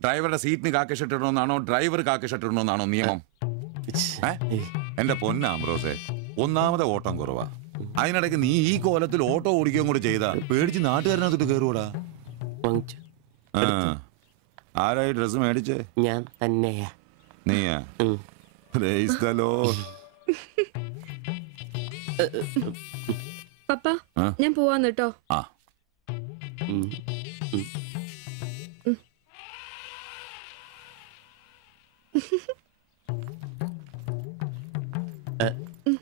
ഡ്രൈവറുടെ സീറ്റിന് കാക്കി ഷർട്ട് ഇടണമെന്നാണോ ഡ്രൈവർ കാക്കി ഷർട്ട് ഇടണമെന്നാണോ നിയമം? എന്റെ പൊന്ന ആംബ്രോസേ, ഒന്നാമത്തെ ഓട്ടം കുറവാ. അതിനിടയ്ക്ക് നീ ഈ കോലത്തിൽ ഓട്ടോ ഓടിക്കുകയും കൂടി ചെയ്താ പേടിച്ച് നാട്ടുകാരനകത്തോട്ട് കയറുവാടാ. ആരായി ഡ്രസ് മേടിച്ചേ? ഞാൻ തന്നെയാ. നീയാ? Price the Lord. പപ്പ, ഞാൻ പോവാന്ന് കേട്ടോ.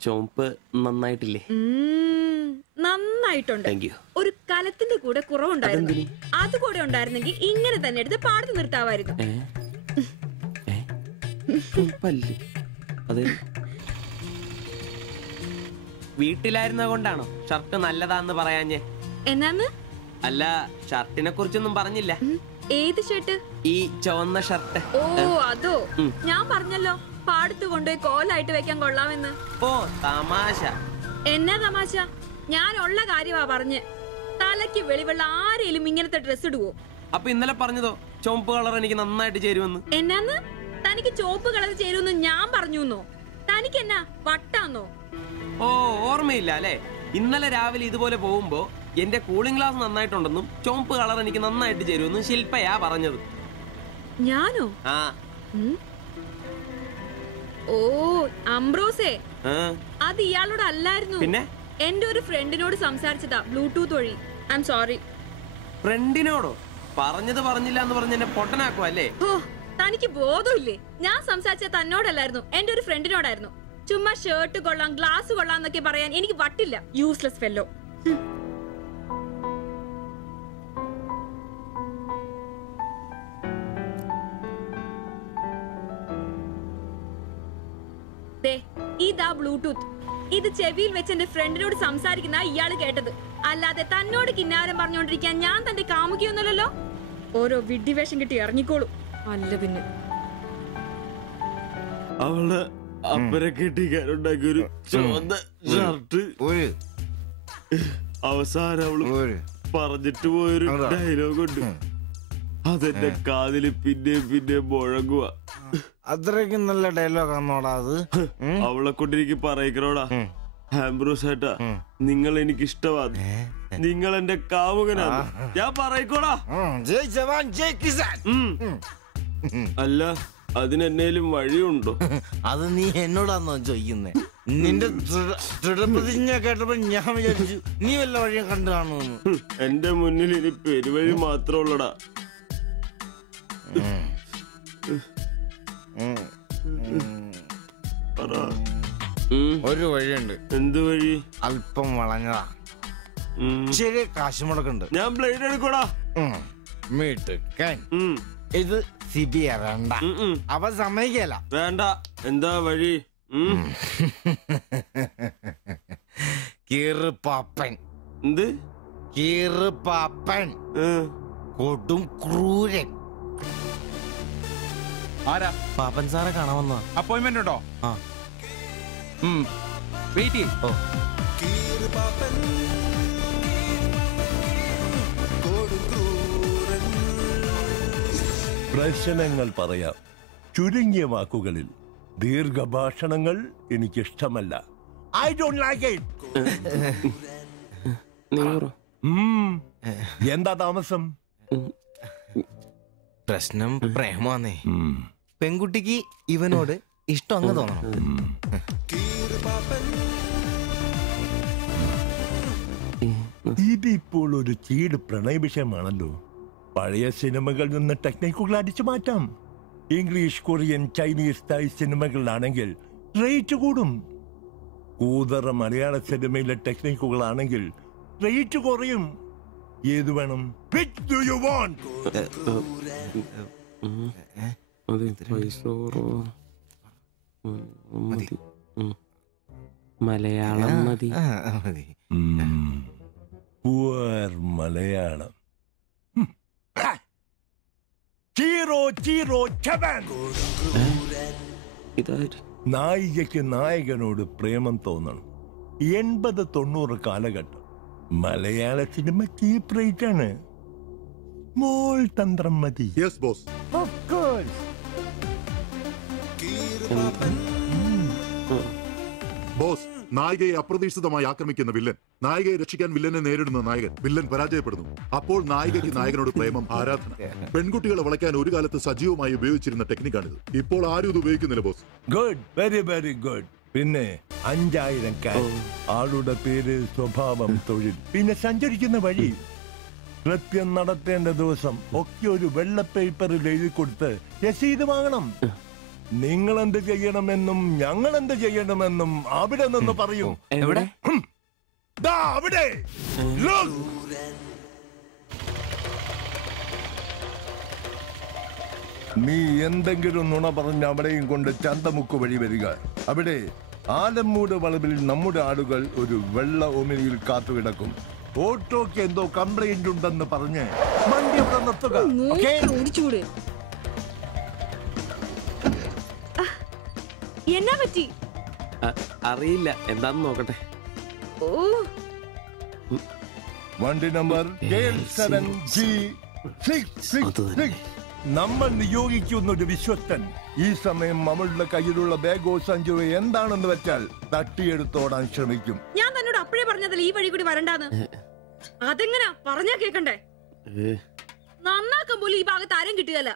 ചോപ്പ് നന്നായിട്ടില്ലേ? നന്നായിട്ടുണ്ട്. ഒരു കലത്തിന്റെ കൂടെ കുറവുണ്ടായിരുന്നു. അത് കൂടെ ഉണ്ടായിരുന്നെങ്കിൽ ഇങ്ങനെ തന്നെ എടുത്ത് പാടത്ത് നിർത്താമായിരുന്നു. വീട്ടിലായിരുന്ന കൊണ്ടാണോ ഷർട്ട് നല്ലതാന്ന് പറയാഞ്ഞേ? എന്നാന്ന്? അല്ല, ഷർട്ടിനെ കുറിച്ചൊന്നും പറഞ്ഞില്ല. ഏത് ഷർട്ട്? ഈ ചുവന്ന ഷർട്ട്. ഓ, അതോ? ഞാൻ പറഞ്ഞല്ലോ പാടത്ത് കൊണ്ടുപോയി കോലായിട്ട് വെക്കാൻ കൊള്ളാമെന്ന്. ഓ, തമാശ. എന്നാ തമാശ? ഞാൻ ഉള്ള കാര്യമാ പറഞ്ഞ്. തലയ്ക്ക് വെളിവുള്ള ആരെയും ഇങ്ങനത്തെ ഡ്രസ് ഇടുവോ? അപ്പൊ ഇന്നലെ പറഞ്ഞതോ ചുവപ്പ് കളർ എനിക്ക് നന്നായിട്ട് ചേരുമെന്ന്? എന്നാന്ന്? തനിക്ക് ചുവപ്പ് കളർ ചേരുമെന്ന് ഞാൻ പറഞ്ഞുന്നോ? തനിക്ക് എന്നാ വട്ടാന്നോ? ഓ, ഓർമ്മയില്ല അല്ലേ? ഇന്നലെ രാവിലെ ഇതുപോലെ പോകുമ്പോ എന്റെ കൂളിംഗ് ഗ്ലാസ് നന്നായിട്ടുണ്ടെന്നും ചുവപ്പ് കളർ എനിക്ക് നന്നായിട്ട് ചേരുമെന്നും ശില്പയാ പറഞ്ഞത്. ഞാനോ? ഓ, അംബ്രോസേ, അത് ഇയാളോട് അല്ലായിരുന്നു. പിന്നെ എന്റെ ഒരു ഫ്രണ്ടിനോട് സംസാരിച്ചതാ ബ്ലൂടൂത്ത് വഴി. I am sorry. ഫ്രണ്ടിനോടോ? പറഞ്ഞത് പറഞ്ഞില്ല എന്ന് പറഞ്ഞ് എന്നെ പൊട്ടനാക്കുവ അല്ലേ? ഓ, തനിക്ക് ബോധമില്ലേ? ഞാൻ സംസാരിച്ച തന്നോടല്ലായിരുന്നു, എന്റെ ഒരു ഫ്രണ്ടിനോടായിരുന്നു. ചുമ്മാ ഷർട്ട് കൊള്ളാം, ഗ്ലാസ് കൊള്ളാം എന്നൊക്കെ പറയാൻ എനിക്ക് വട്ടില്ല. Useless fellow. ഇതാ ബ്ലൂടൂത്ത്. ഇത് ചെവിയിൽ വെച്ച് എന്റെ ഫ്രണ്ടിനോട് സംസാരിക്കുന്ന ഇയാള് കേട്ടത്. അല്ലാതെ തന്നോട് കിന്നാരം പറഞ്ഞോണ്ടിരിക്കാൻ ഞാൻ തന്റെ കാമുകിയൊന്നുമല്ലല്ലോ. ഓരോ വിഡ്ഢിവേഷം കിട്ടി ഇറങ്ങിക്കോളൂ. അല്ല പിന്നെ അവള് അപ്പനെ കെട്ടിക്കാനുണ്ടാക്കിയൊരു ചുവന്ന ഷർട്ട്. അവസാനം അവള് പറഞ്ഞിട്ട് പോയൊരു ഡയലോഗ് ഉണ്ട്. അതെന്റെ കാതില് പിന്നെ മുഴങ്ങുക. അത്രയ്ക്കും നല്ല ഡയലോഗ് ആണോടാ അത്? അവളെ കൊണ്ട് എനിക്ക് പറയിക്കണോടാ. ആംബ്രോസ് ഏട്ടാ, നിങ്ങൾ എനിക്ക് ഇഷ്ടമാണ്. നിങ്ങൾ എന്റെ കാമുകനാണ്. ഞാൻ പറയിക്കോടാ. അല്ല, അതിനെന്നേലും വഴിയുണ്ടോ? അത് നീ എന്നോടാന്നോ ചോദിക്കുന്നേ? നിന്റെ ദൃഢപ്രതിജ്ഞ കേട്ടപ്പോ ഞാൻ വിചാരിച്ചു നീ വല്ല വഴിയും കണ്ടു കാണുമെന്ന്. എന്റെ മുന്നിൽ ഇനി പെരുവഴി മാത്രമുള്ളടാ. ഒരു വഴിയുണ്ട്. എന്ത് വഴി? അല്പം വളഞ്ഞതാ. ശരി, കാശ് മുടക്കുണ്ട്. ഞാൻ ബ്ലേഡ് എടുക്കോടാ. മീട്ടുക്കൻ, ഇത് സിബി ഇറണ്ട. അവ സമ്മതിക്കല. വേണ്ട. എന്താ വഴി? കീറുപാപ്പൻ. എന്ത്? കീറുപാപ്പൻ, കൊടും ക്രൂരൻ. ആരാ? പാപ്പൻ സാറെ കാണാൻ വന്നതാ. അപ്പോയിന്റ്മെന്റ് ഉണ്ടോ? ആ, വെയിറ്റ് ചെയ്യ്. പ്രശ്നങ്ങൾ പറയാം ചുരുങ്ങിയ വാക്കുകളിൽ. ദീർഘഭാഷണങ്ങൾ എനിക്കിഷ്ടമല്ല. I don't like it. എന്താ താമസം? പ്രശ്നം പ്രേമാന്നേ. പെൺകുട്ടിക്ക് ഇവനോട് ഇഷ്ടം അങ്ങ് തോന്നണം. ഇതിപ്പോൾ ഒരു ചീട് പ്രണയ വിഷയമാണല്ലോ. പഴയ സിനിമകളിൽ നിന്ന് ടെക്നിക്കുകൾ അടിച്ചു മാറ്റാം. ഇംഗ്ലീഷ്, കൊറിയൻ, ചൈനീസ്, തായ് സിനിമകളിലാണെങ്കിൽ റേറ്റ് കൂടും. കൂതറ മലയാള സിനിമയിലെ ടെക്നിക്കുകളാണെങ്കിൽ റേറ്റ് കുറയും. ഏത് വേണം? Which do you want? Malayalam മതി. പുവർ മലയാളം. Chi Rho Chi Rho ചവൻ. നായികയ്ക്ക് നായകനോട് പ്രേമം തോന്നണം. 80-90 കാലഘട്ടം മലയാള സിനിമ ചീപ്പ് റേറ്റ് ആണ്. മോൾ തന്ത്രം മതി. Yes boss. Of course. Boss, നായികയെ അപ്രതീക്ഷിതമായി ആക്രമിക്കുന്ന വില്ലൻ, നായികയെ രക്ഷിക്കാൻ വില്ലനെ നേരിടുന്ന നായകൻ, വില്ലൻ പരാജയപ്പെടുന്നു. അപ്പോൾ നായികയ്ക്ക് നായകനോട് പ്രേമം, ആരാധന. പെൺകുട്ടികളെ വളയ്ക്കാൻ ഒരു കാലത്ത് സജീവമായി ഉപയോഗിച്ചിരുന്ന ടെക്നിക്കാണിത്. ഇപ്പോൾ ആരും ഇത് ഉപയോഗിക്കുന്നില്ല boss. Good, very very good. പിന്നെ 5000 ആളുടെ പേര്, സ്വഭാവം, തൊഴിൽ, പിന്നെ സഞ്ചരിക്കുന്ന വഴി, കൃത്യം നടത്തേണ്ട ദിവസം ഒക്കെ ഒരു വെള്ള പേപ്പറിൽ എഴുതി കൊടുത്ത് രസീത് വാങ്ങണം. നിങ്ങൾ എന്ത് ചെയ്യണമെന്നും ഞങ്ങൾ എന്ത് ചെയ്യണമെന്നും അവിടെ നിന്ന് പറയും. എവിടെ? അവിടെ. നീ എന്തെങ്കിലും നുണ പറഞ്ഞ് അവിടെയും കൊണ്ട് ചന്തമുക്ക് വഴി വരിക. അവിടെ ആലമ്മൂട് വളവിൽ നമ്മുടെ ആളുകൾ ഒരു വെള്ള ഒമിനിയിൽ കാത്തുകിടക്കും. ഓട്ടോക്ക് എന്തോ കംപ്ലൈന്റ് ഉണ്ടെന്ന് പറഞ്ഞ് വണ്ടി ഇവിടെ നിർത്തുക. എന്നാ പറ്റി? അറിയില്ല, എന്താന്ന് നോക്കട്ടെ. വണ്ടി നമ്പർ K7G666. നമ്മൾ നിയോഗിക്കുന്ന ഒരു വിശ്വസ്തൻ ഈ സമയം അവളുടെ കയ്യിലുള്ള ബാഗോ സഞ്ചോ എന്താണെന്ന് വെച്ചാൽ തട്ടിയെടുത്തോടാൻ ശ്രമിക്കും. ഞാൻ തന്നോട് അപ്പോഴേ പറഞ്ഞതല്ല ഈ വഴി കൂടി വരണ്ടാന്ന്. അതെങ്ങനാ പറഞ്ഞാ കേക്കണ്ടേ? നന്നാക്കാൻ പോലും ഈ ഭാഗത്ത് ആരും കിട്ടുകയല്ല.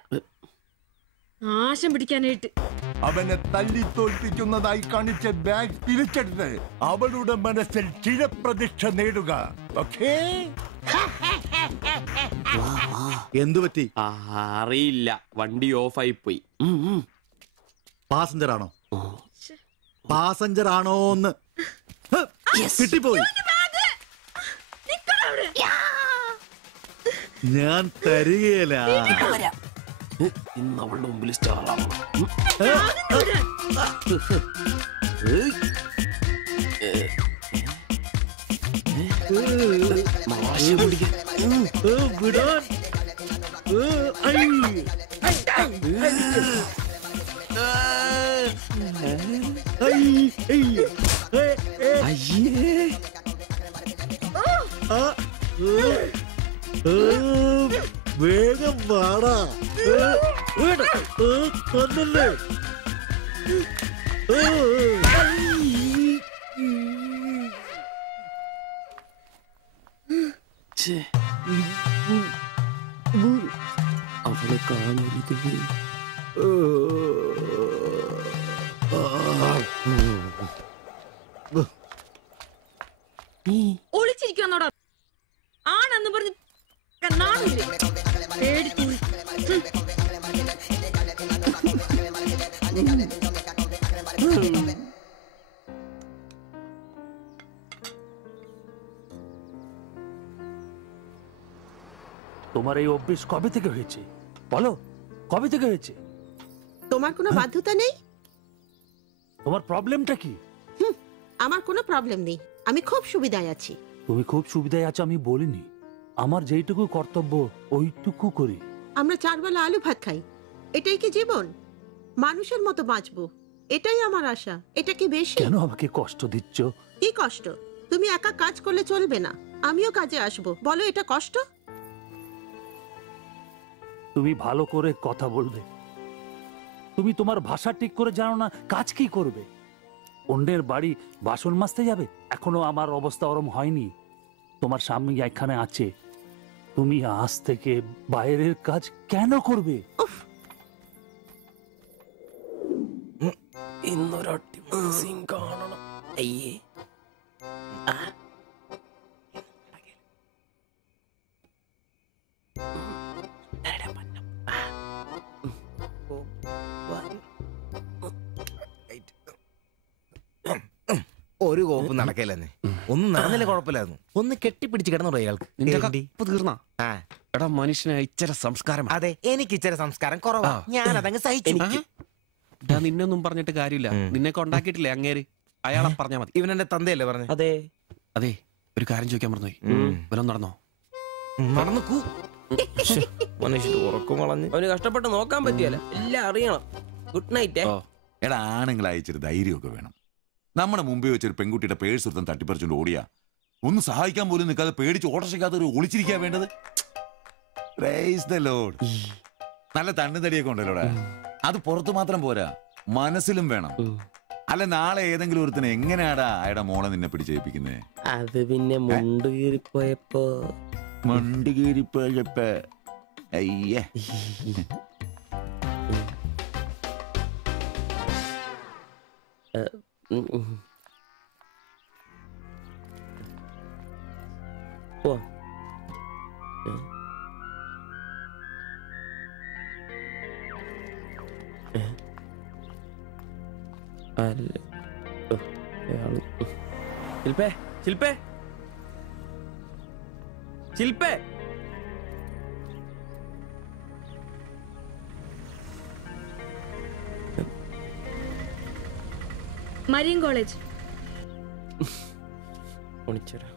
നാശം പിടിക്കാനായിട്ട് അവനെ തല്ലി തോൽപ്പിക്കുന്നതായി കാണിച്ച ബാഗ് തിരിച്ചെടുത്ത് അവളുടെ മനസ്സിൽ ചിരപ്രതിഷ്ഠ നേടുക. ഓക്കേ? എന്തു പറ്റി? അറിയില്ല, വണ്ടി ഓഫായി പോയി. പാസഞ്ചർ ആണോ? പാസഞ്ചർ ആണോന്ന് കിട്ടിപ്പോയി. ഞാൻ തരികയില്ല. ഇന്ന് അവളുടെ മുമ്പിൽ സ്റ്റാറാണ്. വേഗം വാടാ. കൊന്നല്ലേ? അവളെ കാണരുത്. ഒളിച്ചിരിക്കുന്നോടാ ആണെന്ന് പറഞ്ഞ് നാണില്ലേ? പേടിച്ചു. তোমার এই অভ্যেস কবে থেকে হয়েছে বলো? কবে থেকে হয়েছে? তোমার কোনো বাধ্যতা নেই। তোমার প্রবলেমটা কি? আমার কোনো প্রবলেম নেই, আমি খুব সুবিধায় আছি। তুমি খুব সুবিধায় আছো আমি বলিনি, আমার যেইটুকু কর্তব্য ওইটুকু করি। আমরা 4 বেলা আলু ভাত খাই, এটাই কি জীবন? মানুষের মতো বাঁচবো, এটাই আমার আশা। এটা কি বেশি? কেন আমাকে কষ্ট দিচ্ছ? কি কষ্ট? তুমি একা কাজ করলে চলবে না, আমিও কাজে আসবো। বলো এটা কষ্ট? তুমি ভালো করে কথা বলবে। তুমি তোমার ভাষা ঠিক করে জানো না, কাজ কি করবে? অন্যের বাড়ি বাসন মাজতে যাবে? এখনো আমার অবস্থা ওরম হয়নি। তোমার স্বামী এখানে আছে, তুমি আজ থেকে বাইরের কাজ কেন করবে? ഇന്നൊരൊട്ടി സീൻ കാണണം. അയ്യേ ഒരു കോപ്പ് നടക്കില്ലെന്നെ. ഒന്നും നടന്നില്ല കുഴപ്പമില്ലായിരുന്നു. ഒന്ന് കെട്ടിപ്പിടിച്ച് കിടന്നു അയാൾക്ക്. തീർന്നാ? എടാ മനുഷ്യന് ഇച്ചിര സംസ്കാരം. അതെ, എനിക്ക് ഇച്ചിരി സംസ്കാരം കുറവാ, ഞാൻ അതങ്ങ് സഹിച്ചു. നിന്നൊന്നും പറഞ്ഞിട്ട് കാര്യമില്ല, നിന്നെ കൊണ്ടാക്കിയിട്ടില്ലേ അങ്ങേര്, അയാളെ പറഞ്ഞാ മതി. ഇവൻ എന്റെ തന്തയല്ലേ പറഞ്ഞു? അതെ അതെ. ഒരു കാര്യം ചോദിക്കാൻ മറന്നുപോയി, ഇവനൊന്നും നടന്നോ? നടന്നു മനുഷ്യർ ഉറക്കം വളഞ്ഞ്. അവന് കഷ്ടപ്പെട്ട് നോക്കാൻ പറ്റിയല്ല, എല്ലാം അറിയണം. Good night. എടാ, ആണുങ്ങൾ അയച്ചൊരു ധൈര്യമൊക്കെ വേണം. നമ്മുടെ മുമ്പേ വെച്ചൊരു പെൺകുട്ടിയുടെ പേഴ്സ് ഒരുത്തൻ തട്ടിപ്പറിച്ചുകൊണ്ട് ഓടിയാ ഒന്ന് സഹായിക്കാൻ പോലും നിൽക്കാതെ പേടിച്ച് ഓട്ടർഷയ്ക്കകത്ത് ഒരു ഒളിച്ചിരിക്കാൻ വേണ്ടത്. Price the Lord. നല്ല തണ്ണുതടിയൊക്കെ ഉണ്ടല്ലോടാ, അത് പുറത്ത് മാത്രം പോരാ, മനസ്സിലും വേണം. അല്ല, നാളെ ഏതെങ്കിലും ഒരുത്തിന് എങ്ങനെയാടാ അയാളുടെ മോളെ നിന്നെ പിടിച്ചേൽപ്പിക്കുന്നേ? അത് പിന്നെ മുണ്ട് കീറിപ്പോയപ്പോ അയ്യേ. ശില്പേ, ശില്പേ, ശില്പേ. Marian college. ഒളിച്ചോരാ.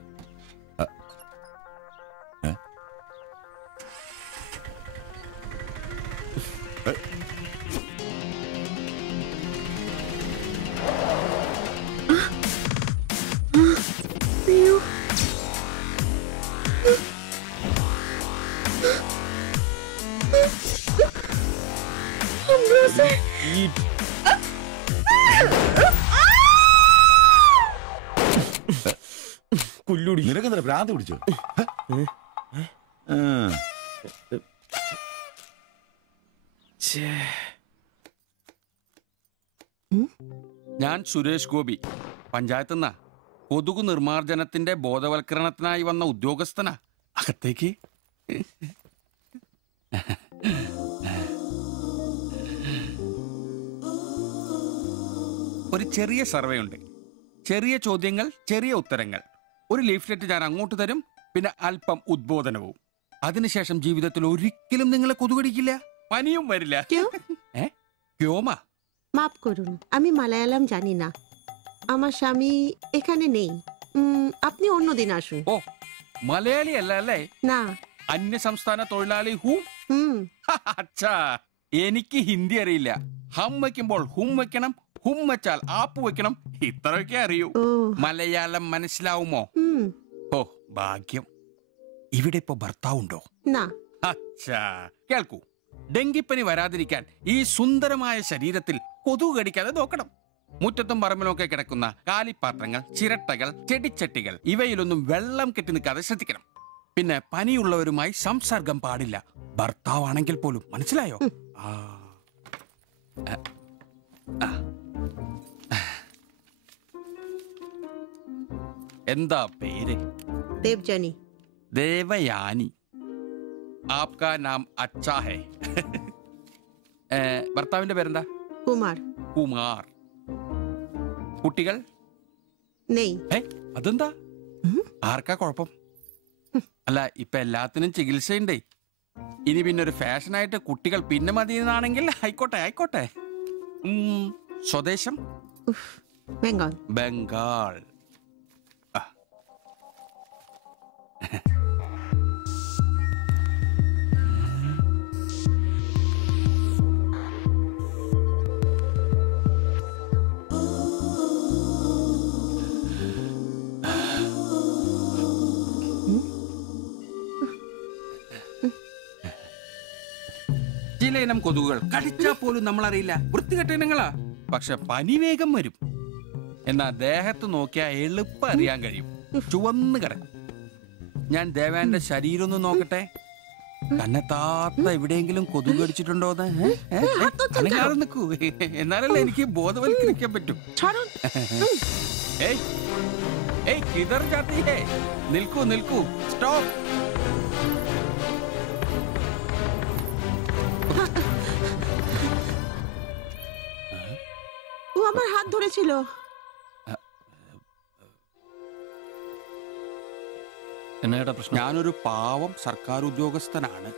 നിനക്കെന്താ ഭ്രാന്ത് പിടിച്ചോ? ഞാൻ സുരേഷ് ഗോപി, പഞ്ചായത്ത് നിന്നാ. കൊതുകു നിർമാർജനത്തിന്റെ ബോധവൽക്കരണത്തിനായി വന്ന ഉദ്യോഗസ്ഥനാ. അകത്തേക്ക്. ഒരു ചെറിയ സർവേ ഉണ്ട്, ചെറിയ ചോദ്യങ്ങൾ, ചെറിയ ഉത്തരങ്ങൾ. ഒരു ലീഫ്ലെറ്റ് ഞാൻ അങ്ങോട്ട് തരും, പിന്നെ അല്പം ഉദ്ബോധനവും. അതിനുശേഷം ജീവിതത്തിൽ ഒരിക്കലും നിങ്ങളെ കൊതുകടിക്കില്ല, പനിയും വരില്ല. ക്യോമാ? মাফ করুন, আমি মালায়ালাম জানি না, আমার স্বামী এখানে নেই। আপনি অন্যদিন আসুন। ഓ, മലയാളി അല്ല അല്ലേ? না। അന്യ സംസ്ഥാന തൊഴിലാളി ഹൂം? അച്ഛാ, എനിക്ക് ഹിന്ദി അറിയില്ല. ഹം വയ്ക്കുമ്പോൾ ഹും വെക്കണം, ഹും വെച്ചാൽ ആപ്പ് വെക്കണം, ഇത്രയൊക്കെ അറിയൂ. മലയാളം മനസ്സിലാവുമോ? ഓ, ഭാഗ്യം. ഇവിടെ ഇപ്പൊ ഭർത്താവുണ്ടോ? അച്ഛാ, കേൾക്കൂ. ഡെങ്കിപ്പനി വരാതിരിക്കാൻ ഈ സുന്ദരമായ ശരീരത്തിൽ കൊതുക് കടിക്കാതെ നോക്കണം. മുറ്റത്തും പറമ്പിലൊക്കെ കിടക്കുന്ന കാലിപ്പാത്രങ്ങൾ, ചിരട്ടകൾ, ചെടിച്ചട്ടികൾ, ഇവയിലൊന്നും വെള്ളം കെട്ടി നിൽക്കാതെ ശ്രദ്ധിക്കണം. പിന്നെ പനിയുള്ളവരുമായി സംസർഗം പാടില്ല, ഭർത്താവാണെങ്കിൽ പോലും. മനസ്സിലായോ? ആ. എന്താ പേര്? ദേവ്ജാനി. ദേവയാനി. ആപ്കാ നാം അച്ഛാ ഹൈ. ഭർത്താവിന്റെ പേരെന്താ? കുമാർ. കുമാർ. കുട്ടികൾ? അതെന്താ? ആർക്കാ കുഴപ്പം? അല്ല, ഇപ്പൊ എല്ലാത്തിനും ചികിത്സയുണ്ടേ. ഇനി പിന്നെ ഒരു ഫാഷനായിട്ട് കുട്ടികൾ പിന്നെ മതിയെന്നാണെങ്കിൽ ആയിക്കോട്ടെ ആയിക്കോട്ടെ. സ്വദേശം? ബംഗാൾ. ബംഗാൾ. ചില ഇനം കൊതുകുകൾ കടിച്ചാൽ പോലും നമ്മൾ അറിയില്ല, വൃത്തികെട്ട ഇനങ്ങളാ. പക്ഷെ പനി വേഗം വരും. എന്നാ ദേഹത്ത് നോക്കിയാൽ എളുപ്പം അറിയാൻ കഴിയും, ചുവന്ന് കിടക്കും. ഞാൻ ദേവാന്റെ ശരീരം ഒന്ന് നോക്കട്ടെ. കന്നെത്താത്ത എവിടെയെങ്കിലും കൊതുക് കടിച്ചിട്ടുണ്ടോന്ന്? അനങ്ങാതെ നിൽക്കൂ, എന്നാലല്ലേ എനിക്ക് ബോധവൽക്കരിക്കാൻ പറ്റും. കിതർ ജാത്തി ഹേ. നിൽക്കൂ നിൽക്കൂ, സ്റ്റോപ്പ്. ও আমার হাত ধরেছিল। എന്നാ പ്രശ്നം? ഞാനൊരു പാവം സർക്കാർ ഉദ്യോഗസ്ഥനാണ്.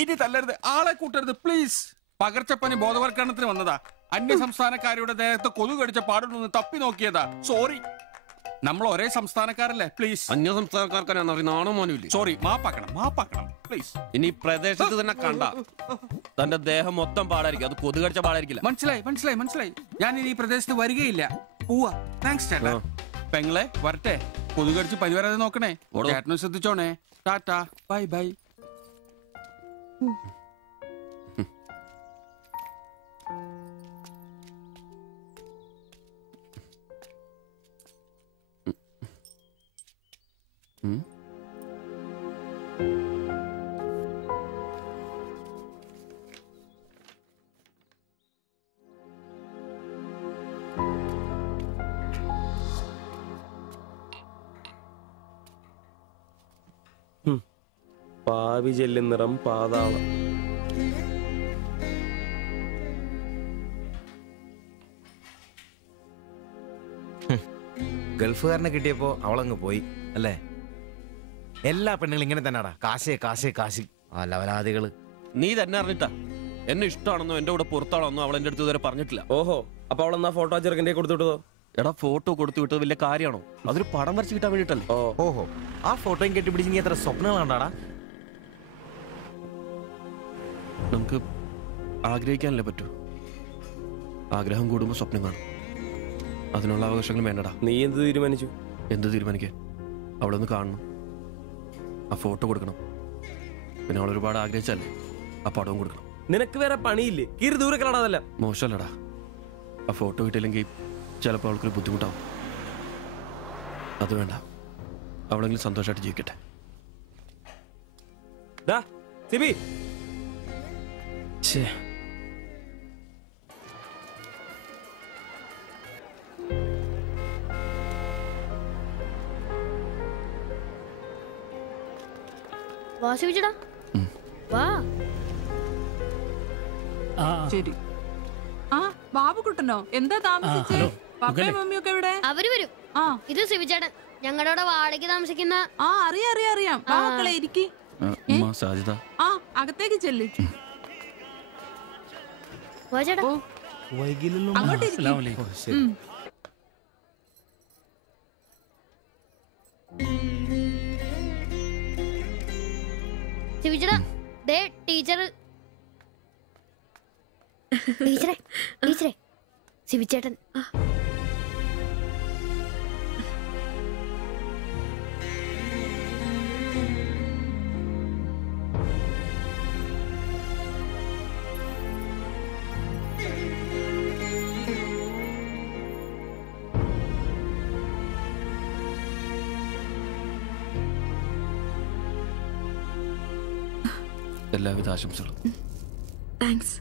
ഇനി തല്ലരുത്, ആളെ കൂട്ടരുത് പ്ലീസ്. പകർച്ചപ്പനി ബോധവൽക്കരണത്തിന് വന്നതാ. അന്യ സംസ്ഥാനക്കാരുടെ ദേഹത്ത് കൊതുക് കടിച്ച പാടുണ്ടെന്ന് തപ്പി നോക്കിയതാ. സോറി, നമ്മൾ ഒരേ സംസ്ഥാനക്കാരല്ലേ, പ്ലീസ്. അന്യ സംസ്ഥാനക്കാർക്കാണോ മോനില്ല? സോറി, മാപ്പാക്കണം മാപ്പാക്കണം പ്ലീസ്. ഇനി പ്രദേശത്ത് തന്നെ കണ്ട തന്റെ ദേഹം മൊത്തം പാടായിരിക്കും, അത് കൊതുക് കടിച്ച പാടായിരിക്കില്ല. മനസ്സിലായി മനസ്സിലായി മനസ്സിലായി. ഞാൻ ഇനി ഈ പ്രദേശത്ത് വരികയില്ല, പോവാ. താങ്ക്സ് ചേട്ടാ. പെങ്ങളെ വരട്ടെ, കൊതുക് കടിച്ച് പനി വരാതെ നോക്കണേ. ചേട്ടനും ശ്രദ്ധിച്ചോണേ. Tata, bye bye. പാവി ചെല്ലും നിറം പാതാളം. ഗൾഫുകാരനെ കിട്ടിയപ്പോ അവളങ്ങ് പോയി അല്ലേ? എല്ലാ പെണ്ണുങ്ങളും ഇങ്ങനെ തന്നെയാടാ, കാശേ കാശേ കാശി. ആ ലവലാദികള്. നീ തന്നെ അറിഞ്ഞിട്ടാ എന്നെ ഇഷ്ടമാണെന്നോ എന്റെ കൂടെ പുറത്താണെന്നോ അവൾ എന്റെ അടുത്ത് ഇതുവരെ പറഞ്ഞിട്ടില്ല. ഓഹോ, അപ്പൊ അവളെന്നാ ഫോട്ടോ ചെറുക്കൻ്റെ കൊടുത്തു വിട്ടതോ? എടാ, ഫോട്ടോ കൊടുത്തു വിട്ടത് വലിയ കാര്യമാണോ? അതൊരു പടം വരച്ച് കിട്ടാൻ വേണ്ടിട്ടല്ലേ. ഓഹോ, ആ ഫോട്ടോയും കെട്ടിപ്പിടിച്ച് നീ എത്ര സ്വപ്നങ്ങളാണ്ടാടാ. നമുക്ക് ആഗ്രഹിക്കാനല്ലേ പറ്റൂ. ആഗ്രഹം കൂടുമ്പോ സ്വപ്നം കാണും. അതിനുള്ള അവകാശങ്ങൾ വേണ്ടടാ. നീ എന്ത് തീരുമാനിച്ചു? എന്ത് തീരുമാനിക്കാൻ? അവളൊന്ന് കാണണം, ആ ഫോട്ടോ കൊടുക്കണം. പിന്നെ അവൾ ഒരുപാട് ആഗ്രഹിച്ചല്ലേ, ആ പടവും കൊടുക്കണം. നിനക്ക് വേറെ പണിയില്ലേ? കീറി ദൂരെ കളാടല്ല. മോശമല്ലടാ, ആ ഫോട്ടോ കിട്ടിയില്ലെങ്കിൽ ചിലപ്പോൾ അവൾക്കൊരു ബുദ്ധിമുട്ടാവും. അത് വേണ്ട, അവളെങ്കിലും സന്തോഷമായിട്ട് ജീവിക്കട്ടെ. വാസിവിച്ചടാ, വാ. ശരി. ആ ബാബുക്കുട്ടനോ, എന്താ താമസിച്ചേ? പപ്പയും മമ്മിയൊക്കെ എവിടെ? അവര് വരും. ഇത് സിവിചേട്ടൻ, ഞങ്ങളുടെ വാടകയ്ക്ക് താമസിക്കുന്ന. ആ അറിയാം അറിയാം അറിയാം. മക്കളെ ഇരിക്കി. ആ അകത്തേക്ക് ചെല്ല്. അങ്ങോട്ട് സിവിചേട്ടാ, ദേ ടീച്ചർ. ടീച്ചറെ ടീച്ചറെ, സിവിചേട്ടൻ. എല്ലാവിധ ആശംസകളും. താങ്ക്സ്.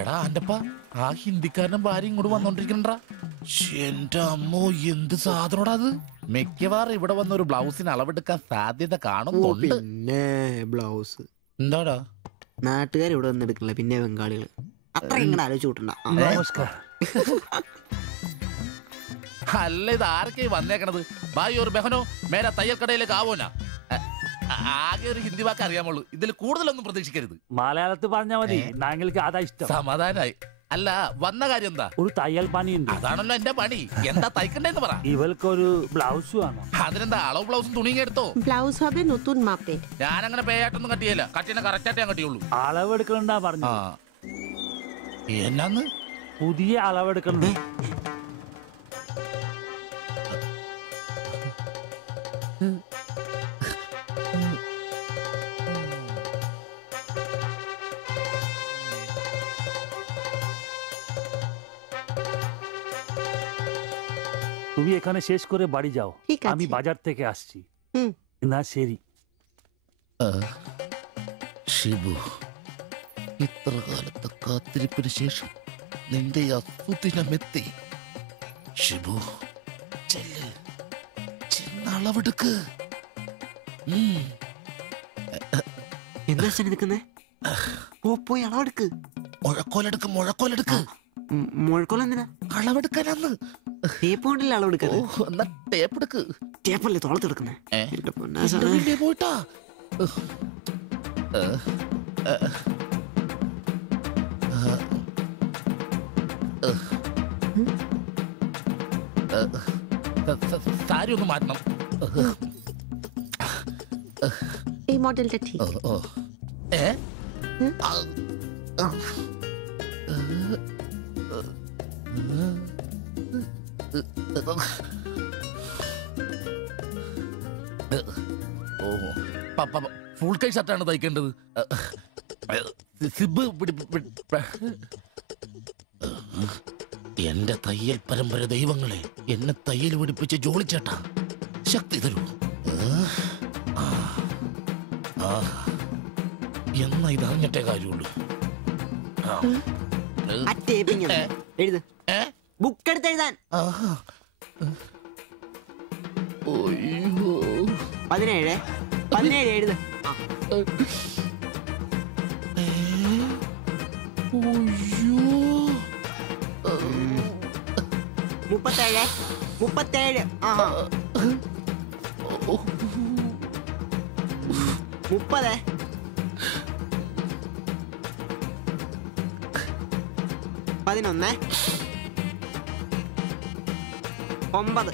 എടാ ആന്റപ്പ, ആ ഹിന്ദിക്കാരനും ഭാര്യ ഇങ്ങോട്ട് വന്നോണ്ടിരിക്കണ്ടാ. എന്റെ അമ്മോ, എന്ത് സാധനോടാ അത്. മിക്കവാറും ഇവിടെ വന്ന ഒരു ബ്ലൗസിന് അളവെടുക്കാൻ സാധ്യത കാണുന്നുണ്ട്. പിന്നെ ബ്ലൗസ് എന്താടാ നാട്ടുകാർ ഇവിടെ വന്ന് എടുക്കില്ല, പിന്നെ ബംഗാളികൾ. അത്ര ഇങ്ങനെ ആലോചിച്ച് കൂട്ടണ്ട. അല്ല, ഇത് ആരൊക്കെ വന്നേക്കണത്? ഭായി ഒരു ബഹനോ മേര തയ്യൽ കടയിലേക്ക് ആവോനാ. ആകെ ഒരു ഹിന്ദി വാക്ക് അറിയാമുള്ളൂ, ഇതിൽ കൂടുതലൊന്നും പ്രതീക്ഷിക്കരുത്. മലയാളത്തിൽ പറഞ്ഞാൽ മതി, ഞങ്ങൾക്ക് അതാ ഇഷ്ടം. സമാധാനായി. അല്ല, വന്ന കാര്യം എന്താ? ഒരു തയ്യൽ പണിയുണ്ട്. അതാണല്ലോ എന്റെ പണി. എന്താ തയ്ക്കണ്ടേന്ന് പറ. ഇവൾക്കൊരു ബ്ലൗസ് വേണം. അതിനെന്താ അളവ് ബ്ലൗസും തുണിയും എടുത്തോ? ব্লাউজ হবে নতুন মাপে। ഞാൻ അങ്ങനെ പേയായിട്ടൊന്നും കട്ടിയല്ല, കട്ടിനെ കറക്റ്റായിട്ട് ഞാൻ കട്ടിയുള്ളൂ. അളവെടുക്കണ്ടാ പറഞ്ഞു. എന്നാന്ന്? പുതിയ അളവെടുക്കണം. তুমি এখানে শেষ করে বাড়ি যাও, আমি বাজার থেকে আসছি। না ശരി. ഷിബു, ഇത്ര കാലത്തെ കാത്തിരിപ്പിന് ശേഷം നിന്റെ അസുദിനമെത്തി. ഷിബു, ചെല്ല്, ചെന്നളവെടുക്ക്. എന്താ നിൽക്കുന്നേ? പോയി അളവെടുക്ക്. മുഴക്കോലെടുക്ക്, മുഴക്കോലെടുക്ക്. മുഴക്കോല എന്തിനാ? അളവെടുക്കാനാന്ന്. ടേപ്പ് കൊണ്ടല്ലേ അളവെടുക്കാൻ? എന്നാ ടേപ്പ് എടുക്ക്. ടേപ്പല്ലേ തോളത്തെടുക്കുന്നേ? പോയിട്ടാ സാരി ഒന്ന് മാറ്റണം. এই মডেলটা ঠিক। ഫുൾ കൈ ഷർട്ടാണ് തയ്ക്കേണ്ടത്. സിബ് എന്റെ തയ്യൽ പരമ്പര ദൈവങ്ങളെ, എന്നെ തയ്യൽ പിടിപ്പിച്ച് ജോളിച്ചേട്ടാ, ശക്തി തരൂ. എന്നാ ഇത് അറിഞ്ഞിട്ടേ കാര്യമുള്ളൂ. ബുക്ക് എടുത്ത് എഴുതാൻ 17 എഴുത്. 37. 30. 11. 9.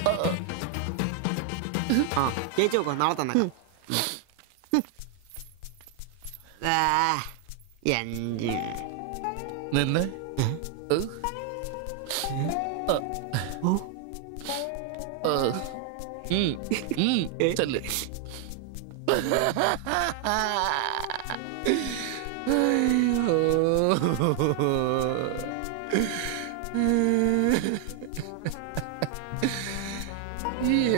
ചേച്ചി നോക്കോ, നാളെ തന്നെ. 5. നിന്ന് ചെല്ല്.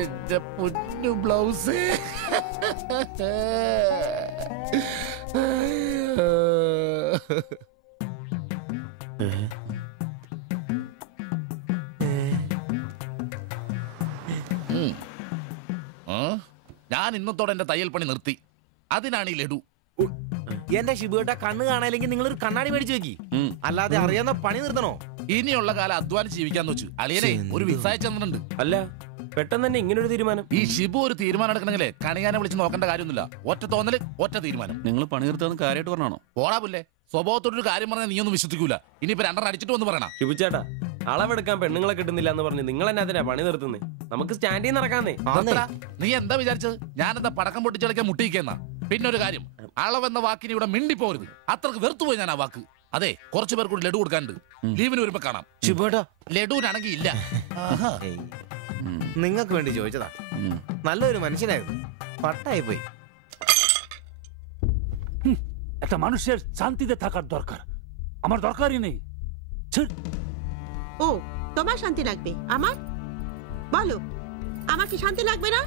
എന്റെ പൊന്നു ബ്ലൗസ്. ഞാൻ ഇന്നത്തോടെ എന്റെ തയ്യൽ പണി നിർത്തി. അതിനാണ് ഈ ലഡു. എന്റെ ഷിബുട്ട കണ്ണ് കാണാനില്ലെങ്കിൽ നിങ്ങൾ ഒരു കണ്ണാടി മേടിച്ചു വെക്കി. അല്ലാതെ അറിയാവുന്ന പണി നിർത്തണോ? ഇനിയുള്ള കാലം അധ്വാനിച്ച് ജീവിക്കാന്ന് വെച്ചു. അളിയനെ ഒരു വിസായ ചെന്നിട്ടുണ്ട്. അല്ല പെട്ടെന്ന് തന്നെ ഇങ്ങനെ ഒരു തീരുമാനം. ഈ ഷിബു ഒരു തീരുമാനം എടുക്കണമെങ്കിലേ കണിയാനെ വിളിച്ച് നോക്കേണ്ട കാര്യമൊന്നുമില്ല. ഒറ്റ തോന്നല്, ഒറ്റ തീരുമാനം. നിങ്ങൾ പണി നിർത്താന്ന് കാര്യമായിട്ട് പറഞ്ഞാണോ? പോടാ പുല്ലേ, സ്വഭാവത്തോടൊരു കാര്യം പറഞ്ഞാൽ നീ ഒന്നും വിശ്വസിക്കൂല. ഇനിയിപ്പോ രണ്ടെണ്ണം അടിച്ചിട്ട് വന്ന് പറയണം. ഷിബുച്ചേട്ടാ, അളവെടുക്കാൻ പെണ്ണുങ്ങളെ കിട്ടുന്നില്ല എന്ന് പറഞ്ഞ് നിങ്ങൾ എന്നെ അതിനാ പണി നിർത്തുന്നേ? നമുക്ക് സ്റ്റാൻഡിൽ നടക്കാന്നേ. നീ എന്താ വിചാരിച്ചത്? ഞാനെന്താ പടക്കം പൊട്ടിച്ചടക്കാൻ മുട്ടിയിക്കുന്ന? പിന്നെ ഒരു കാര്യം, അളവെന്ന വാക്കിന് ഇവിടെ മിണ്ടിപ്പോരുത്. അത്രക്ക് വെറുത്തുപോയി ഞാൻ ആ വാക്ക്. അതെ, കുറച്ചു പേർ കൂടി ലഡു കൊടുക്കാനുണ്ട്. ലീവിന് വരുമ്പോ കാണാം. ലഡുവിനാണെങ്കിൽ ഇല്ല. നിങ്ങൾക്ക് വേണ്ടി ചോദിച്ചതാ. നല്ലൊരു മനുഷ്യനായിരുന്നു, പട്ടായി പോയി. একটা মানুষের শান্তিতে থাকার দরকার, আমার দরকারই নেই। ও তোমার শান্তি লাগবে? আমার বলো, আমার কি শান্তি লাগবে না?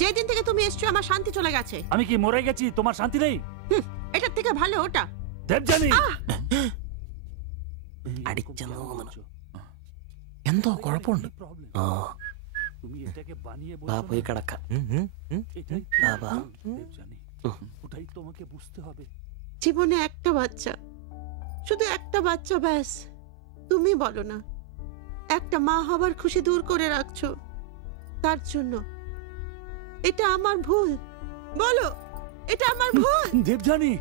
যেদিন থেকে তুমি এসছো আমার শান্তি চলে গেছে। আমি কি মরে গেছি? তোমার শান্তি নেই? এটার থেকে ভালো ওটা। দেবজানি അടിച്ചെന്ന് തോന്നുന്നു. എന്തോ കുഴപ്പമുണ്ട്. ബാ പോയി കിടക്കാം. বাবা ওটাই তোমাকে বুঝতে হবে। জীবনে একটা বাচ্চা, শুধু একটা বাচ্চা, ব্যাস। তুমি বলো না, একটা মা হবার খুশি দূর করে রাখছো, তার জন্য এটা আমার ভুল? বলো, এটা আমার ভুল? দেবজানি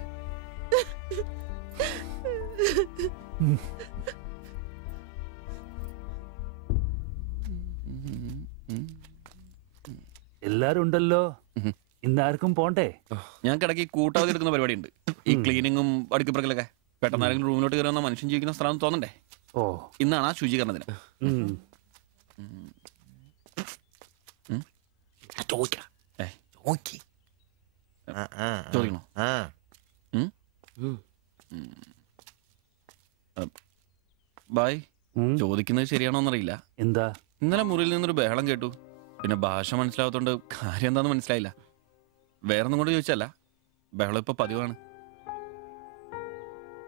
എല്ലാരും ഉണ്ടല്ലോ, ഇന്നാർക്കും പോണ്ടേ? ഞങ്ങൾക്ക് ഇടയ്ക്ക് കൂട്ടാതെ എടുക്കുന്ന പരിപാടി ഉണ്ട്. ഈ ക്ലീനിങ്ങും അടുക്കിപ്പറക്കലൊക്കെ. പെട്ടെന്ന് ആരെങ്കിലും റൂമിലോട്ട് കയറുന്ന മനുഷ്യൻ ജീവിക്കുന്ന സ്ഥലം തോന്നണ്ടേ? ഓ, ഇന്നാണ് ആ ശുചീകരണത്തിന്. ചോദിക്കണോ? ബായ്, ചോദിക്കുന്നത് ശരിയാണോന്നറിയില്ല. എന്താ? ഇന്നലെ മുറിയിൽ നിന്നൊരു ബഹളം കേട്ടു. പിന്നെ ഭാഷ മനസ്സിലാവാത്തോണ്ട് കാര്യം എന്താന്ന് മനസ്സിലായില്ല. വേറൊന്നും കൊണ്ട് ചോദിച്ചല്ല, ബഹളം ഇപ്പൊ പതിവാണ്.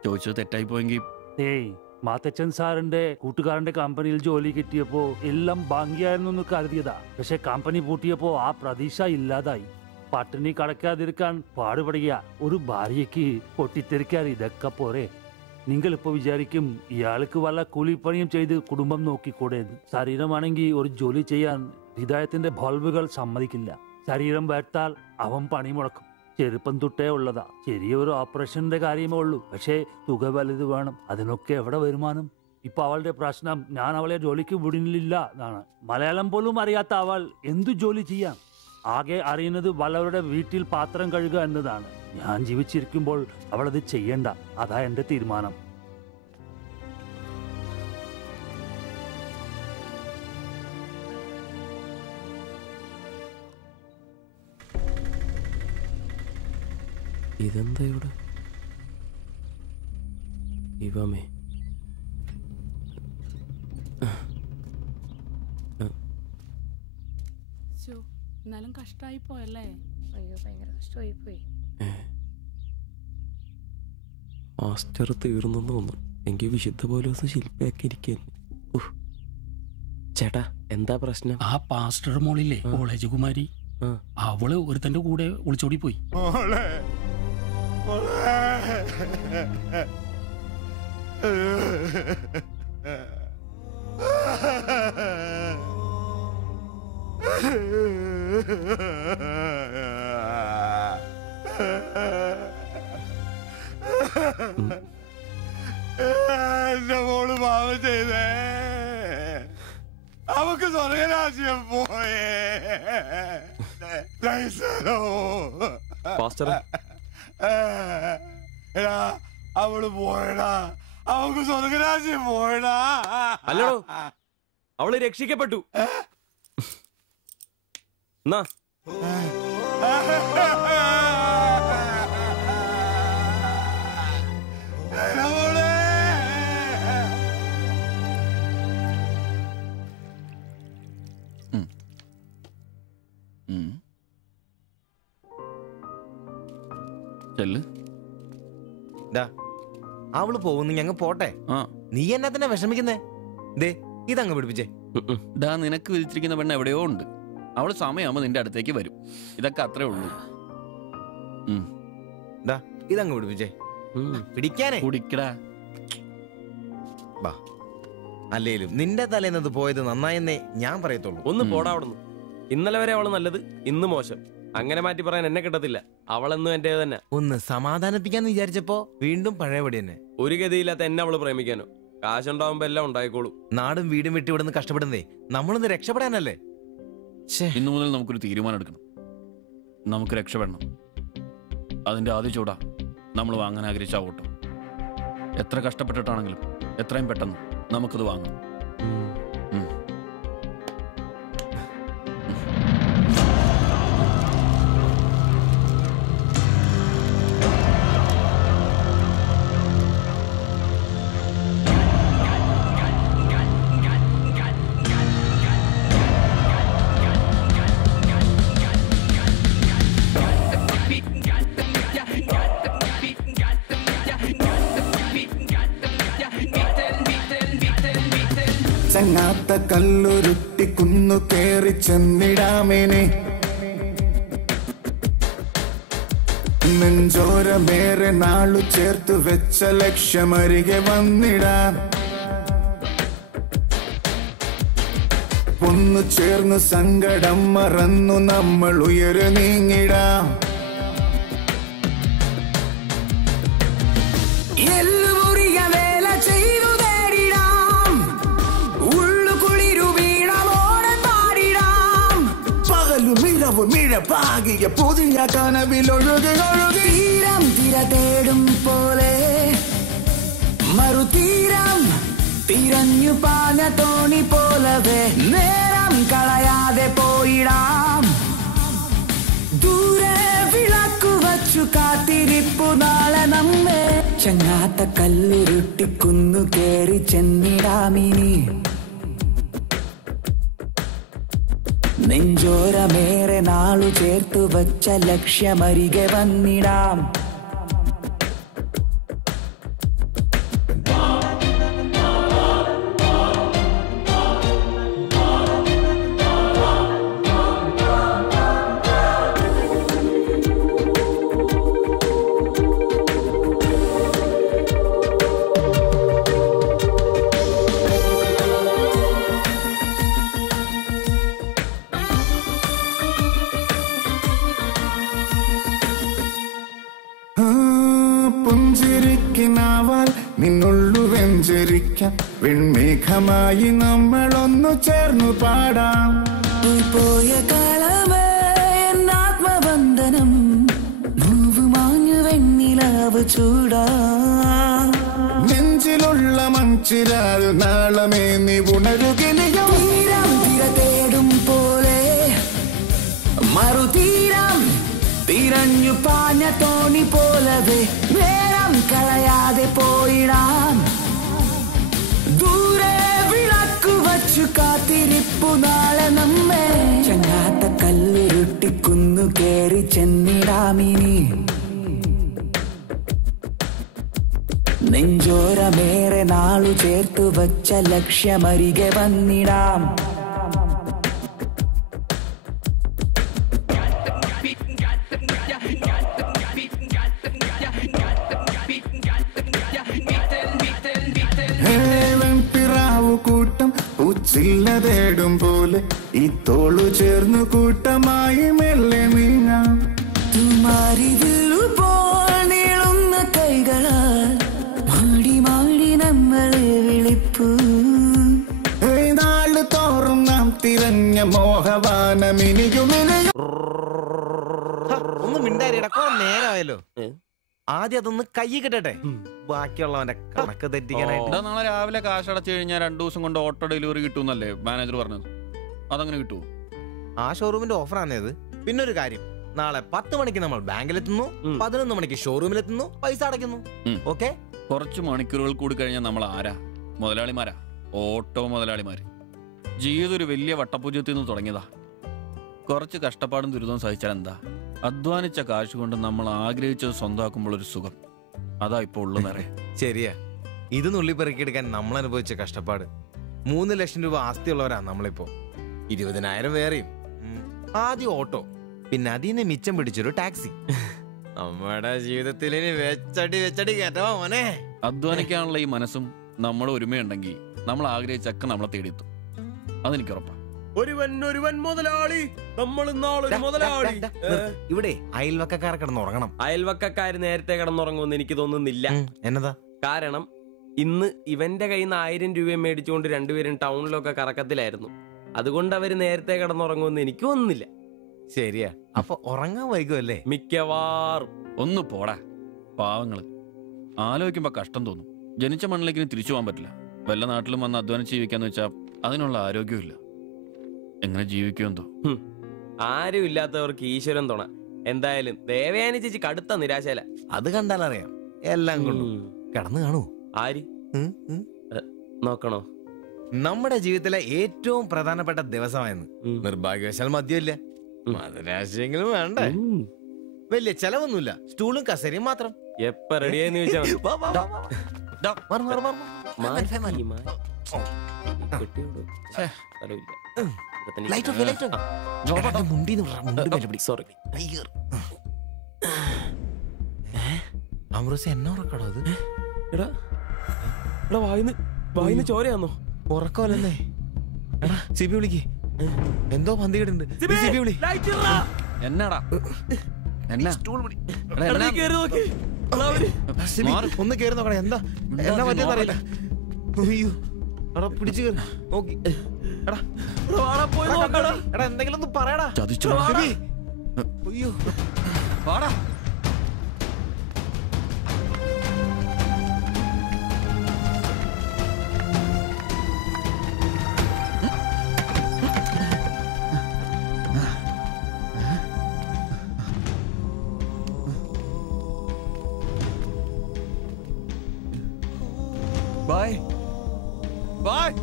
ചോദിച്ചത് തെറ്റായി പോയെങ്കിൽ. ഏയ്, മാത്തച്ചൻ സാറിന്റെ കൂട്ടുകാരന്റെ കമ്പനിയിൽ ജോലി കിട്ടിയപ്പോ എല്ലാം ഭംഗിയായിരുന്നു എന്ന് കരുതിയതാ. പക്ഷെ കമ്പനി പൂട്ടിയപ്പോ ആ പ്രതീക്ഷ ഇല്ലാതായി. പട്ടിണി കടക്കാതിരിക്കാൻ പാടുപെടുക. ഒരു ഭാര്യയ്ക്ക് പൊട്ടിത്തെറിക്കാൻ ഇതൊക്കെ പോരെ? നിങ്ങൾ ഇപ്പൊ വിചാരിക്കും ഇയാൾക്ക് വല്ല കൂലിപ്പണിയും ചെയ്ത് കുടുംബം നോക്കിക്കൂടെ? ശരീരമാണെങ്കിൽ ഒരു ജോലി ചെയ്യാൻ ഹൃദയത്തിന്റെ ബൾബുകൾ സമ്മതിക്കില്ല. ശരീരം വേട്ടാൽ അവൻ പണി മുടക്കും. ചെറുപ്പം തൊട്ടേ ഉള്ളതാ. ചെറിയൊരു ഓപ്പറേഷന്റെ കാര്യമേ ഉള്ളൂ, പക്ഷേ തുക വലുത് വേണം. അതിനൊക്കെ എവിടെ വരുമാനം? ഇപ്പൊ അവളുടെ പ്രശ്നം ഞാൻ അവളെ ജോലിക്ക് വിടുന്നില്ല എന്നാണ്. മലയാളം പോലും അറിയാത്ത അവൾ എന്തു ജോലി ചെയ്യാം? ആകെ അറിയുന്നത് വല്ലവരുടെ വീട്ടിൽ പാത്രം കഴുകുക എന്നതാണ്. ഞാൻ ജീവിച്ചിരിക്കുമ്പോൾ അവളത് ചെയ്യണ്ട. അതാ എന്റെ തീരുമാനം. ഇതെന്താ ഇവിടെ? ഇവമേ എന്നാലും കഷ്ടായി പോയല്ലേ? അയ്യോ, ഭയങ്കര കഷ്ടമായി പോയി. മാസ്റ്റർ തീർന്നു തോന്നുന്നു. എനിക്ക് വിശുദ്ധ പോലെ ശില്പയാക്കി ഇരിക്കുന്നു. ചേട്ടാ, എന്താ പ്രശ്നം? ആ പാസ്റ്റർ മോളില്ലേ, കോളേജ് കുമാരി, അവള് ഒരുത്തന്റെ കൂടെ ഒളിച്ചോടി പോയി. എന്റെ മോള് പാവം ചെയ്തേ. അവക്ക് സ്വർഗരാജ്യം പോയേ. എടാ, അവള് പോയടാ. അവക്ക് സ്വർഗരാജ്യം പോയടാ. അല്ലടോ, അവള് രക്ഷിക്കപ്പെട്ടു. എന്നാ അവള് പോകുന്നു, ഞങ്ങ പോട്ടെ. നീ എന്നതിനാ വിഷമിക്കുന്നേ? ദേ, ഇതങ്ങ് പിടിപ്പിച്ചേ. നിനക്ക് വിളിച്ചിരിക്കുന്ന പെണ്ണ് എവിടെയോ ഉണ്ട്. അവള് സമയമാകുമ്പോ നിന്റെ അടുത്തേക്ക് വരും. ഇതൊക്കെ അത്രേ ഉള്ളൂ. ഇതങ്ങ് പിടിപ്പിച്ചേ. പിടിക്കാനേ കുടിക്കടാ. ബാ. അല്ലേലും നിന്റെ തലേന്നത് പോയത് നന്നായെന്നേ ഞാൻ പറയത്തുള്ളൂ. ഒന്ന് പോടാ അവിടുന്ന്. ഇന്നലെ വരെ അവള് നല്ലത്, ഇന്ന് മോശം. അങ്ങനെ മാറ്റി പറയാൻ എന്നെ കിട്ടത്തില്ല. അവളെന്നും എന്റെ തന്നെ. ഒന്ന് സമാധാനിപ്പിക്കാന്ന് വിചാരിച്ചപ്പോ വീണ്ടും പഴയപടി തന്നെ. ഒരു ഗതിയില്ലാത്ത എന്നെ അവള് പ്രേമിക്കാനോ? കാശുണ്ടാവുമ്പോ എല്ലാം ഉണ്ടായിക്കോളൂ. നാടും വീടും വിട്ട് ഇവിടുന്ന് കഷ്ടപ്പെടുന്നേ നമ്മളൊന്ന് രക്ഷപ്പെടാനല്ലേ. ഇന്നു മുതൽ നമുക്കൊരു തീരുമാനം എടുക്കണം. നമുക്ക് രക്ഷപ്പെടണം. അതിന്റെ ആദ്യ ചൂടാ നമ്മൾ വാങ്ങാൻ ആഗ്രഹിച്ച ഓട്ടോ. എത്ര കഷ്ടപ്പെട്ടിട്ടാണെങ്കിലും എത്രയും പെട്ടെന്ന് നമുക്കത് വാങ്ങാം. ചങ്ങാത്ത കല്ലുരുട്ടി കുന്നു കേറി ചെന്നിടാമേനെ നെഞ്ചോരമേറെ നാളു ചേർത്തു വെച്ച ലക്ഷ്യമരികെ വന്നിടാം. ഒന്നു ചേർന്നു സങ്കടം മറന്നു നമ്മൾ ഉയരു നീങ്ങിടാം. മിഴപ്പാകിയ പുതിയ കനവിലൊഴുകി തീരം തിര തേടും പോലെ മറുതീരം തിരഞ്ഞു പാഞ്ഞ തോണി പോലവേ നേരം കളയാതെ പോയിടാം. ദൂരെ വിളക്കു വച്ചു കാത്തിരിപ്പു നാളെ നമ്മെ ചങ്ങാത്ത കല്ലുരുട്ടിക്കുന്നു കേറി ചെന്നിടാമിനി നെഞ്ചോരമേറെ നാളു ചേർത്തു വച്ച ലക്ഷ്യമരികെ വന്നിടാം. പുഞ്ചിരിക്കിനാവാൽ നിന്നുള്ളു വെഞ്ചരിക്കാം. വെൺമേഘമായി നമ്മളൊന്നു ചേർന്നു പാടാം. പോയ കാലമേ എന്നാത്മബന്ധനം നോവ് മാഞ്ഞു വെണ്ണിലാവ് ചൂടാം. നെഞ്ചിലുള്ള മൺചിരാൽ നാളമേ നീ ഉണരുകിനിയോ തീരം തിര തേടും പോലെ മറുതീരം തിരഞ്ഞു പാഞ്ഞ തോണി പോലവേ നേരം കളയാതെ പോയിടാം. ദൂരെ വിളക്കു വച്ചു കാത്തിരിപ്പു നാളെ നമ്മെ ചങ്ങാത്ത കല്ലുരുട്ടിക്കുന്നു കേറി ചെന്നിടാമിനി നെഞ്ചോരമേറെ നാളു ചേർത്തു വച്ച ലക്ഷ്യമരികെ വന്നിടാം. കൂട്ടം ഉച്ചില്ല തേടും പോലെ ഈ തോളു ചേർന്നു കൂട്ടമായി മെല്ലെ നീങ്ങാം. നീളുന്ന കൈകളാൽ മാടി മാടി നമ്മളെ വിളിപ്പൂ. നാളു തോറും നാം തിരഞ്ഞ മോഹവാനമിനിയുമിനിയും. ഒന്ന് മിണ്ടാരിടാ, കുറെ നേരമായല്ലോ. ആദ്യം അതൊന്ന് കൈ കിട്ടട്ടെ, ബാക്കിയുള്ളവന്റെ കണക്ക് തെറ്റിക്കാനായിട്ട്. നാളെ രാവിലെ കാശ് അടച്ചു കഴിഞ്ഞാൽ 2 ദിവസം കൊണ്ട് ഓട്ടോ ഡെലിവറി കിട്ടുമെന്നല്ലേ മാനേജർ പറഞ്ഞത്? അതങ്ങനെ കിട്ടുമോ? ആ ഷോറൂമിന്റെ ഓഫറാണേത്. പിന്നെ ഒരു കാര്യം, നാളെ 10 മണിക്ക് നമ്മൾ ബാങ്കിലെത്തുന്നു, 11 മണിക്ക് ഷോറൂമിലെത്തുന്നു, പൈസ അടയ്ക്കുന്നു. ഓക്കെ, കുറച്ച് മണിക്കൂറുകൾ കൂടി കഴിഞ്ഞാൽ നമ്മൾ ആരാ? മുതലാളിമാരാ, ഓട്ടോ മുതലാളിമാര്. ജീവിതം ഒരു വലിയ വട്ടപൂജ്യത്തിൽ നിന്ന് തുടങ്ങിയതാ. കുറച്ച് കഷ്ടപ്പാടും ദുരിതവും സഹിച്ചാൽ എന്താ? അധ്വാനിച്ച കാശ് കൊണ്ട് നമ്മൾ ആഗ്രഹിച്ചത് സ്വന്തമാക്കുമ്പോൾ ഒരു സുഖം, അതാ ഇപ്പൊ ഉള്ളു നിറയെ. ശരിയാ, ഇത് നുള്ളിപ്പെറുക്കിയെടുക്കാൻ നമ്മൾ അനുഭവിച്ച കഷ്ടപ്പാട്. 3 ലക്ഷം രൂപ ആസ്തിയുള്ളവരാ നമ്മളിപ്പോ. 20,000 വേറെയും. ആദ്യം ഓട്ടോ, പിന്നെ അതിന് മിച്ചം പിടിച്ചൊരു ടാക്സി. നമ്മുടെ ജീവിതത്തിൽ ഇനി വെച്ചടി കേട്ടോ മോനെ. അധ്വാനിക്കാനുള്ള ഈ മനസ്സും നമ്മുടെ ഒരുമയുണ്ടെങ്കിൽ നമ്മൾ ആഗ്രഹിച്ചൊക്കെ നമ്മളെ തേടിയെത്തും. അതെനിക്ക് ഉറപ്പാ. ഒരുവൻ മുതലാളി, നമ്മൾ നാളൊരു മുതലാളി. ഇവിടെ അയൽവക്കക്കാർ കിടന്നുറങ്ങണം. അയൽവക്കക്കാര് നേരത്തെ കിടന്നുറങ്ങുമെന്ന് എനിക്ക് തോന്നുന്നില്ല. എന്നതാ കാരണം ഇന്ന് ഇവന്റെ കയ്യിൽ നിന്ന് 1000 രൂപ മേടിച്ചുകൊണ്ട് രണ്ടുപേരും ടൗണിലൊക്കെ കറക്കത്തിലായിരുന്നു. അതുകൊണ്ട് അവര് നേരത്തെ കിടന്നുറങ്ങുമെന്ന് എനിക്ക് തോന്നുന്നില്ല. ശരിയാ, അപ്പൊ ഉറങ്ങാൻ വൈകുമല്ലേ? മിക്കവാറും. ഒന്ന് പോടാ പാവങ്ങള്. ആലോചിക്കുമ്പോ കഷ്ടം തോന്നും. ജനിച്ച മണ്ണിലേക്ക് തിരിച്ചു പോകാൻ പറ്റില്ല. വല്ല നാട്ടിലും വന്ന് അധ്വാനിച്ച് ജീവിക്കാന്ന് വെച്ചാൽ അതിനുള്ള ആരോഗ്യമില്ല. എങ്ങനെ ജീവിക്കുമെന്തോ. ആരും ഇല്ലാത്തവർക്ക് ഈശ്വരൻ തുണ. എന്തായാലും ദേവയാനി ചേച്ചി കടുത്ത നിരാശയില. അത് കണ്ടാലറിയാം. എല്ലാം കൊണ്ടും കിടന്നു കാണൂ. ആര് നോക്കണോ? നമ്മുടെ ജീവിതത്തിലെ ഏറ്റവും പ്രധാനപ്പെട്ട ദിവസമായിരുന്നു. നിർഭാഗ്യവശാൽ മദ്യമില്ല. മധുരാശയെങ്കിലും വേണ്ട. വലിയ ചെലവൊന്നുമില്ല. സ്റ്റൂളും കസേരയും മാത്രം. എപ്പ റെഡിയായെന്ന് ചോദിച്ചാൽ അമൃസ് എന്നെ ഉറക്കടോ അത്? വായിന്ന് ചോരയാന്നോ? ഉറക്കമല്ലെന്നേ. എടാ സിബി വിളിക്ക്. എന്തോ പന്തികേടുണ്ട്. സിബി വിളി. എന്നാടാ ഒന്ന് കേറി നോക്കണേ. എന്താ എന്നാ പറ്റിയെന്നറിയില്ല. അയ്യോ എടാ പിടിച്ചു കയറി നോക്കി. എടാ എന്തെങ്കിലും ഒന്ന് പറയടാ. അയ്യോ വാടാ. Bye bye.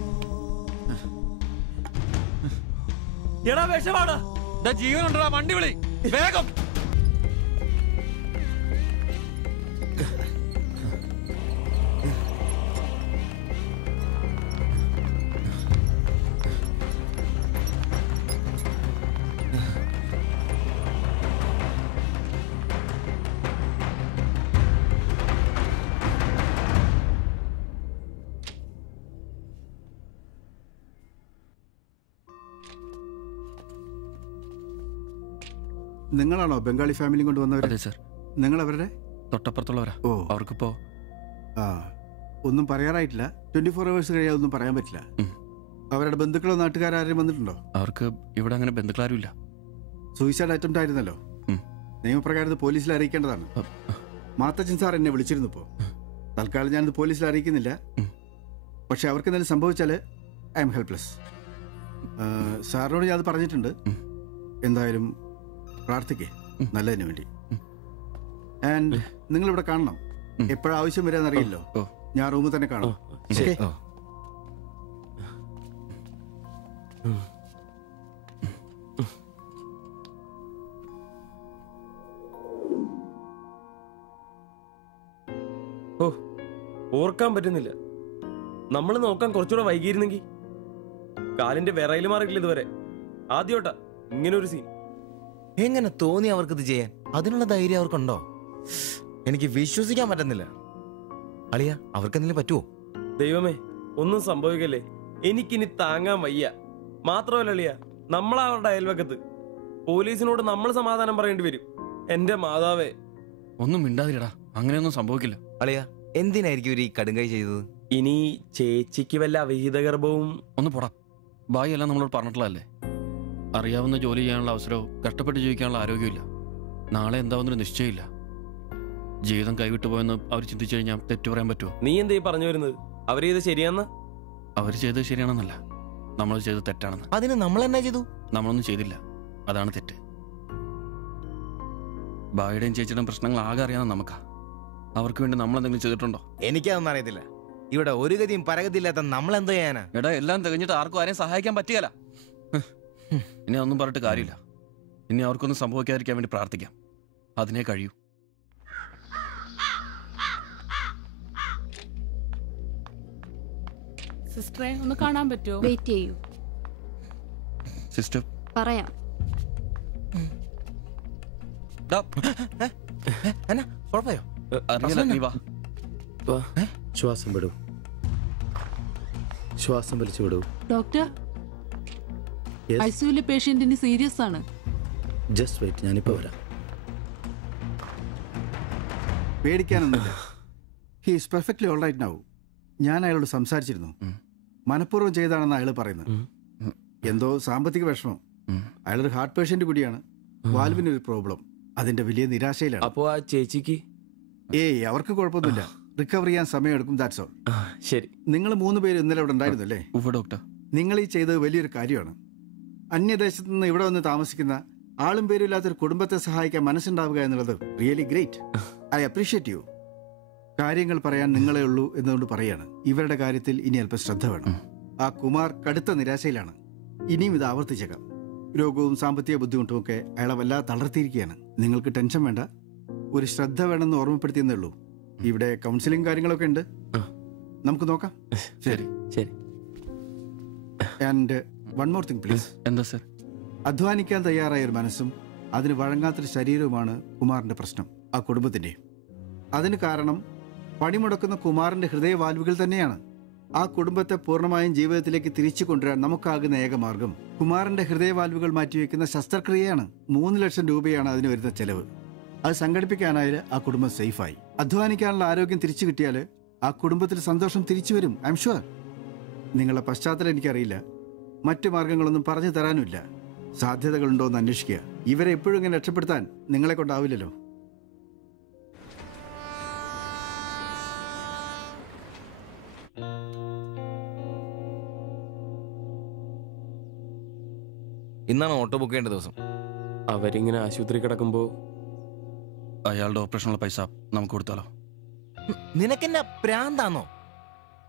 എടാ വിഷമാടാ. ജീവനുണ്ടടാ, വണ്ടി വിളി വേഗം. നിങ്ങളാണോ ബംഗാളി ഫാമിലി കൊണ്ട് വന്നവർ? അതെ സർ. നിങ്ങൾ അവരുടെ തൊട്ടപ്പുറത്തുള്ളവരാ. ഓ അവർക്കിപ്പോ ഒന്നും പറയാറായിട്ടില്ല. 24 hours കഴിയാതെ ഒന്നും പറയാൻ പറ്റില്ല. അവരുടെ ബന്ധുക്കളോ നാട്ടുകാരും വന്നിട്ടുണ്ടോ? അവർക്ക് ഇവിടെ അങ്ങനെ ബന്ധുക്കളാരും ഇല്ല. സൂയിസൈഡ് അറ്റംപ്റ്റ് ആയിരുന്നല്ലോ. നിയമപ്രകാരം പോലീസിൽ അറിയിക്കേണ്ടതാണ്. മാത്തച്ചൻ സാർ എന്നെ വിളിച്ചിരുന്നു. ഇപ്പോൾ തൽക്കാലം ഞാനിത് പോലീസിൽ അറിയിക്കുന്നില്ല. പക്ഷെ അവർക്ക് എന്തെങ്കിലും സംഭവിച്ചാൽ ഐ എം ഹെൽപ്ലെസ്. സാറിനോട് ഞാൻ അത് പറഞ്ഞിട്ടുണ്ട്. എന്തായാലും പ്രാർത്ഥിക്കേ നല്ലതിന് വേണ്ടി. ആൻഡ് നിങ്ങളിവിടെ കാണണം. എപ്പോഴാ ആവശ്യം വരാന്നറിയില്ലോ. ഞാൻ റൂമിൽ തന്നെ കാണാം. ഓർക്കാൻ പറ്റുന്നില്ല. നമ്മൾ നോക്കാൻ കുറച്ചുകൂടെ വൈകിയിരുന്നെങ്കിൽ. കാലിന്റെ വിറയിൽ മാറിയില്ല ഇതുവരെ. ആദ്യോട്ടാ ഇങ്ങനെ ഒരു സീൻ. എങ്ങനെ തോന്നി അവർക്കിത് ചെയ്യാൻ? അതിനുള്ള ധൈര്യം അവർക്കുണ്ടോ? എനിക്ക് വിശ്വസിക്കാൻ പറ്റുന്നില്ല. അളിയ അവർക്കെന്തെങ്കിലും പറ്റുമോ? ദൈവമേ ഒന്നും സംഭവിക്കല്ലേ. എനിക്കിനി താങ്ങാൻ വയ്യ. മാത്രമല്ല അളിയ, നമ്മളവരുടെ അയൽവക്കത്ത്. പോലീസിനോട് നമ്മൾ സമാധാനം പറയേണ്ടി വരും. എന്റെ മാതാവേ. ഒന്നും മിണ്ടാതിരടാ. അങ്ങനെയൊന്നും സംഭവിക്കില്ല. അളിയ എന്തിനായിരിക്കും ഒരു കടുങ്കൈ ചെയ്തത്? ഇനി ചേച്ചിക്ക് വല്ല അവിഹിത ഗർഭവും. ഒന്ന് പോടാ. ബായി എല്ലാം നമ്മളോട് പറഞ്ഞിട്ടുള്ളതല്ലേ. അറിയാവുന്ന ജോലി ചെയ്യാനുള്ള അവസരവും കഷ്ടപ്പെട്ട് ജീവിക്കാനുള്ള ആരോഗ്യമില്ല. നാളെ എന്താവുന്നൊരു നിശ്ചയമില്ല. ജീവിതം കൈവിട്ടു പോയെന്ന് അവർ ചിന്തിച്ചു കഴിഞ്ഞാൽ തെറ്റു പറയാൻ പറ്റുമോ? നീ എന്തേ പറഞ്ഞു വരുന്നത്? അവർ ചെയ്ത് ശരിയാന്ന്? അവർ ചെയ്തത് ശരിയാണെന്നല്ല, നമ്മൾ ചെയ്തത് തെറ്റാണെന്ന്. അതിന് നമ്മൾ എന്നാ ചെയ്തു? നമ്മളൊന്നും ചെയ്തില്ല. അതാണ് തെറ്റ്. ബായിയുടെയും ചേച്ചിയുടെയും പ്രശ്നങ്ങൾ ആകെ അറിയാവുന്ന നമുക്കാ. അവർക്ക് വേണ്ടി നമ്മൾ എന്തെങ്കിലും ചെയ്തിട്ടുണ്ടോ? എനിക്കതൊന്നും അറിയത്തില്ല. ഇവിടെ ഒരു ഗതിയും പരഗതിയില്ലാത്ത നമ്മൾ എന്തോ ചെയ്യാനാ? എടാ എല്ലാം തികഞ്ഞിട്ട് ആർക്കും ആരെയും സഹായിക്കാൻ പറ്റിയല്ല. ഇനി ഒന്നും പറഞ്ഞിട്ട് കാര്യമില്ല. ഇനി അവർക്കൊന്നും സംഭവിക്കാതിരിക്കാൻ വേണ്ടി പ്രാർത്ഥിക്കാം. അതിനെ കഴിയൂ. സിസ്റ്ററെ ഒന്ന് കാണാൻ പറ്റുമോ? വെയിറ്റ് ചെയ്യൂ സിസ്റ്റർ പറയാം. അറിയില്ല, നീ വാ. ശ്വാസം വിടൂ, ശ്വാസം വലിച്ചു വിടൂ. ഡോക്ടർ, ഐസിയുലെ പേഷ്യന്റിന് സീരിയസ് ആണ്. ജസ്റ്റ് വെയിറ്റ്, ഞാനിപ്പോ വരാം. പേടിക്കാനൊന്നുമില്ല. He is perfectly all right now. ഞാൻ അയാളോട് സംസാരിച്ചിരുന്നു. മനഃപൂർവ്വം ചെയ്താണെന്ന് അയാൾ പറയുന്നത്. എന്തോ സാമ്പത്തിക വിഷമം. അയാളൊരു ഹാർട്ട് പേഷ്യന്റ് കൂടിയാണ്. വാൽവിനൊരു പ്രോബ്ലം. അതിന്റെ വലിയ നിരാശയിലാണ്. അപ്പോ ആ ചേച്ചിക്ക്? അവർക്ക് കുഴപ്പമൊന്നുമില്ല. റിക്കവർ ചെയ്യാൻ സമയമെടുക്കും. That's all. ശരി. നിങ്ങൾ 3 പേര് ഇന്നലെ ഇവിടെ ഉണ്ടായിരുന്നല്ലേ? ഡോക്ടർ, നിങ്ങൾ ഈ ചെയ്തത് വലിയൊരു കാര്യമാണ്. അന്യദേശത്ത് നിന്ന് ഇവിടെ വന്ന് താമസിക്കുന്ന ആളും പേരും ഇല്ലാത്തൊരു കുടുംബത്തെ സഹായിക്കാൻ മനസ്സുണ്ടാവുക എന്നുള്ളത് really great. I appreciate you. കാര്യങ്ങൾ പറയാൻ നിങ്ങളെ ഉള്ളൂ എന്നുകൊണ്ട് പറയാണ്. ഇവരുടെ കാര്യത്തിൽ ഇനി അല്പം ശ്രദ്ധ വേണം. ആ കുമാർ കടുത്ത നിരാശയിലാണ്. ഇനിയും ഇത് ആവർത്തിച്ചേക്കാം. രോഗവും സാമ്പത്തിക ബുദ്ധിമുട്ടും ഒക്കെ അയാളെ വല്ലാതെ തളർത്തിയിരിക്കുകയാണ്. നിങ്ങൾക്ക് ടെൻഷൻ വേണ്ട. ഒരു ശ്രദ്ധ വേണമെന്ന് ഓർമ്മപ്പെടുത്തിയെന്നേ ഉള്ളൂ. ഇവിടെ കൗൺസിലിംഗ് കാര്യങ്ങളൊക്കെ ഉണ്ട്. നമുക്ക് നോക്കാം. ശരി ശരി. And one more thing please. എന്താ സർ? അധ്വാനിക്കാൻ തയ്യാറായ ഒരു മനസ്സും അതിന് വഴങ്ങാത്തൊരു ശരീരവുമാണ് കുമാറിന്റെ പ്രശ്നം, ആ കുടുംബത്തിന്റെ. അതിന് കാരണം പണിമുടക്കുന്ന കുമാറിന്റെ ഹൃദയവാൽവുകൾ തന്നെയാണ്. ആ കുടുംബത്തെ പൂർണ്ണമായും ജീവിതത്തിലേക്ക് തിരിച്ചു കൊണ്ടുവരാൻ നമുക്കാകുന്ന ഏക മാർഗം കുമാറിന്റെ ഹൃദയവാൽവുകൾ മാറ്റിവെക്കുന്ന ശസ്ത്രക്രിയയാണ്. 3 ലക്ഷം രൂപയാണ് അതിന് വരുന്ന ചെലവ്. അത് സംഘടിപ്പിക്കാനായാൽ ആ കുടുംബം സേഫായി. അധ്വാനിക്കാനുള്ള ആരോഗ്യം തിരിച്ചു കിട്ടിയാൽ ആ കുടുംബത്തിൽ സന്തോഷം തിരിച്ചു വരും. I am sure. നിങ്ങളുടെ പശ്ചാത്തലം എനിക്കറിയില്ല. മറ്റു മാർഗങ്ങളൊന്നും പറഞ്ഞു തരാനുമില്ല. സാധ്യതകളുണ്ടോ എന്ന് അന്വേഷിക്കുക. ഇവരെ എപ്പോഴും ഇങ്ങനെ രക്ഷപ്പെടുത്താൻ നിങ്ങളെ കൊണ്ടാവില്ലല്ലോ. ഇന്നാണ് ഓട്ടോ ബുക്ക് ചെയ്യേണ്ട ദിവസം. അവരിങ്ങനെ ആശുപത്രി കിടക്കുമ്പോ അയാളുടെ ഓപ്പറേഷനുള്ള പൈസ നമുക്ക് കൊടുത്താലോ? നിനക്കെന്നാ പ്രാന്താന്നോ?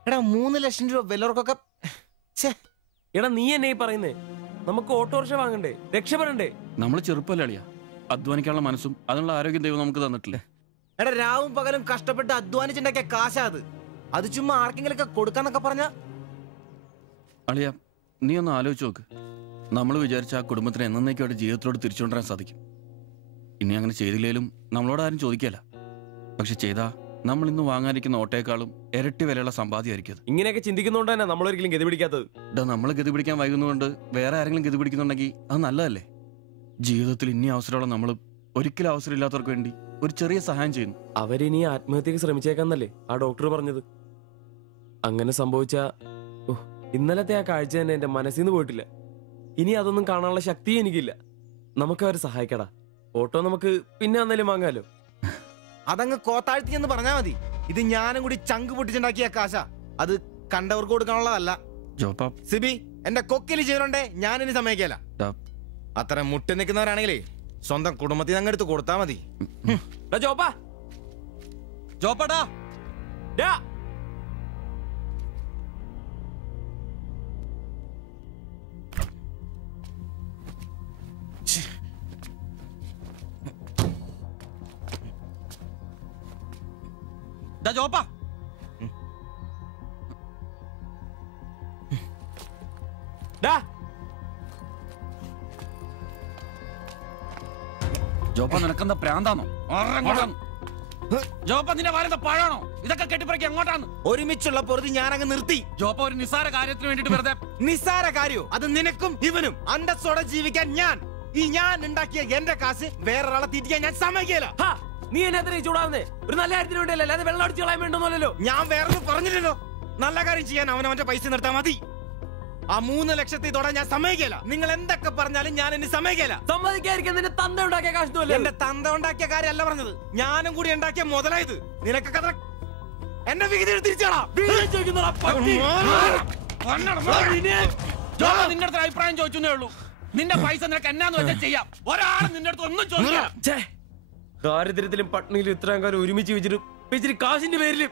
എടാ 3 ലക്ഷം രൂപ വിലർക്കൊക്കെ. എടാ നീ എന്നെ ഈ പറയുന്നേ? നമുക്ക് ഓട്ടോറിക്ഷ വാങ്ങണ്ടേ? രക്ഷപ്പെടണ്ടേ? നമ്മൾ ചെറുപ്പല്ലേ അളിയാ. അധ്വാനിക്കാനുള്ള മനസ്സും അതിനുള്ള ആരോഗ്യം ദൈവം നമുക്ക് തന്നിട്ടില്ലേ? എടാ രാവും പകലും കഷ്ടപ്പെട്ട് അധ്വാനിച്ചുണ്ടാക്കിയ കാശാ അത് ചുമ്മാ ആർക്കെങ്കിലും ഒക്കെ കൊടുക്കാന്നൊക്കെ പറഞ്ഞ. അളിയ, നീ ഒന്ന് ആലോചിച്ച് നോക്ക്. നമ്മൾ വിചാരിച്ച ആ കുടുംബത്തിന് എന്നേക്കുമായിട്ട് ജീവിതത്തിലോട്ട് തിരിച്ചുകൊണ്ടുവരാൻ സാധിക്കും. ഇനി അങ്ങനെ ചെയ്തില്ലേലും നമ്മളോട് ആരും ചോദിക്കല്ല. പക്ഷെ ചെയ്താ നമ്മൾ ഇന്ന് വാങ്ങാനിരിക്കുന്ന ഓട്ടേക്കാളും ഇരട്ടി വിലയുള്ള സമ്പാദ്യമായിരിക്കും. ഇങ്ങനെയൊക്കെ ചിന്തിക്കുന്നതുകൊണ്ട് തന്നെ നമ്മളൊരിക്കലും ഗതി പിടിക്കാത്തത്. നമ്മൾ ഗതി പിടിക്കാൻ വൈകുന്നതുകൊണ്ട് വേറെ ആരെങ്കിലും ഗതി പിടിക്കുന്നുണ്ടെങ്കിൽ അത് നല്ലതല്ലേ? ജീവിതത്തിൽ ഇനി അവസരമുള്ള നമ്മൾ ഒരിക്കലും അവസരം ഇല്ലാത്തവർക്ക് വേണ്ടി ഒരു ചെറിയ സഹായം ചെയ്യുന്നു. അവരിനി ആത്മഹത്യക്ക് ശ്രമിച്ചേക്കാന്നല്ലേ ആ ഡോക്ടർ പറഞ്ഞത്? അങ്ങനെ സംഭവിച്ച ഇന്നലത്തെ ആ കാഴ്ച തന്നെ എന്റെ മനസ്സിൽ നിന്ന് പോയിട്ടില്ല. ഇനി അതൊന്നും കാണാനുള്ള ശക്തിയും എനിക്കില്ല. നമുക്ക് അവരെ സഹായിക്കടാ. ഓട്ടോ നമുക്ക് പിന്നെ അന്നേലും വാങ്ങാലോ. അതങ്ങ് കോത്താഴ്ത്തി എന്ന് പറഞ്ഞാ മതി. ഇത് ഞാനും കൂടി ചങ്ക് പൊട്ടിച്ചുണ്ടാക്കിയ കാശ. അത് കണ്ടവർക്ക് കൊടുക്കാനുള്ളതല്ല. സിബി, എന്റെ കൊക്കില് ജീവനുണ്ടേ ഞാനിനി സമ്മതിക്കല. അത്ര മുട്ടി നിൽക്കുന്നവരാണെങ്കിലേ സ്വന്തം കുടുംബത്തിൽ അങ്ങ് എടുത്ത് കൊടുത്താ മതി. ജോപ്പാടാ ജോപ്പാ ജോപ്പ, നിനക്കെന്താ പ്രാന്താണോ? ജോപ്പ, നിന്റെ വാരെന്താ പഴാണോ? ഇതൊക്കെ കെട്ടിപ്പറക്കി അങ്ങോട്ടാണ്. ഒരുമിച്ചുള്ള പൊറുതി ഞാൻ അങ്ങ് നിർത്തി. ജോപ്പ, ഒരു നിസ്സാര കാര്യത്തിന് വേണ്ടിട്ട് വെറുതെ. നിസ്സാര കാര്യോ? അത് നിനക്കും ഇവനും അന്തസ്സോടെ ജീവിക്കാൻ ഞാൻ ഉണ്ടാക്കിയ എന്റെ കാശ് വേറൊരാളെ തീറ്റിക്കാൻ ഞാൻ സമ്മതിക്കില്ല. നീ എന്നെ ചൂടാവുന്നേ? ഒരു നല്ല കാര്യത്തിന് വേണ്ടിയല്ലേ, അല്ലാതെ വെള്ളം അടിച്ചു കളയാൻ വേണ്ടല്ലോ. ഞാൻ വേറെ പറഞ്ഞില്ലല്ലോ. നല്ല കാര്യം ചെയ്യാൻ അവനവന്റെ പൈസ നിർത്താൻ മതി. ആ 3 ലക്ഷത്തിൽ തൊടാൻ ഞാൻ സമ്മതിക്കില്ല. നിങ്ങൾ എന്തൊക്കെ പറഞ്ഞാലും ഞാൻ ഇനി സമ്മതിക്കില്ല. സമ്മതിക്കാതിരിക്കാൻ നിന്റെ തന്ത ഉണ്ടാക്കിയ കാശൊന്നുമല്ല. എന്റെ തന്ത ഉണ്ടാക്കിയ കാര്യമല്ല പറഞ്ഞത്, ഞാനും കൂടി ഉണ്ടാക്കിയ മുതലായത്. നിനക്കൊക്കെ എന്റെ വിഹിതം തിരിച്ചാടാ. നിന്റെ അടുത്ത് അഭിപ്രായം ചോദിച്ചേ ഉള്ളൂ. നിന്റെ പൈസ നിനക്ക് എന്നാന്ന് വെച്ചാൽ ചെയ്യാം. ഒരാളും നിന്റെ അടുത്ത് ഒന്നും ചോദിക്കില്ല. ദാരിദ്ര്യത്തിലും പട്ടിണിയിലും ഇത്രയും കാലം ഒരുമിച്ച് വെച്ചിട്ട് കാശിന്റെ പേരിലും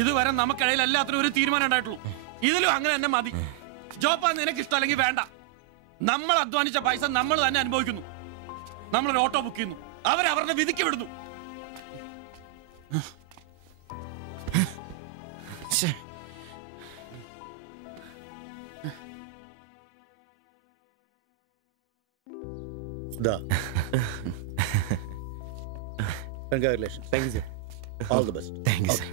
ഇതുവരെ നമുക്കിടയിൽ എല്ലാത്തിനും ഒരു തീരുമാനം ഉണ്ടായിട്ടുള്ളൂ. ഇതിലും അങ്ങനെ തന്നെ മതി. ജോപ്പ, നിനക്ക് ഇഷ്ടമല്ലെങ്കിൽ വേണ്ട. നമ്മൾ അധ്വാനിച്ച പൈസ നമ്മൾ തന്നെ അനുഭവിക്കുന്നു. നമ്മളൊരു ഓട്ടോ ബുക്ക് ചെയ്യുന്നു, അവരവരുടെ വിധിക്ക് വിടുന്നു. Congratulations. Thank you, sir. All the best. Thank you, sir.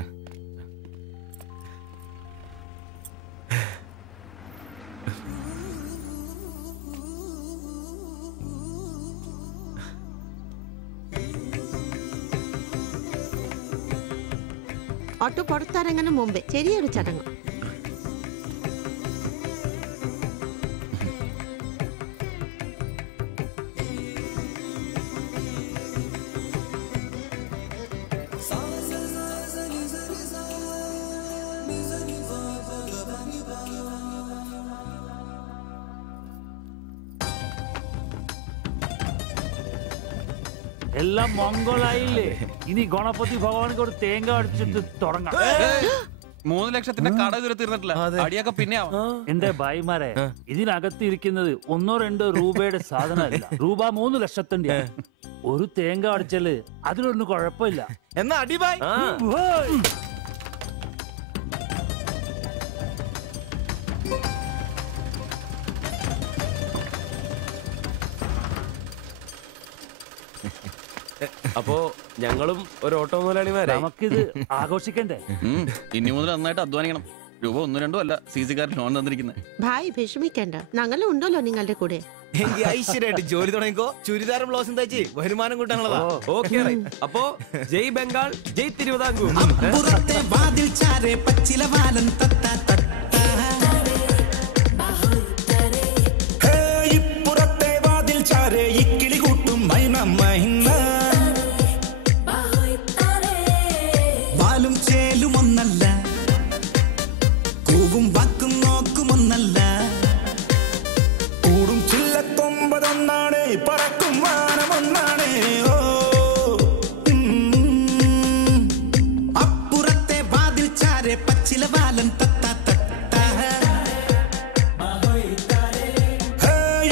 Auto പുറത്തിറങ്ങുന്ന മുമ്പേ ചെറിയൊരു ചടങ്ങ്. എല്ലാം മംഗളായില്ലേ? ഇനി ഗണപതി ഭഗവാനക്ക് ഒരു തേങ്ങ അടിച്ചിട്ട് തുടങ്ങാം. 3 ലക്ഷത്തിന്റെ കട ഇതുവരെ തീർന്നിട്ടില്ല. അടിയൊക്കെ പിന്നെ എന്റെ ഭായിമാരെ, ഇതിനകത്ത് ഇരിക്കുന്നത് 1-2 രൂപയുടെ സാധനമല്ല, രൂപ 3 ലക്ഷത്തിന്റെ. ഒരു തേങ്ങ അടിച്ചാല് അതിലൊന്നും കുഴപ്പമില്ല. എന്നാ അടിബായ്. അപ്പോ ഞങ്ങളും ഒരു ഓട്ടോ മുതലാളിമാരെ നമുക്കിത് ആഘോഷിക്കണ്ടേ? ഇനി മുതൽ നന്നായിട്ട് അധ്വാനിക്കണം. രൂപ 1-2 അല്ല CC-കാരൻ ലോൺ തന്നിരിക്കുന്നത്. ഭായ് വിഷമിക്കണ്ട, ഞങ്ങളും ഉണ്ടല്ലോ നിങ്ങളുടെ കൂടെ. എങ്കിൽ ഐശ്വര്യമായിട്ട് ജോലി തുടങ്ങിക്കോ. ചുരിദാറും ബ്ലൗസും തയ്ച്ച് വരുമാനം കൂട്ടാനുള്ളതാ. ഓക്കെ. അപ്പോ ജയ് ബംഗാൾ, ജയ് തിരുവിതാംകൂർ. വാലും ചേലും ഒന്നല്ല, കൂവും വാക്കും നോക്കുമൊന്നല്ല, കൂടും ചില്ലത്തൊമ്പതൊന്നാണ്, പറക്കും വാനമൊന്നാണ്. ഓ അപ്പുറത്തെ വാതിൽ ചാരെ പച്ചില വാലൻ തത്ത തട്ട,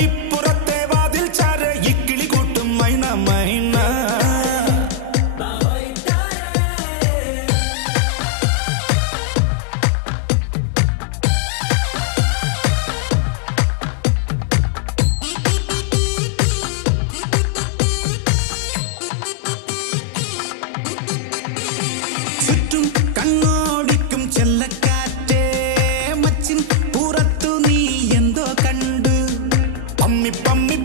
ഇപ്പുറത്തെ വാതിൽ ചാരെ ഇക്കിളി കൂട്ടും മൈന മൈന. ചുറ്റും കണ്ണോടിക്കും ചെല്ലക്കാറ്റേ, മച്ചിൻ പുറത്തു നീ എന്തോ കണ്ടു, പമ്മി പമ്മി